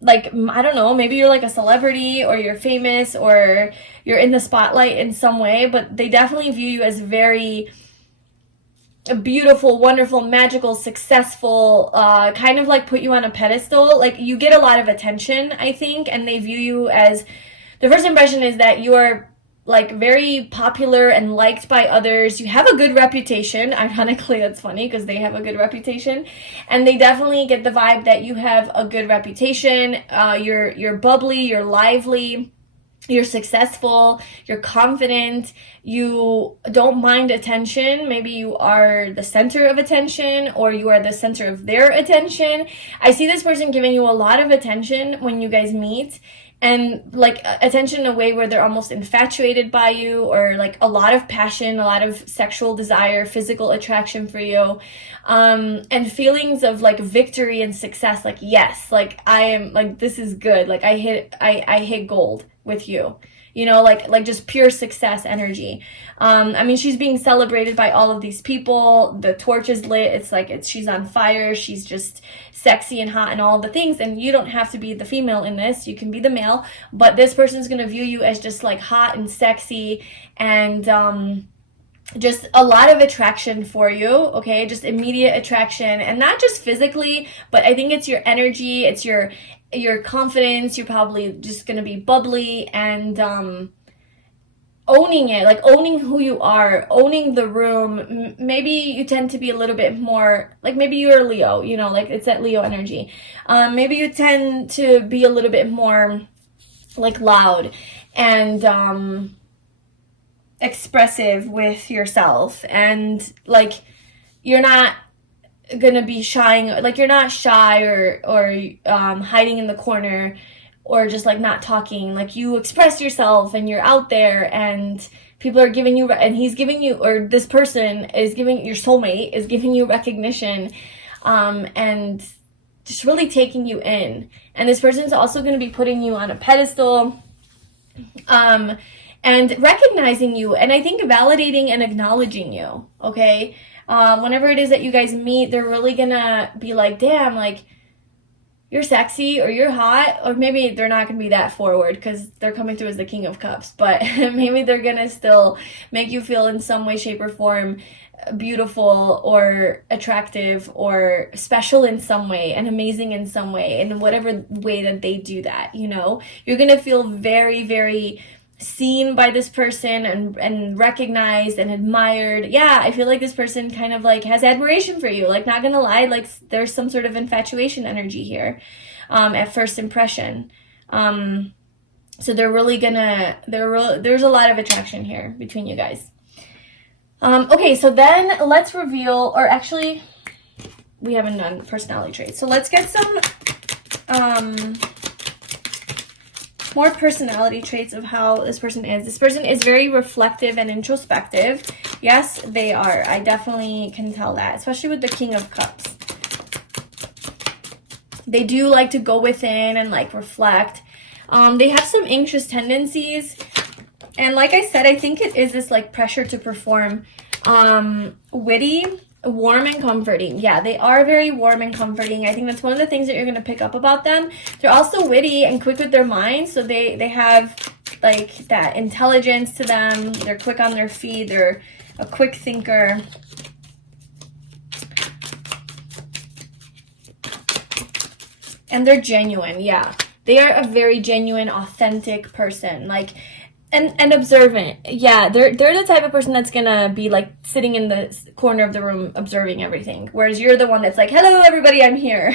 like, I don't know, maybe you're like a celebrity, or you're famous, or you're in the spotlight in some way, but they definitely view you as very beautiful, wonderful, magical, successful, kind of like put you on a pedestal. Like, you get a lot of attention, I think, and they view you as, the first impression is that you are like very popular and liked by others. You have a good reputation. Ironically, that's funny because they have a good reputation, and they definitely get the vibe that you have a good reputation. You're bubbly, you're lively, you're successful, you're confident, you don't mind attention. Maybe you are the center of attention, or you are the center of their attention. I see this person giving you a lot of attention when you guys meet, and like attention in a way where they're almost infatuated by you, or like a lot of passion, a lot of sexual desire, physical attraction for you, and feelings of like victory and success. Like, yes, like I am, like, this is good, like I hit gold with you, you know, like just pure success energy. I mean, she's being celebrated by all of these people. The torch is lit. It's like she's on fire. She's just sexy and hot and all the things. And you don't have to be the female in this. You can be the male. But this person's going to view you as just like hot and sexy, and just a lot of attraction for you, okay? Just immediate attraction, and not just physically, but I think it's your energy, it's your confidence. You're probably just going to be bubbly and owning it, like owning who you are, owning the room. Maybe you tend to be a little bit more, like maybe you're a Leo, you know, like it's that Leo energy. Maybe you tend to be a little bit more like loud and expressive with yourself, and like you're not gonna be shying, like you're not shy or hiding in the corner, or just like not talking. Like, you express yourself and you're out there, and people are giving you, and he's giving you, or this person is giving, your soulmate is giving you recognition, and just really taking you in. And this person's also going to be putting you on a pedestal, and recognizing you, and I think validating and acknowledging you, okay? Whenever it is that you guys meet, they're really gonna be like, damn, like, you're sexy, or you're hot, or maybe they're not gonna be that forward because they're coming through as the King of Cups, but maybe they're gonna still make you feel in some way, shape, or form beautiful, or attractive, or special in some way, and amazing in some way, in whatever way that they do that, you know? You're gonna feel very, very seen by this person, and recognized and admired. Yeah, I feel like this person kind of like has admiration for you. Like, not gonna lie, like there's some sort of infatuation energy here at first impression. So they're really gonna, there's a lot of attraction here between you guys. Okay, so then let's reveal, or actually we haven't done personality traits, so let's get some more personality traits of how this person is. This person is very reflective and introspective. Yes, they are. I definitely can tell that, especially with the King of Cups. They do like to go within and like reflect. They have some anxious tendencies. And like I said, I think it is this like pressure to perform. Witty, warm, and comforting. Yeah, they are very warm and comforting. I think that's one of the things that you're going to pick up about them. They're also witty and quick with their minds. So they have like that intelligence to them. They're quick on their feet. They're a quick thinker. And they're genuine. Yeah, they are a very genuine, authentic person. Like, and observant. Yeah, they're the type of person that's gonna be like sitting in the corner of the room observing everything, whereas you're the one that's like, hello everybody, I'm here.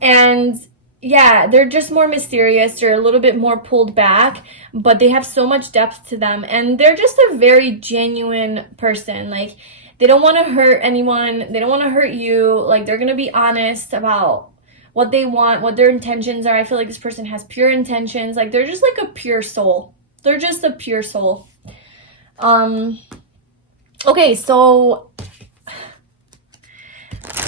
And yeah, they're just more mysterious. They're a little bit more pulled back, but they have so much depth to them, and they're just a very genuine person. Like, they don't want to hurt anyone. They don't want to hurt you. Like, they're gonna be honest about what they want, what their intentions are. I feel like this person has pure intentions. Like, they're just like a pure soul. They're just a pure soul. Okay, so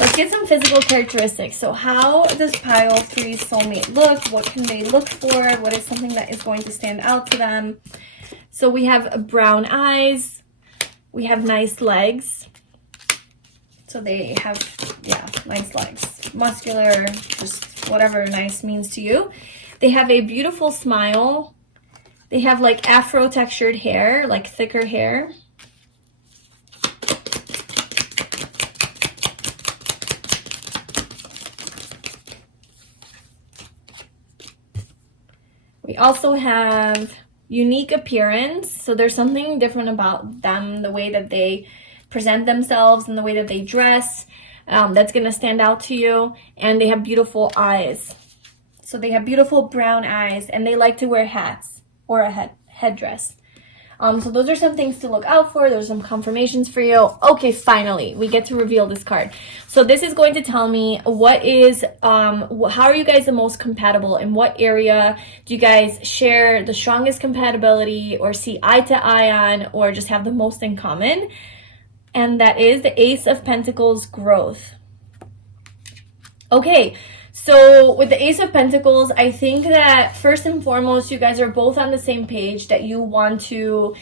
let's get some physical characteristics. So how does pile 3 soulmate look? What can they look for? What is something that is going to stand out to them? So we have brown eyes. We have nice legs. So they have yeah, nice legs. Muscular, just whatever nice means to you. They have a beautiful smile. They have like afro textured hair, like thicker hair. We also have unique appearance. So there's something different about them, the way that they present themselves and the way that they dress. That's going to stand out to you. And they have beautiful eyes. So they have beautiful brown eyes, and they like to wear hats or a headdress. So those are some things to look out for. There's some confirmations for you. Okay, finally, we get to reveal this card. So this is going to tell me what is, how are you guys the most compatible? In what area do you guys share the strongest compatibility, or see eye to eye on, or just have the most in common? And that is the Ace of Pentacles, growth. Okay, so with the Ace of Pentacles, I think that first and foremost, you guys are both on the same page that you want to,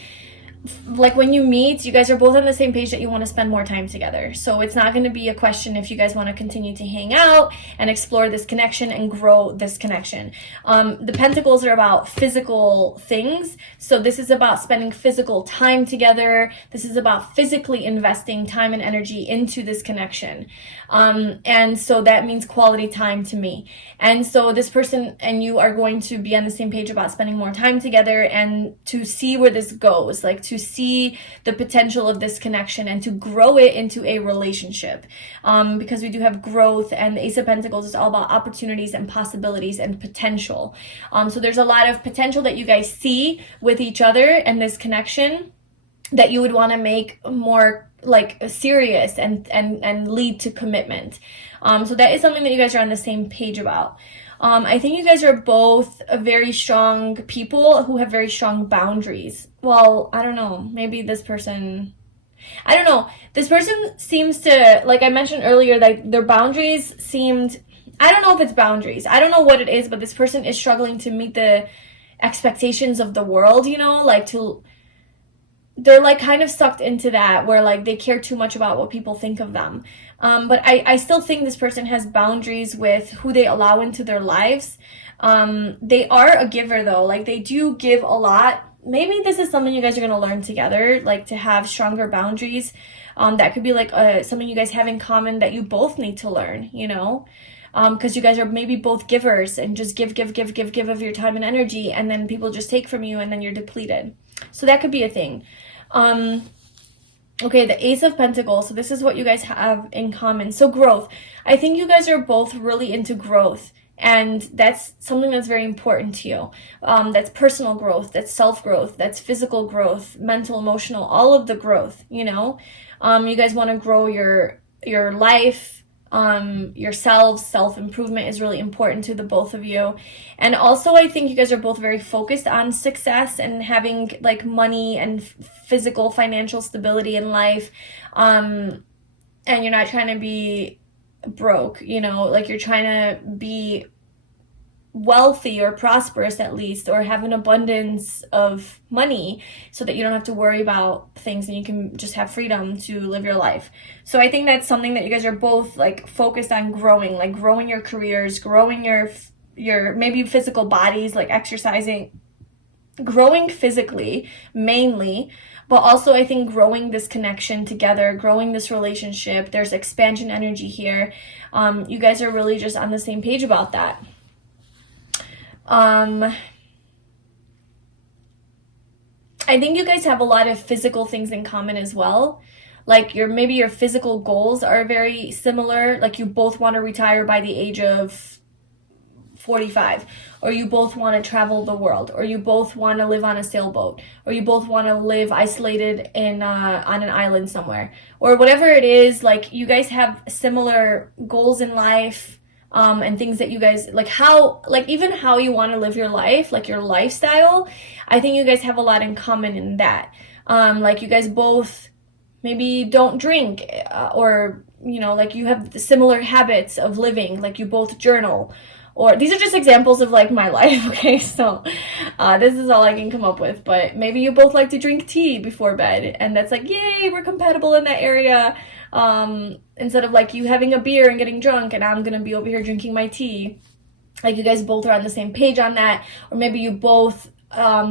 like when you meet, you guys are both on the same page that you want to spend more time together. So it's not going to be a question if you guys want to continue to hang out and explore this connection and grow this connection. The Pentacles are about physical things. So this is about spending physical time together. This is about physically investing time and energy into this connection. And so that means quality time to me. And so this person and you are going to be on the same page about spending more time together, and to see where this goes, like to see the potential of this connection and to grow it into a relationship. Because we do have growth, and the Ace of Pentacles is all about opportunities and possibilities and potential. So there's a lot of potential that you guys see with each other and this connection that you would want to make more like serious and lead to commitment. So that is something that you guys are on the same page about. I think you guys are both very strong people who have very strong boundaries. Well, I don't know, maybe this person, I don't know. This person seems to, like I mentioned earlier, like their boundaries seemed, I don't know if it's boundaries. I don't know what it is, but this person is struggling to meet the expectations of the world, you know, like they're like kind of sucked into that where like they care too much about what people think of them. But I still think this person has boundaries with who they allow into their lives. They are a giver though, like they do give a lot. Maybe this is something you guys are going to learn together, like to have stronger boundaries. That could be like something you guys have in common that you both need to learn, you know? Because you guys are maybe both givers and just give of your time and energy, and then people just take from you and then you're depleted. So that could be a thing. Okay, the Ace of Pentacles. So this is what you guys have in common. So growth. I think you guys are both really into growth, and that's something that's very important to you. That's personal growth, that's self-growth, that's physical growth, mental, emotional, all of the growth, you know? You guys want to grow your life, yourselves. Self-improvement is really important to the both of you. And also I think you guys are both very focused on success and having like money and physical financial stability in life. And you're not trying to be broke, you know, like you're trying to be wealthy or prosperous at least, or have an abundance of money so that you don't have to worry about things and you can just have freedom to live your life. So I think that's something that you guys are both like focused on growing, like growing your careers, growing your maybe physical bodies, like exercising, growing physically mainly, but also I think growing this connection together, growing this relationship. There's expansion energy here. You guys are really just on the same page about that. I think you guys have a lot of physical things in common as well. Like maybe your physical goals are very similar. Like you both want to retire by the age of 45, or you both want to travel the world, or you both want to live on a sailboat, or you both want to live isolated in on an island somewhere, or whatever it is. Like you guys have similar goals in life. And things that you guys like, even how you want to live your life, like your lifestyle. I think you guys have a lot in common in that. Like you guys both maybe don't drink, or, you know, like you have similar habits of living, like you both journal, or these are just examples of like my life, okay? So this is all I can come up with. But maybe you both like to drink tea before bed, and that's like, yay, we're compatible in that area. Instead of like you having a beer and getting drunk and I'm gonna be over here drinking my tea, like you guys both are on the same page on that. Or maybe you both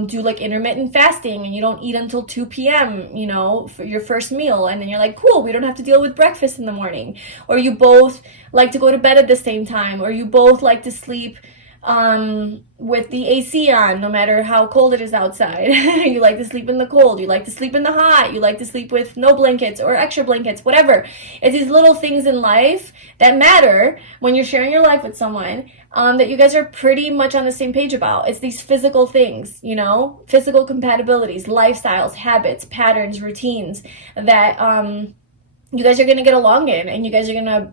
do like intermittent fasting and you don't eat until 2 p.m., you know, for your first meal, and then you're like, cool, we don't have to deal with breakfast in the morning. Or you both like to go to bed at the same time, or you both like to sleep with the AC on no matter how cold it is outside. You like to sleep in the cold, you like to sleep in the hot, you like to sleep with no blankets or extra blankets, whatever. It's these little things in life that matter when you're sharing your life with someone, that you guys are pretty much on the same page about. It's these physical things, you know, physical compatibilities, lifestyles, habits, patterns, routines that you guys are going to get along in, and you guys are going to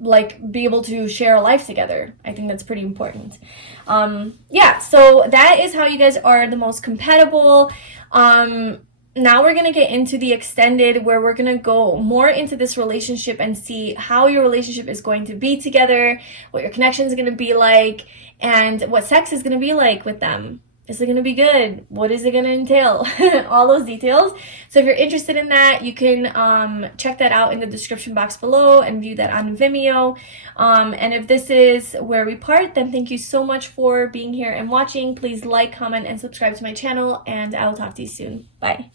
like be able to share a life together. I think that's pretty important. Yeah, so that is how you guys are the most compatible. Now we're going to get into the extended, where we're going to go more into this relationship and see how your relationship is going to be together, what your connection is going to be like, and what sex is going to be like with them. Is it going to be good? What is it going to entail? All those details. So if you're interested in that, you can check that out in the description box below and view that on Vimeo. And if this is where we part, then thank you so much for being here and watching. Please like, comment, and subscribe to my channel, and I will talk to you soon. Bye.